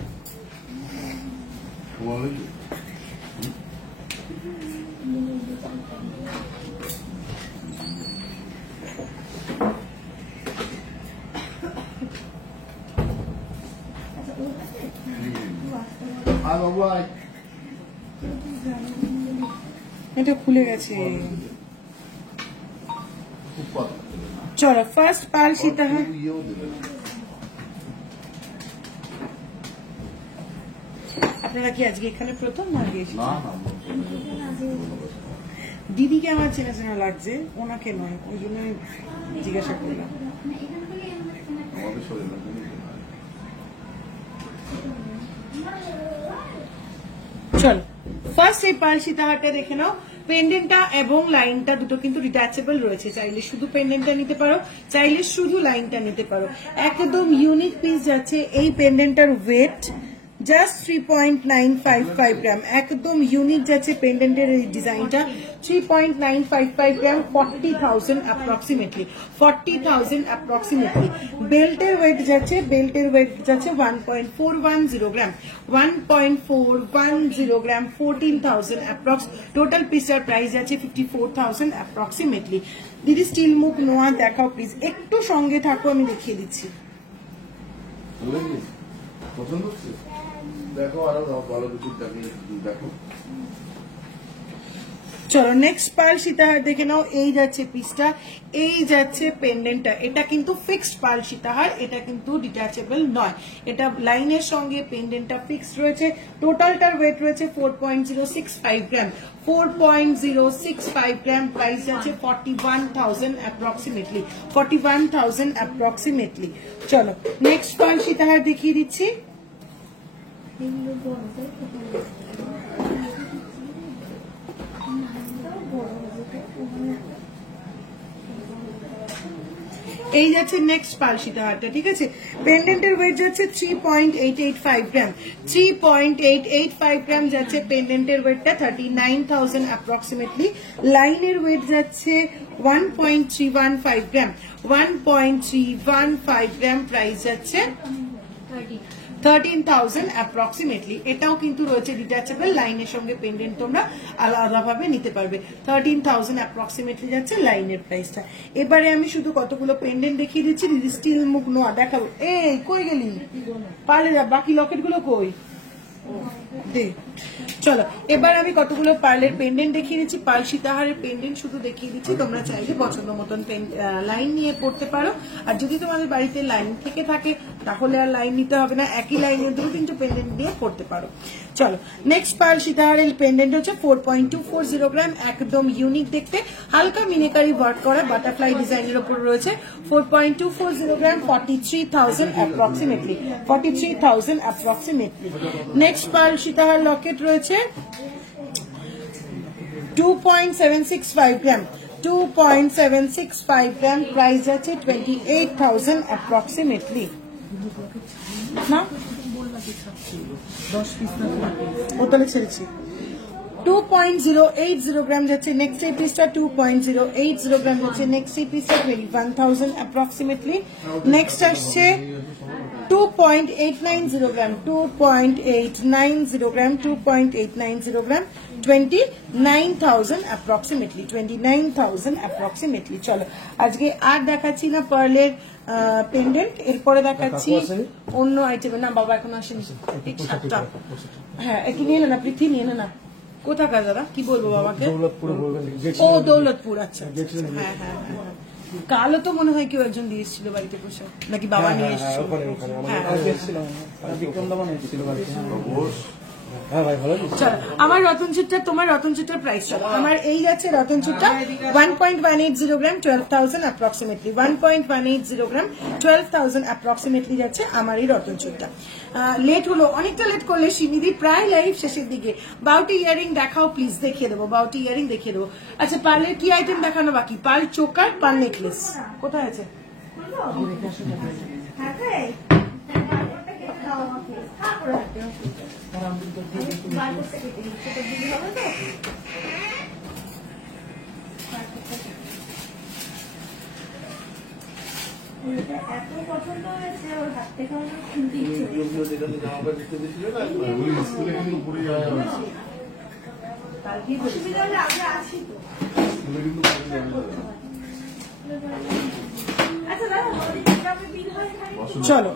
এটা খুলে গেছে। চলো ফার্স্ট পাল সীতাহার, আপনারা কি আজকে এখানে প্রথম না গিয়েছি? দিদিকে আমার চেনা চেনা লাগছে, ওনাকে নয়, ওই জন্য জিজ্ঞাসা করলাম। চলো ফার্স্ট এই পাল সীতাহারটা দেখে নাও, পেন্ডেন্টটা এবং লাইনটা দুটো কিন্তু ডিটাচেবল রয়েছে, চাইলে শুধু পেন্ডেন্টটা নিতে পারো, চাইলে শুধু লাইনটা নিতে পারো, একদম ইউনিক পিস যাচ্ছে। এই পেন্ডেন্টটার ওয়েট জাস্ট 3.955 গ্রাম, একদম ইউনিক যাচ্ছে পেন্ডেন্টের এই ডিজাইনটা, 3.955 গ্রাম, 40,000 অ্যাপ্রক্সিমেটলি, 40,000 অ্যাপ্রক্সিমেটলি। বেল্টের ওয়েট যাচ্ছে 1.410 গ্রাম, 1.410 গ্রাম, 14,000 অ্যাপ্রক্স। টোটাল পিসটার প্রাইস যাচ্ছে 54,000 অ্যাপ্রক্সিমেটলি। দিদি স্টিল মুখ নোয়া দেখাও প্লিজ, একটু সঙ্গে থাকো, আমি দেখিয়ে দিচ্ছি। পছন্দ হচ্ছে, দেখো আরো ভালো কিছু দেখো। চলো নেক্সট পাল সীতাহার দেখে নাও, এই যাচ্ছে পিসটা, এই যাচ্ছে পেন্ডেন্টটা, এটা কিন্তু ফিক্সড পাল সীতাহার, এটা কিন্তু ডিটাচেবল নয়, এটা লাইনের সঙ্গে পেন্ডেন্টটা ফিক্সড রয়েছে। টোটালটার ওয়েট রয়েছে 4.065 গ্রাম, 4.065 গ্রাম, প্রাইস যাচ্ছে 41,000 অ্যাপ্রক্সিমেটলি, 41,000 অ্যাপ্রক্সিমেটলি। চলো নেক্সট পাল সীতাহার দেখিয়ে দিচ্ছি। এই যাচ্ছে নেক্সট পাল সীতাহারটা, ঠিক আছে? পেন্ডেন্টের ওয়েট যাচ্ছে 3.885 গ্রাম, 3.885 গ্রাম যাচ্ছে পেন্ডেন্টের ওয়েটটা, 39,000 অ্যাপ্রক্সিমেটলি। লাইনের ওয়েট যাচ্ছে 1.315 গ্রাম, 1.315 গ্রাম, প্রাইস যাচ্ছে 13,000 অ্যাপ্রক্সিমেটলি। এটাও কিন্তু রয়েছে ডিটাচেবল, লাইনের সঙ্গে পেন্ডেন্ট তোমরা আলাদাভাবে নিতে পারবে। 13,000 অ্যাপ্রক্সিমেটলি যাচ্ছে লাইনের প্রাইসটা। এবারে আমি শুধু কতগুলো পেন্ডেন্ট দেখিয়ে দিচ্ছি, দিদি স্টিল মুখ নোয়া দেখাবো। এই কই গেলি, পালে যা, বাকি লকেট গুলো কই? ও দে চলো এবার আমি কতগুলো পার্লের পেন্ডেন্ট দেখিয়ে দিচ্ছি। পার্ল সীতাহারের পেন্ডেন্ট শুধু দেখিয়ে দিচ্ছি, তোমরা চাইলে পছন্দ মতন লাইন নিয়ে পড়তে পারো। আর যদি তোমাদের বাড়িতে লাইন থেকে থাকে তাহলে আর লাইন নিতে হবে না, একই লাইনের 2-3টে পেন্ডেন্ট দিয়ে পড়তে পারো। চলো নেক্সট পার্ল সীতাহারের পেন্ডেন্ট হচ্ছে 4.240 গ্রাম, একদম ইউনিক দেখতে, হালকা মিনেকারি ওয়ার্ক করা বাটারফ্লাই ডিজাইনের উপর রয়েছে। 4.240 gram, 43,000 approximately, 43,000 approximately. Next pearl সীতাহার লকেট রয়েছে 2.765 গ্রাম, 2.765 গ্রাম, প্রাইস আছে 28,000 অ্যাপ্রক্সিমেটলি। না 10 পিস না ও তাহলে ছেড়েছি। 2.080 গ্রাম যাচ্ছে নেক্সট এই পিসটা, 2.080 গ্রাম যাচ্ছে নেক্সট এই পিসটা, 21,000 অ্যাপ্রক্সিমেটলি। নেক্সট আসছে 2.890 গ্রাম, 2.890 গ্রাম, 2.890 গ্রাম, 29,000 অ্যাপ্রক্সিমেটলি, 29,000 অ্যাপ্রক্সিমেটলি। চলো আজকে আর দেখাচ্ছি না পার্লের পেন্ডেন্ট, এরপরে দেখাচ্ছি অন্য আইটেমে। না বাবা এখন আসেনি, ঠিক 7টা। হ্যাঁ একটু নিয়ে না পৃথ্বী, নিয়ে না। কোথাকার দাদা কি বলবো বাবাকে? ও দৌলতপুর, আচ্ছা। হ্যাঁ হ্যাঁ হ্যাঁ, কালও তো মনে হয় কেউ একজন দিয়ে এসেছিল বাড়িতে বসে, নাকি বাবা নিয়ে এসেছিল? চলো আমার রতনচুরটা, তোমার রতনচুরটার প্রাইস চলো। আমার এই যাচ্ছে রতনচুরটা 1.180 গ্রাম, 12,000 অ্যাপ্রক্সিমেটলি, 1.180 গ্রাম, 12,000 অ্যাপ্রক্সিমেটলি যাচ্ছে আমার এই রতনচুরটা। লেট হলো, অনেকটা লেট করলে সিনিদি, প্রায় লাইভ শেষের দিকে। বাউটি ইয়ারিং দেখাও প্লিজ, দেখিয়ে দেবো, বাউটি ইয়ারিং দেখিয়ে দেবো। আচ্ছা পার্লের কি আইটেম দেখানো বাকি? পার্ল চোকার, পার্ল নেকলেস কোথায় আছে? এত পছন্দ হয়েছে ওর হাত থেকে আমার কিনতে ইচ্ছে অসুবিধা হলে আমরা আছি তো। আচ্ছা দাদা বিল হয় এখানে। চলো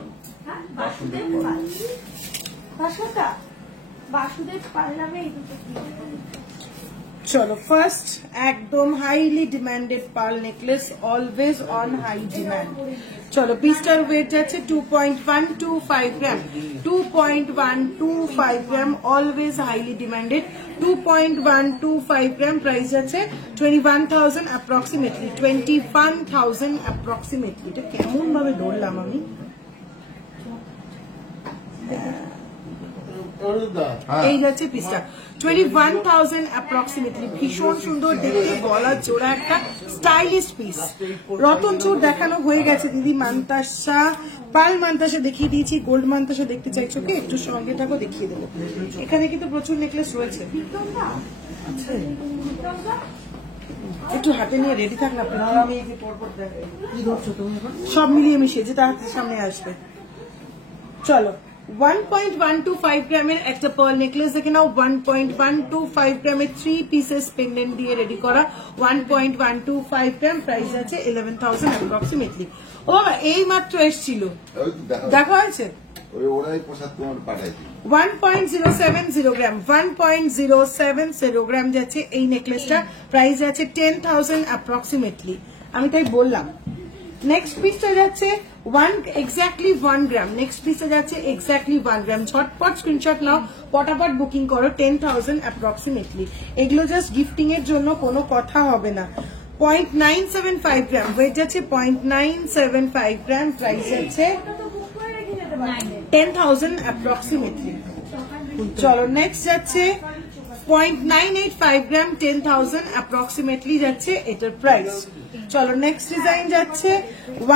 বাসুদেব পাল, বাসুদেব পাল নামে এই দুটো। চলো ফার্স্ট একদম highly demanded pearl necklace, always on high demand. চলো পিসটার ওয়েট যাচ্ছে 2.125 গ্রাম, 2.125 গ্রাম, অলওয়েজ হাইলি ডিমান্ডেড, 2.125 গ্রাম, প্রাইস আছে 21,000 অ্যাপ্রক্সিমেটলি, 21,000 অ্যাপ্রক্সিমেটলি। এটা কেমন ভাবে ধরলাম আমি? এই যাচ্ছে পিসটা 21,000 অ্যাপ্রক্সিমেটলি, ভীষণ সুন্দর দেখতে, গলার জোড়া একটা স্টাইলিশ পিস। রতনচুর দেখানো হয়ে গেছে দিদি, মান্তাসা পাল মান্তাসা দেখিয়ে দিয়েছি, গোল্ড মান্তাসা দেখতে চাইছো কি? একটু সঙ্গে থাকো, দেখিয়ে দেবো। এখানে কিন্তু প্রচুর নেকলেস রয়েছে, একটু হাতে নিয়ে রেডি থাক না, সব মিলিয়ে মিশিয়ে যেটা হাতের সামনে আসবে। চলো 1.125 গ্রামের একটা পার্ল নেকলেস দেখে নাও, 1.125 গ্রামের 3 পিসেস পেন্ডেন্ট দিয়ে রেডি করা, 1.125 গ্রাম, প্রাইস আছে 11,000 অ্যাপ্রক্সিমেটলি। ও বাবা এই মাত্র এসেছিল, দেখা হয়েছে। 1.070 গ্রাম, 1.070 গ্রাম যাচ্ছে এই নেকলেসটা, প্রাইস আছে 10,000 অ্যাপ্রক্সিমেটলি। আমি তাই বললাম। নেক্সট পিসটা যাচ্ছে এক্স্যাক্টলি 1 গ্রাম, নেক্সট পিসটা যাচ্ছে এক্স্যাক্টলি 1 গ্রাম। ঝটপট স্ক্রিনশট নাও, পটাপট বুকিং করো, 10,000 অ্যাপ্রক্সিমেটলি। এগুলো জাস্ট গিফটিং এর জন্য, কোনো কথা হবে না। 0.975 গ্রাম, ওয়েট যাচ্ছে 0.975 গ্রাম, প্রাইস যাচ্ছে 10,000 অ্যাপ্রক্সিমেটলি। চলো নেক্সট যাচ্ছে 0.985 গ্রাম, 10,000 অ্যাপ্রক্সিমেটলি যাচ্ছে এটার প্রাইস। চলো নেক্সট ডিজাইন যাচ্ছে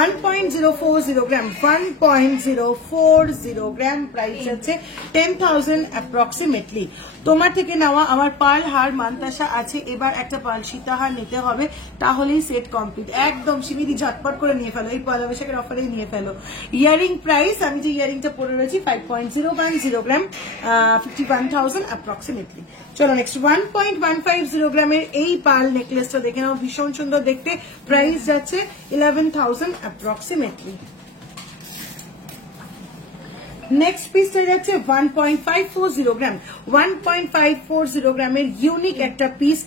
1.040 গ্রাম, 1.040 গ্রাম, প্রাইস যাচ্ছে 10,000 অ্যাপ্রক্সিমেটলি। তোমার থেকে নেওয়া আমার পার্ল হার মান্তাসা আছে, এবার একটা পার্ল সীতাহার নিতে হবে, তাহলেই সেট কমপ্লিট। একদম সিমিদি ঝটপট করে নিয়ে ফেলো, এই পয়লা বৈশাখের অফারে নিয়ে ফেলো। ইয়ারিং প্রাইস, আমি যে ইয়ারিংটা পরে রয়েছি 5.010 গ্রাম, 51,000 অ্যাপ্রক্সিমেটলি। চলো নেক্সট 1.150 গ্রামের এই পার্ল নেকলেসটা দেখে নাও, ভীষণ সুন্দর দেখতে, প্রাইস যাচ্ছে 11,000 অ্যাপ্রক্সিমেটলি। নেক্সট পিসটা যাচ্ছে 1.540 গ্রাম 1.540 গ্রামের ইউনিক একটা পিস,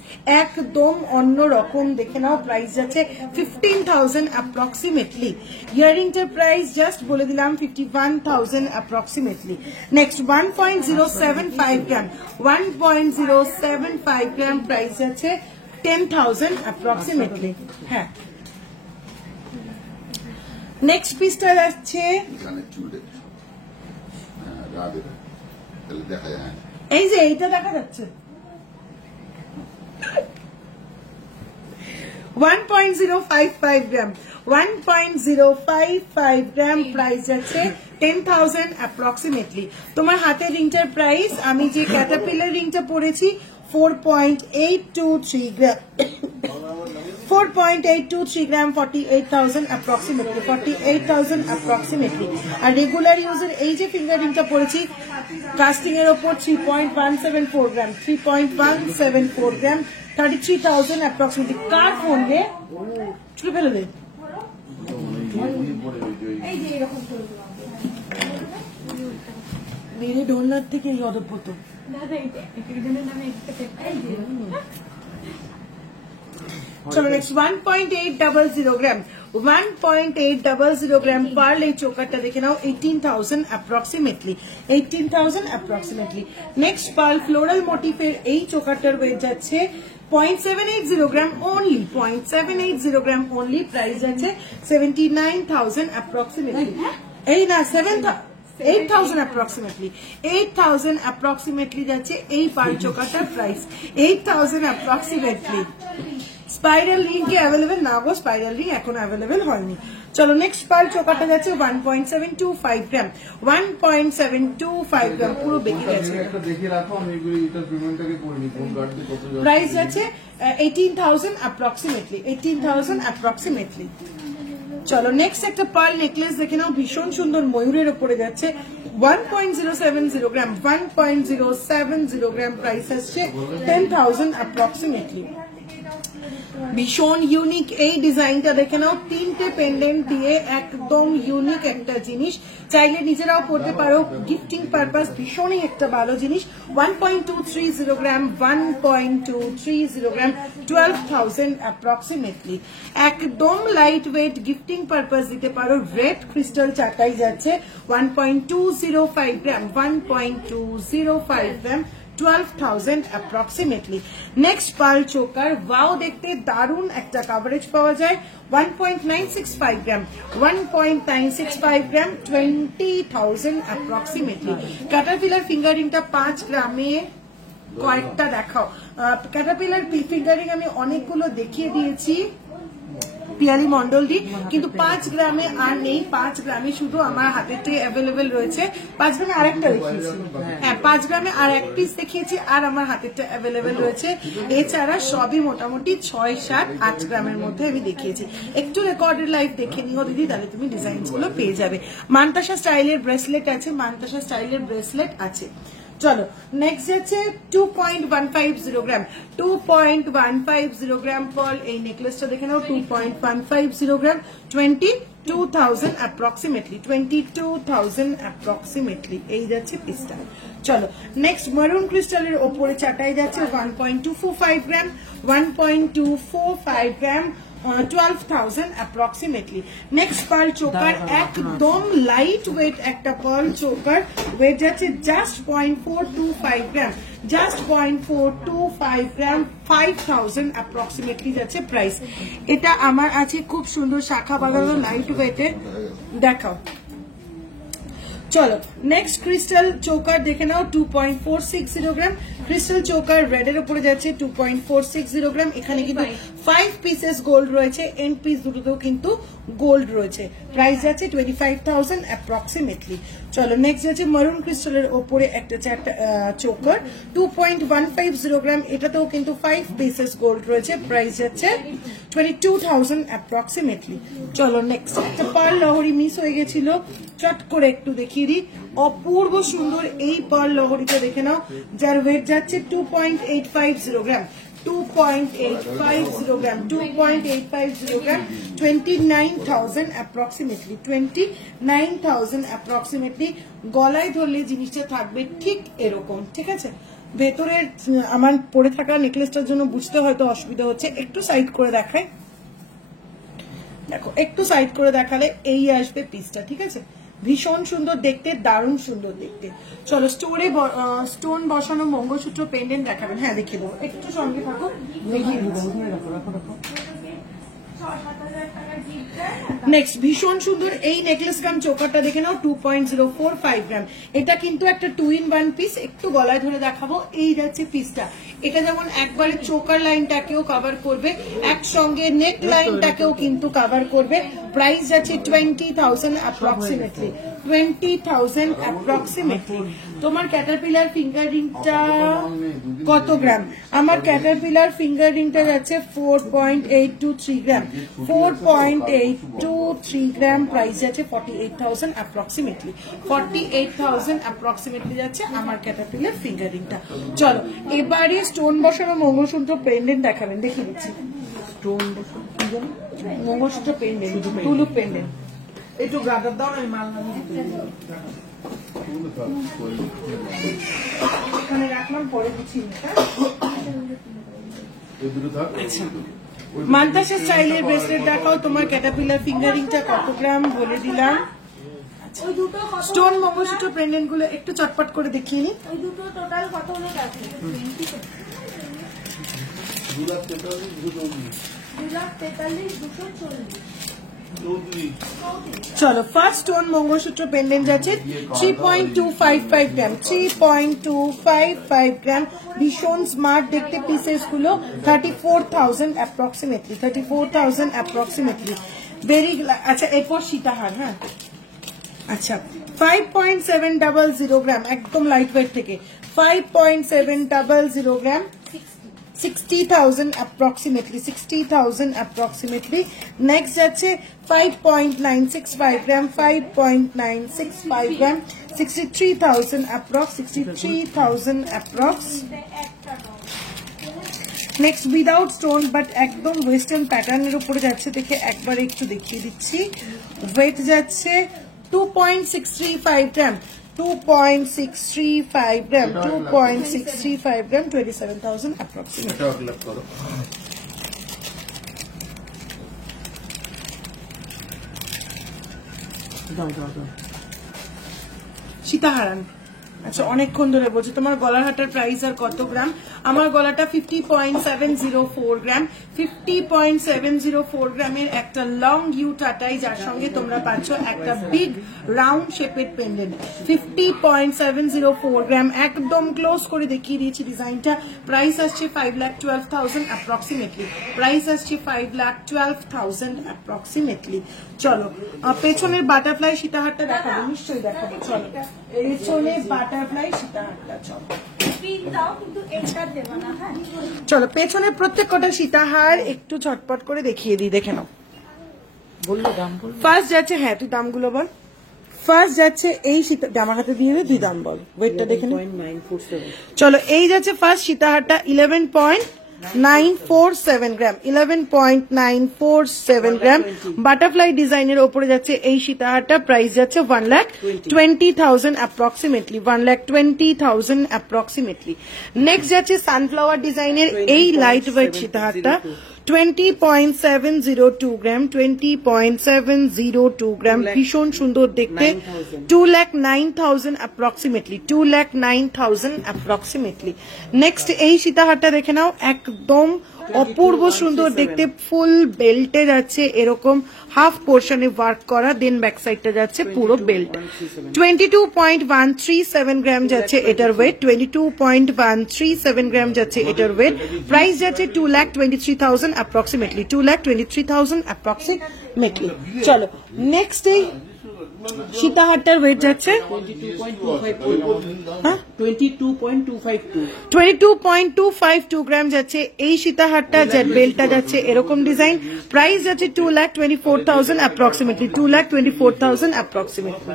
একদম অন্য রকম। দেখে নাও, প্রাইস যাচ্ছে 15,000 অ্যাপ্রক্সিমেটলি। ইয়ারিংটার প্রাইস জাস্ট বলে দিলাম 51,000 অ্যাপ্রক্সিমেটলি। নেক্সট 1.075 গ্রাম 1.075 গ্রাম প্রাইস যাচ্ছে 10,000 অ্যাপ্রক্সিমেটলি। হ্যাঁ, নেক্সট পিসটা যাচ্ছে এই যে এইটা দেখা যাচ্ছে 1.055 গ্রাম 1.055 গ্রাম প্রাইস যাচ্ছে 10,000 অ্যাপ্রক্সিমেটলি। তোমার হাতের রিংটার প্রাইস, আমি যে ক্যাটারপিলার রিংটা পরেছি 4.823 গ্রাম 4.823 গ্রাম 48,000 approximately 48,000 approximately। আর রেগুলার ইউজের এই যে ফিঙ্গার রিংটা পরেছি কাস্টিং এর উপর 3.174 গ্রাম 3.174 গ্রাম 33,000 approximately। কার ফোন রে ছুটে ফেলে দে, এই যে এরকম করে দিলাম। মেরে ডোনার থেকে এই অদভ্যত। দাদা এটার নামে একটা এই যে চলো নেক্সট 1.800 গ্রাম 1.800 গ্রাম পার্ল এই চোকারটা দেখে নাও 18,000 approximately 18,000 approximately. Next pearl floral মোটিফের এই চোকারটার ওয়েট যাচ্ছে 0.780 gram only 0.780 gram only, price যাচ্ছে 79,000 অ্যাপ্রক্সিমেটলি। এই না 8,000 approximately 8,000 approximately যাচ্ছে এই পার্ল চোকারটার প্রাইস 8,000 approximately। স্পাইরাল রিং কি অ্যাভেলেবেল না গো, স্পাইরাল রিং এখন অ্যাভেলেবেল হয়নি। চলো নেক্সট পার্ল চোকারটা যাচ্ছে 1.725 গ্রাম 1.725 গ্রাম পুরো বেঁকে গেছে, দেখে রাখো, আমি এটার পেমেন্টটাকে করে নিই। কোন কার্ড দিয়ে কত যাচ্ছে? প্রাইস যাচ্ছে 18,000 approximately 18,000 approximately। চলো নেক্সট একটা পার্ল নেকলেস দেখে নাও, ভীষণ সুন্দর ময়ূরের উপরে যাচ্ছে 1.070 গ্রাম 1.070 গ্রাম প্রাইস আসছে 10,000 approximately। ভীষণ ইউনিক এই ডিজাইনটা দেখে নাও, তিনটে পেন্ডেন্ট দিয়ে একদম ইউনিক একটা জিনিস, চাইলে নিজেরাও পড়তে পারো, গিফটিং পারপাস ভীষণই একটা ভালো জিনিস। 1.230 গ্রাম 1.230 গ্রাম 12,000 অ্যাপ্রক্সিমেটলি। একদম লাইট ওয়েট, গিফটিং পারপাস দিতে পারো। রেড ক্রিস্টাল চাটাই যাচ্ছে 1.205 গ্রাম 1.205 গ্রাম 12,000 approximately। Next pearl choker, wow দেখতে দারুণ একটা কভারেজ পাওয়া যায় 1.965 গ্রাম 1.965 গ্রাম 20,000 approximately। ক্যাটারপিলার ফিঙ্গারিংটা 5 গ্রামে কয়েকটা দেখাও। ক্যাটারপিলার ফিঙ্গারিং আমি অনেকগুলো দেখিয়ে দিয়েছি পিয়ালি মন্ডল দি, কিন্তু 5 গ্রামে আর নেই। 5 গ্রামে শুধু আমার হাতেতে অ্যাভেলেবেল রয়েছে। 5 গ্রামে আরেকটা দেখিয়েছি, হ্যাঁ 5 গ্রামে আর এক পিস দেখিয়েছি, আর আমার হাতেরটা অ্যাভেলেবেল রয়েছে। এছাড়া সবই মোটামুটি 6, 7, 8 গ্রামের মধ্যে আমি দেখিয়েছি। একটু রেকর্ডেড লাইভ দেখে নিও দিদি, তাহলে তুমি ডিজাইন গুলো পেয়ে যাবে। মান্তাসা স্টাইলের ব্রেসলেট আছে, মান্তাসা স্টাইলের ব্রেসলেট আছে। চলো নেক্সট যাচ্ছে 2.150 গ্রাম 2.150 গ্রাম পার্ল এই নেকলেসটা দেখে নাও 2.150 গ্রাম 22,000 approximately 22,000 approximately এই যাচ্ছে পিসটা। চলো নেক্সট মারুন ক্রিস্টালের ওপরে চাটাই যাচ্ছে 1.245 গ্রাম 1.245 গ্রাম 12,000 approximately। নেক্সট পার্ল চোকার, একদম লাইট ওয়েট একটা পার্ল চোকার, ওয়েট যাচ্ছে জাস্ট 0.425 গ্রাম জাস্ট 0.425 গ্রাম 5,000 approximately যাচ্ছে প্রাইস। এটা আমার আছে খুব সুন্দর শাখা বাগানো লাইট ওয়েটের, দেখাও। চলো নেক্সট ক্রিস্টাল চোকার দেখে নাও 2.460 গ্রাম ক্রিস্টাল চোকার রেড এর উপরে যাচ্ছে 2.460 গ্রাম। এখানে কিন্তু 5 পিসেস গোল্ড রয়েছে, এন্ড পিস দুটোতেও কিন্তু গোল্ড রয়েছে। প্রাইস যাচ্ছে 25,000 অ্যাপ্রক্সিমেটলি। চলো নেক্সট যাচ্ছে মারুন ক্রিস্টালের ওপরে একটা চোকার 2.150 গ্রাম, এটাতেও কিন্তু 5 পিসেস গোল্ড রয়েছে। প্রাইস যাচ্ছে 22,000 অ্যাপ্রক্সিমেটলি। চলো নেক্সট একটা পার্ল লহরি মিস হয়ে গেছিল, চট করে একটু দেখিয়ে দিই। অপূর্ব সুন্দর এই পার্ল লহরিটা দেখে নাও, যার ওয়েট যাচ্ছে 2.850 গ্রাম 2.850 গ্রাম, 2.850 গ্রাম, 29,000 approximately, 29,000 approximately। গলায় ধরলে জিনিসটা থাকবে ঠিক এরকম, ঠিক আছে। ভেতরের আমার পরে থাকা নেকলেসটার জন্য বুঝতে হয়তো অসুবিধা হচ্ছে, একটু সাইড করে দেখাই, দেখো একটু সাইড করে দেখালে এই আসবে পিসটা, ঠিক আছে। ভীষণ সুন্দর দেখতে, দারুণ সুন্দর দেখতে। চলো স্টোন বসানো মঙ্গলসূত্র পেন্ডেন্ট দেখাবেন, হ্যাঁ দেখিয়ে দেবো, একটু সঙ্গে থাকো, দেখিয়ে দেবো, ধরে রাখো রাখো রাখো। 6-7 হাজার টাকার জিপ দেয় না? নেক্সট ভীষণ সুন্দর এই নেকলেস গ্রাম চোকারটা দেখে নাও, 2.045 গ্রাম। এটা কিন্তু একটা 2-in-1 পিস, একটু গলায় ধরে দেখাবো, এই যাচ্ছে পিসটা। এটা যেমন একবারে চোকার লাইনটাকেও কভার করবে, একসঙ্গে নেক লাইনটাকেও কিন্তু কভার করবে। প্রাইস যাচ্ছে 20,000 অ্যাপ্রক্সিমেটলি, 20,000 অ্যাপ্রক্সিমেটলি। তোমার ক্যাটারপিলার ফিঙ্গার রিংটা কত গ্রাম? আমার ক্যাটারপিলার ফিঙ্গার রিংটা যাচ্ছে 4.823 গ্রাম, 4.823 গ্রাম। প্রাইস যাচ্ছে 48,000 অ্যাপ্রক্সিমেটলি, 48,000 অ্যাপ্রক্সিমেটলি যাচ্ছে আমার ক্যাটারপিলার ফিঙ্গার রিংটা। চলো এবারে স্টোন বসানো মঙ্গলসূত্র পেন্ডেন্ট দেখাবেন, দেখিয়ে দিচ্ছি। স্টোন বসানো কি জানো? Mangalsutra pendant, tulip pendant. একটু গাদার দাও না, আমি মাল নামিয়ে দিতে এখানে রাখলাম, পরে গুছিয়ে নিই, হ্যাঁ? এই দুটো থাক। মান্তাসা স্টাইলের ব্রেসলেট দেখাও, তোমার ক্যাটারপিলার ফিঙ্গারিংটা কত গ্রাম বলে দিলাম। ওই দুটো কত? স্টোন মঙ্গলসূত্র পেন্ডেন্ট গুলো একটু চটপট করে দেখিয়ে নিই। ওই দুটো টোটাল কত হলো? 2,43,240। চলো ফার্স্ট স্টোন মঙ্গলসূত্র পেন্ডেন্ট যাচ্ছে 3.255 গ্রাম, 3.255 গ্রাম। ভীষণ স্মার্ট দেখতে পিসেস গুলো, 34,000 অ্যাপ্রক্সিমেটলি, 34,000 অ্যাপ্রক্সিমেটলি। ভেরি, আচ্ছা এরপর সীতাহার, হ্যাঁ আচ্ছা 5.700 গ্রাম, একদম লাইট ওয়েট থেকে 5.700 গ্রাম, 60,000 approximately, 60,000 approximately. Next যাচ্ছে 5.965 গ্রাম, 5.965 গ্রাম, 63,000 approx, 63,000 approx. Next without stone but একদম ওয়েস্টার্ন প্যাটার্নের উপরে যাচ্ছে, দেখে একবার একটু দেখিয়ে দিচ্ছি। ওয়েট যাচ্ছে 2.635 গ্রাম, 2.635 গ্রাম, 2.635 গ্রাম, 27,000 approximate. এটা ক্লিক করো। দাও দাও দাও। সীতাহারান, আচ্ছা অনেকক্ষণ ধরে বলছি তোমার গলার হাটার প্রাইস আর কত গ্রাম? আমার গলাটা 50.704 গ্রাম, 50.704 গ্রামের একটা লং ইউ টাটাই, যার সঙ্গে তোমরা পাচ্ছ একটা বিগ রাউন্ড শেপের পেন্ডেন্ট। 50.704 গ্রাম, একদম ক্লোজ করে দেখিয়ে দিয়েছি ডিজাইনটা। প্রাইস আসছে 5,12,000 অ্যাপ্রক্সিমেটলি, প্রাইস আসছে 5,12,000 অ্যাপ্রক্সিমেটলি। চলো পেছনের বাটারফ্লাই সীতাহারটা দেখাবো, নিশ্চয়ই দেখাবো। চলো পেছনে বাটারফ্লাই সীতাহারটা, চলো পিন দাও, কিন্তু এইটা দেবো না, হ্যাঁ? চলো পেছনে প্রত্যেক কটা সীতাহার একটু ঝটপট করে দেখিয়ে দিই, দেখে নাও। বললো দাম বললো। ফার্স্ট যাচ্ছে, হ্যাঁ তুই দামগুলো বল। ফার্স্ট যাচ্ছে এই সীতা, আমার হাতে দিয়ে দে, তুই দাম বল, ওয়েটটা দেখে নে। 11.947। চলো এই যাচ্ছে ফার্স্ট সীতাহারটা 11.947 গ্রাম, 11.947 গ্রাম। বাটারফ্লাই ডিজাইনের ওপরে যাচ্ছে এই সীতাহারটা, প্রাইস যাচ্ছে 1,20,000 অ্যাপ্রক্সিমেটলি, 1,20,000 অ্যাপ্রক্সিমেটলি। নেক্সট যাচ্ছে সানফ্লাওয়ার ডিজাইনের এই লাইট ওয়েট সীতাহারটা, 20.702 গ্রাম, 20.702 গ্রাম। ভীষণ সুন্দর দেখতে, 2,09,000 অ্যাপ্রক্সিমেটলি, 2,09,000 অ্যাপ্রক্সিমেটলি। নেক্সট এই সীতাহারটা দেখে নাও, একদম অপূর্ব সুন্দর দেখতে, ফুল বেল্টে যাচ্ছে এরকম হাফ পোর্শনে ওয়ার্ক করা, দেন ব্যাক সাইডটা যাচ্ছে পুরো বেল্ট। 22.137 গ্রাম যাচ্ছে এটার ওয়েট, 22.137 গ্রাম যাচ্ছে এটার ওয়েট। প্রাইস যাচ্ছে 2,23,000 approximately, 2,23,000 approximately. চলো নেক্সট এই সীতাহারটার ওয়েট যাচ্ছে 22.252 22.252 গ্রাম যাচ্ছে এই সীতাহারটা, যার বেলটা যাচ্ছে এরকম ডিজাইন। প্রাইস যাচ্ছে 2,24,000 approximately, 2,24,000 approximately.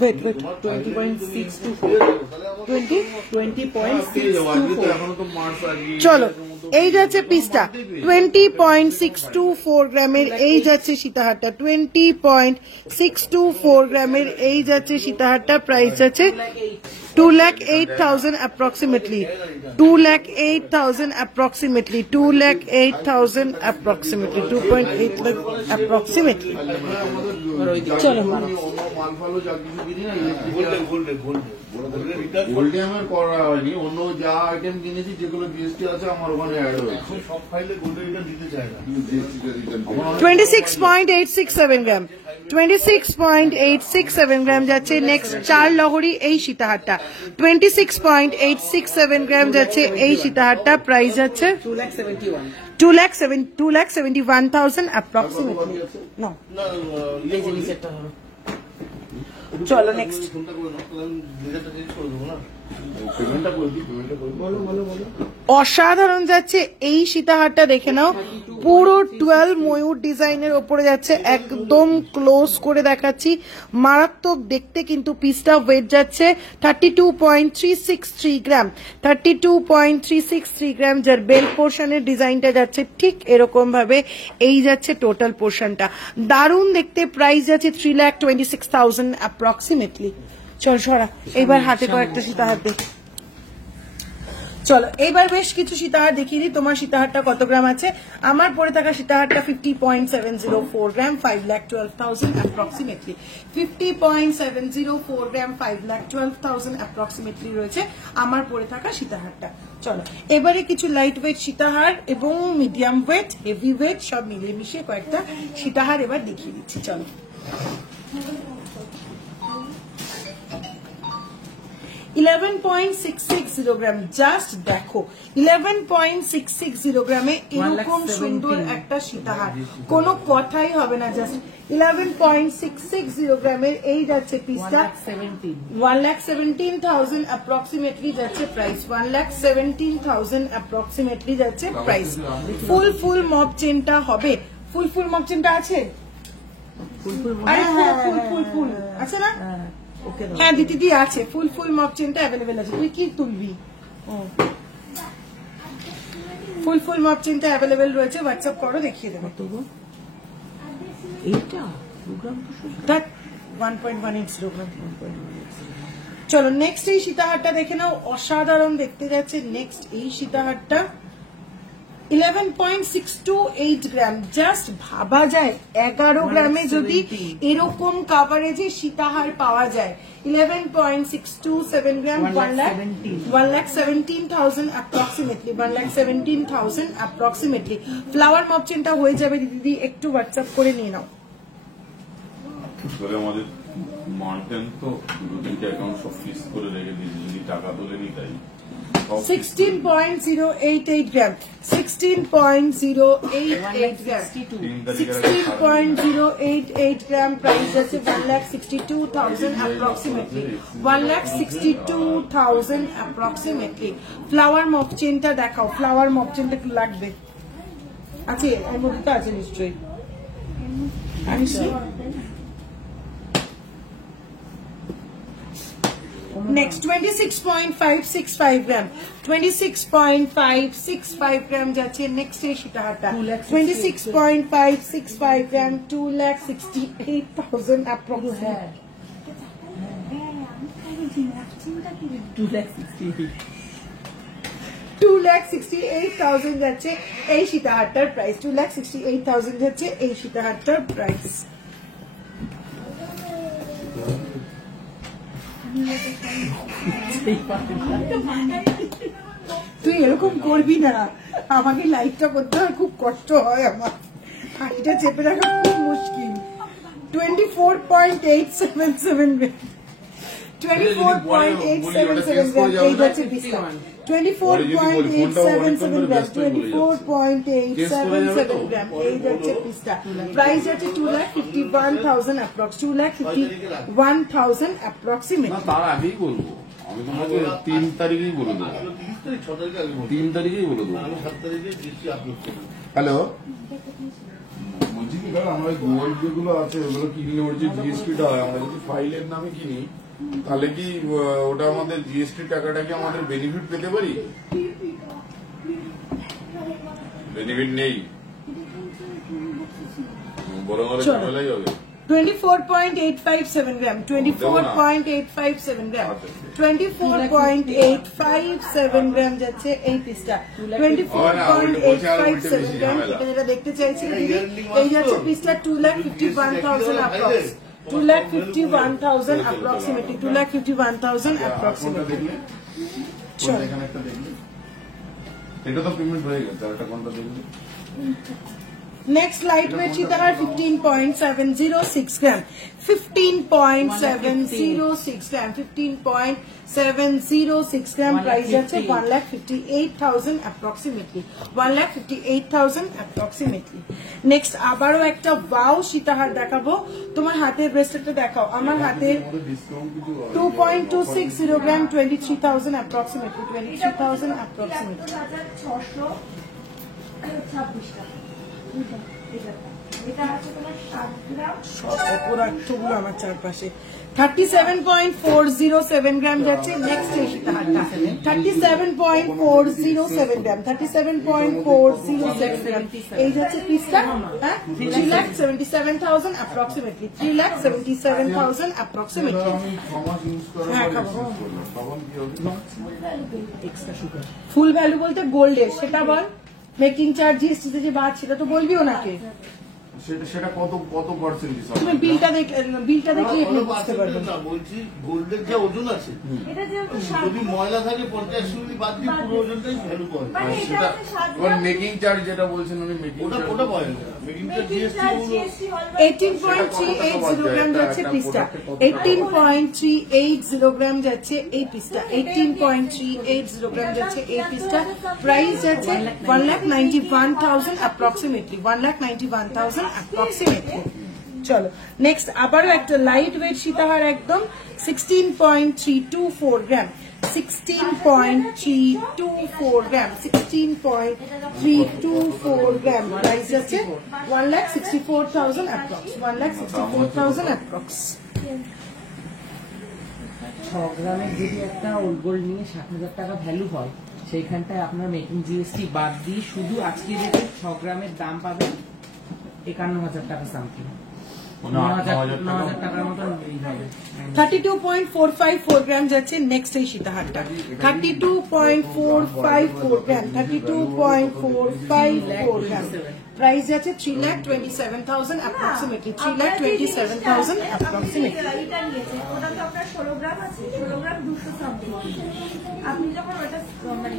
ওয়েট 20.624 20.624 এখনো তো মার্চ আগে চলো এই যাচ্ছে পিসটা 20.624 গ্রামের এই যাচ্ছে সীতাহারটা 20.624 গ্রামের এই যাচ্ছে সীতাহারটা প্রাইস যাচ্ছে 2,08,000 approximately 2,08,000 approximately 2,08,000 approximately 2.8 lakh approximately চলো মাল ফালো যা কিছু কিনি না গোল্ডে আমার করা হয়নি, অন্য যা আইটেম কিনেছি যেগুলো জিএসটি আছে আমার ওখানে অ্যাড হয়েছে। সব ফাইলে গোল্ডে রিটার্ন দিতে চায় না। 26.867 গ্রাম 26.867 গ্রাম যাচ্ছে নেক্সট চার লহরি এই সীতাহারটা 26.867 গ্রাম যাচ্ছে এই সীতাহারটা প্রাইস যাচ্ছে 2,71,000 approximately no চলো নেক্সট অসাধারণ যাচ্ছে এই সীতাহারটা দেখে নাও পুরো 12 ময়ূর ডিজাইনের ওপরে যাচ্ছে একদম ক্লোজ করে দেখাচ্ছি মারাত্মক দেখতে কিন্তু পিসটা ওয়েট যাচ্ছে 32.363 গ্রাম 32.363 গ্রাম যার বেল পোর্শনের ডিজাইনটা যাচ্ছে ঠিক এরকম ভাবে এই যাচ্ছে টোটাল পোর্শনটা দারুণ দেখতে প্রাইস যাচ্ছে 3,26,000 অ্যাপ্রক্সিমেটলি চল সরা এবার হাতে কয়েকটা সীতাহার দেখ চলো এইবার বেশ কিছু সীতাহার দেখিয়ে দিই তোমার সীতাহারটা কত গ্রাম আছে আমার পরে থাকা সীতাহারটা 50.704 গ্রাম 5,12,000 অ্যাপ্রক্সিমেটলি 50.704 গ্রাম 5,12,000 অ্যাপ্রক্সিমেটলি রয়েছে আমার পরে থাকা সীতাহারটা চলো এবারে কিছু লাইট ওয়েট সীতাহার এবং মিডিয়াম ওয়েট হেভি ওয়েট সব মিলিয়ে মিশিয়ে কয়েকটা সীতাহার এবার দেখিয়ে দিচ্ছি চলো 11.660 গ্রাম জাস্ট দেখো 11.660 গ্রামে এরকম সুন্দর একটা সীতাহার কোনো কথাই হবে না জাস্ট 11.660 গ্রামের এই যাচ্ছে পিসটা 1,17,000 অ্যাপ্রক্সিমেটলি যাচ্ছে প্রাইস 1,17,000 অ্যাপ্রক্সিমেটলি যাচ্ছে প্রাইস ফুল মপ চেনটা হবে ফুল মপ চেনটা আছে আরে ফুল আছে না হ্যাঁ দিদি আছে ফুল মপ চেনটা অ্যাভেলেবেল আছে তুই কি তুলবি ফুল মপ চেনটা অ্যাভেলেবেল রয়েছে হোয়াটসঅ্যাপ করো দেখিয়ে দেবো তবু এইটা প্রোগ্রাম দ্যাট 1.180 গ্রাম চলো নেক্সট এই সীতাহারটা দেখে নাও অসাধারণ দেখতে যাচ্ছে নেক্সট এই সীতাহারটা 11.628 গ্রাম জাস্ট ভাবা যায় 11 গ্রামে যদি এরকম কাভারেজে সীতাহার পাওয়া যায় 11.627 গ্রাম 1,17,000 অ্যাপ্রক্সিমেটলি 1,17,000 অ্যাপ্রক্সিমেটলি ফ্লাওয়ার মপ চেনটা হয়ে যাবে দিদি একটু হোয়াটসঅ্যাপ করে নিয়ে নাও আমাদের মানটেন তো দুটো তিনটে অ্যাকাউন্ট সব ফিক্স করে রেখে দিয়েছি যদি টাকা তুলে নি তাই 16.088 গ্রাম 16.088 গ্রাম 16.088 গ্রাম প্রাইস আছে 1,62,000 অ্যাপ্রক্সিমেটলি 1,62,000 অ্যাপ্রক্সিমেটলি ফ্লাওয়ার মপ চেনটা দেখাও ফ্লাওয়ার মপ চেনটা একটু লাগবে আছে এর মধ্যে তো আছে নিশ্চয়ই Next 26.565 gram 26.565 gram যাচ্ছে নেক্সট এই সীতাহারটা 26.565 gram 2,68,000 approximately 2,68,000 যাচ্ছে এই সীতাহারটার প্রাইস 2,68,000 যাচ্ছে এই সীতাহারটার প্রাইস তুই এরকম করবি না আমাকে লাইভটা করতে হয় খুব কষ্ট হয় আমার হাঁটিটা চেপে রাখা খুব মুশকিল 24.877 গ্রাম 24.877 গ্রাম এই যাচ্ছে পিসটা 24.877 গ্রাম 24.877 গ্রাম এই যাচ্ছে পিসটা প্রাইস আছে 2,51,000 অ্যাপ্রক্স 2,51,000 অ্যাপ্রক্সিমেটলি তার আগেই বলবো আমি তোমাকে 3 তারিখেই বলে দেবো 3 তারিখেই বলে দেবো হ্যালো বলছি কি বেকার আমরা গোল্ড যেগুলো আছে ওগুলো কিনলে ওর যে জিএসটিটা হয় আমরা যদি ফাইলের নামে কিনি তাহলে কি ওটা আমাদের জিএসটি টাকাটা কি আমাদের বেনিফিট পেতে পারি? বেনিফিট নেই, বড় বড় ঝামেলাই হবে। 24.857 গ্রাম, 24.857 গ্রাম, 24.857 গ্রাম যাচ্ছে এই পিসটা, 24.857 গ্রাম। এটা যেটা দেখতে চাইছি এই যাচ্ছে পিসটা 2,51,000 অ্যাপ্রক্স, 2,51,000 অ্যাপ্রক্সিমেটলি, 2,51,000 অ্যাপ্রক্সিমেটলি। চলো এখানে একটা দেখলে এটা তো পেমেন্ট হয়ে গেছে, আর একটা কোনটা দেখলে Next lightweight Chitahar 15.706 gram, 15.706 gram, 15.706 gram price আছে 1,58,000 approximately, 1,58,000 approximately. Next আবারও একটা ওয়াও সীতাহার দেখাবো, তোমার হাতের ব্রেসলেটটা দেখাও, আমার হাতের 2.260 gram, 23,000 approximately, 23,000 approximately. 7,626 টাকা। এটা আছে তোমার 7 গ্রাম, সব অপরাধগুলো আমার চারপাশে। 37.407 গ্রাম যাচ্ছে নেক্সট এই সীতাহারটা, 37.407 গ্রাম, 37.407 গ্রাম এই যাচ্ছে পিসটা, হ্যাঁ 3,77,000 approximately, 3,77,000 approximately. আমি 6 মাস ইউজ করার হ্যাঁ, পর খাবো। শেষ করলাম, তখন কি হবে? Extra sugar. ফুল ভ্যালু বলতে গোল্ডের, সেটা বল, মেকিং চার্জ জিএসটি যে বাদ সেটা তো বলবি ওনাকে, সেটা কত পার্সেন্ট হিসাব? তুমি বিলটা দেখলে আপনি বুঝতে পারবেন। না বলছি গোল্ডের যে ওজন আছে এটা যেহেতু যদি ময়লা থাকে 50 মিনিট বাদ দিয়ে পুরো ওজনটাই ভ্যালু পাবে। মানে এটা সেটা আছে 7 এবার গ্রাম, মেকিং চার্জ যেটা বলছেন উনি মেকিং ওটা পাবে না মেকিংটা জিএসটি 18.380 গ্রাম যাচ্ছে পিসটা, 18.380 গ্রাম যাচ্ছে এই পিসটা, 18.380 গ্রাম যাচ্ছে এই পিসটা, প্রাইস যাচ্ছে 1,91,000 approximately, 1,91,000 approximately. চলো নেক্সট আবারও একটা লাইট ওয়েট সীতাহার একদম 16.324 গ্রাম, 16.324 গ্রাম, 16.324 গ্রাম প্রাইস আছে 1,64,000 approx, 1,64,000 approx. 6 গ্রামের যদি একটা ওল্ড গোল্ড নিয়ে 60,000 টাকা ভ্যালু হয়, সেইখানটায় আপনার মেকিং জিএসটি বাদ দিয়ে শুধু আজকে রেটে 6 গ্রামের দাম পাবেন 51,000 টাকা সামথিং, 9,000 টাকার মতন এই হবে। 32.454 গ্রাম যাচ্ছে নেক্সট এই সীতাহারটা, 32.454 গ্রাম, 32.454 গ্রাম প্রাইস যাচ্ছে 3,27,000 approximately, 3,27,000 approximately. এটা নিয়েছে ওটা তো আপনার 16 গ্রাম আছে, 16 গ্রাম 200 সামথিং। আপনি যখন ওটা মানে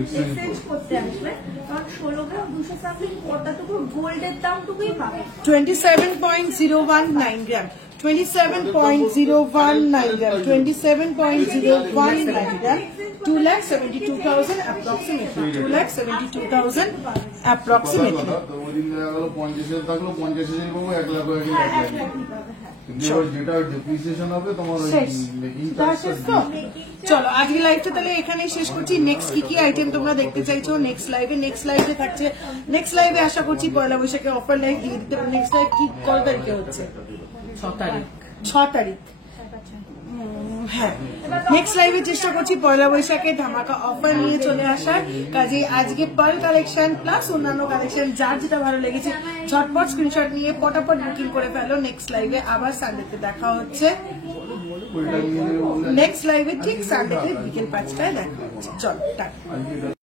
এক্সচেঞ্জ করতে আসবেন তখন 16 গ্রাম 200 সামথিং ওটাটুকু গোল্ডের দামটুকুই পাবেন। 27.019 গ্রাম, 27.019 গ্রাম, 27.019 গ্রাম, 2,72,000 approximately, 2,72,000 approximately. ওদিন দেখা গেল 50,000 থাকলো 50,000 পাবো 1 লাখ হয়ে গেলে 1 লাখ কিন্তু এবার যেটা ডেপ্রিসিয়েশন হবে তোমার ওই শেষ। মেকিং শেষ তো? চলো আজকে লাইভটা তাহলে এখানেই শেষ করছি। নেক্সট কি আইটেম তোমরা দেখতে চাইছো নেক্সট লাইভে থাকছে, নেক্সট লাইভে আশা করছি পয়লা বৈশাখে অফার লাইভ দিয়ে দিতে পারবো। নেক্সট লাইভ কি কত তারিখে হচ্ছে? 6 তারিখ। 6 তারিখ। হ্যাঁ নেক্সট লাইভে চেষ্টা করছি পয়লা বৈশাখে ধামাকা অফার নিয়ে চলে আসার। কাজে আজকে পার্ল কালেকশন প্লাস অন্যান্য কালেকশন যার যেটা ভালো লেগেছে ঝটপট স্ক্রিনশট নিয়ে পটাপট বুকিং করে ফেলো। নেক্সট লাইভে আবার সানডেতে দেখা হচ্ছে, নেক্সট লাইভে ঠিক সানডেতে বিকেল 5টায় দেখা হচ্ছে। চলো টাটা।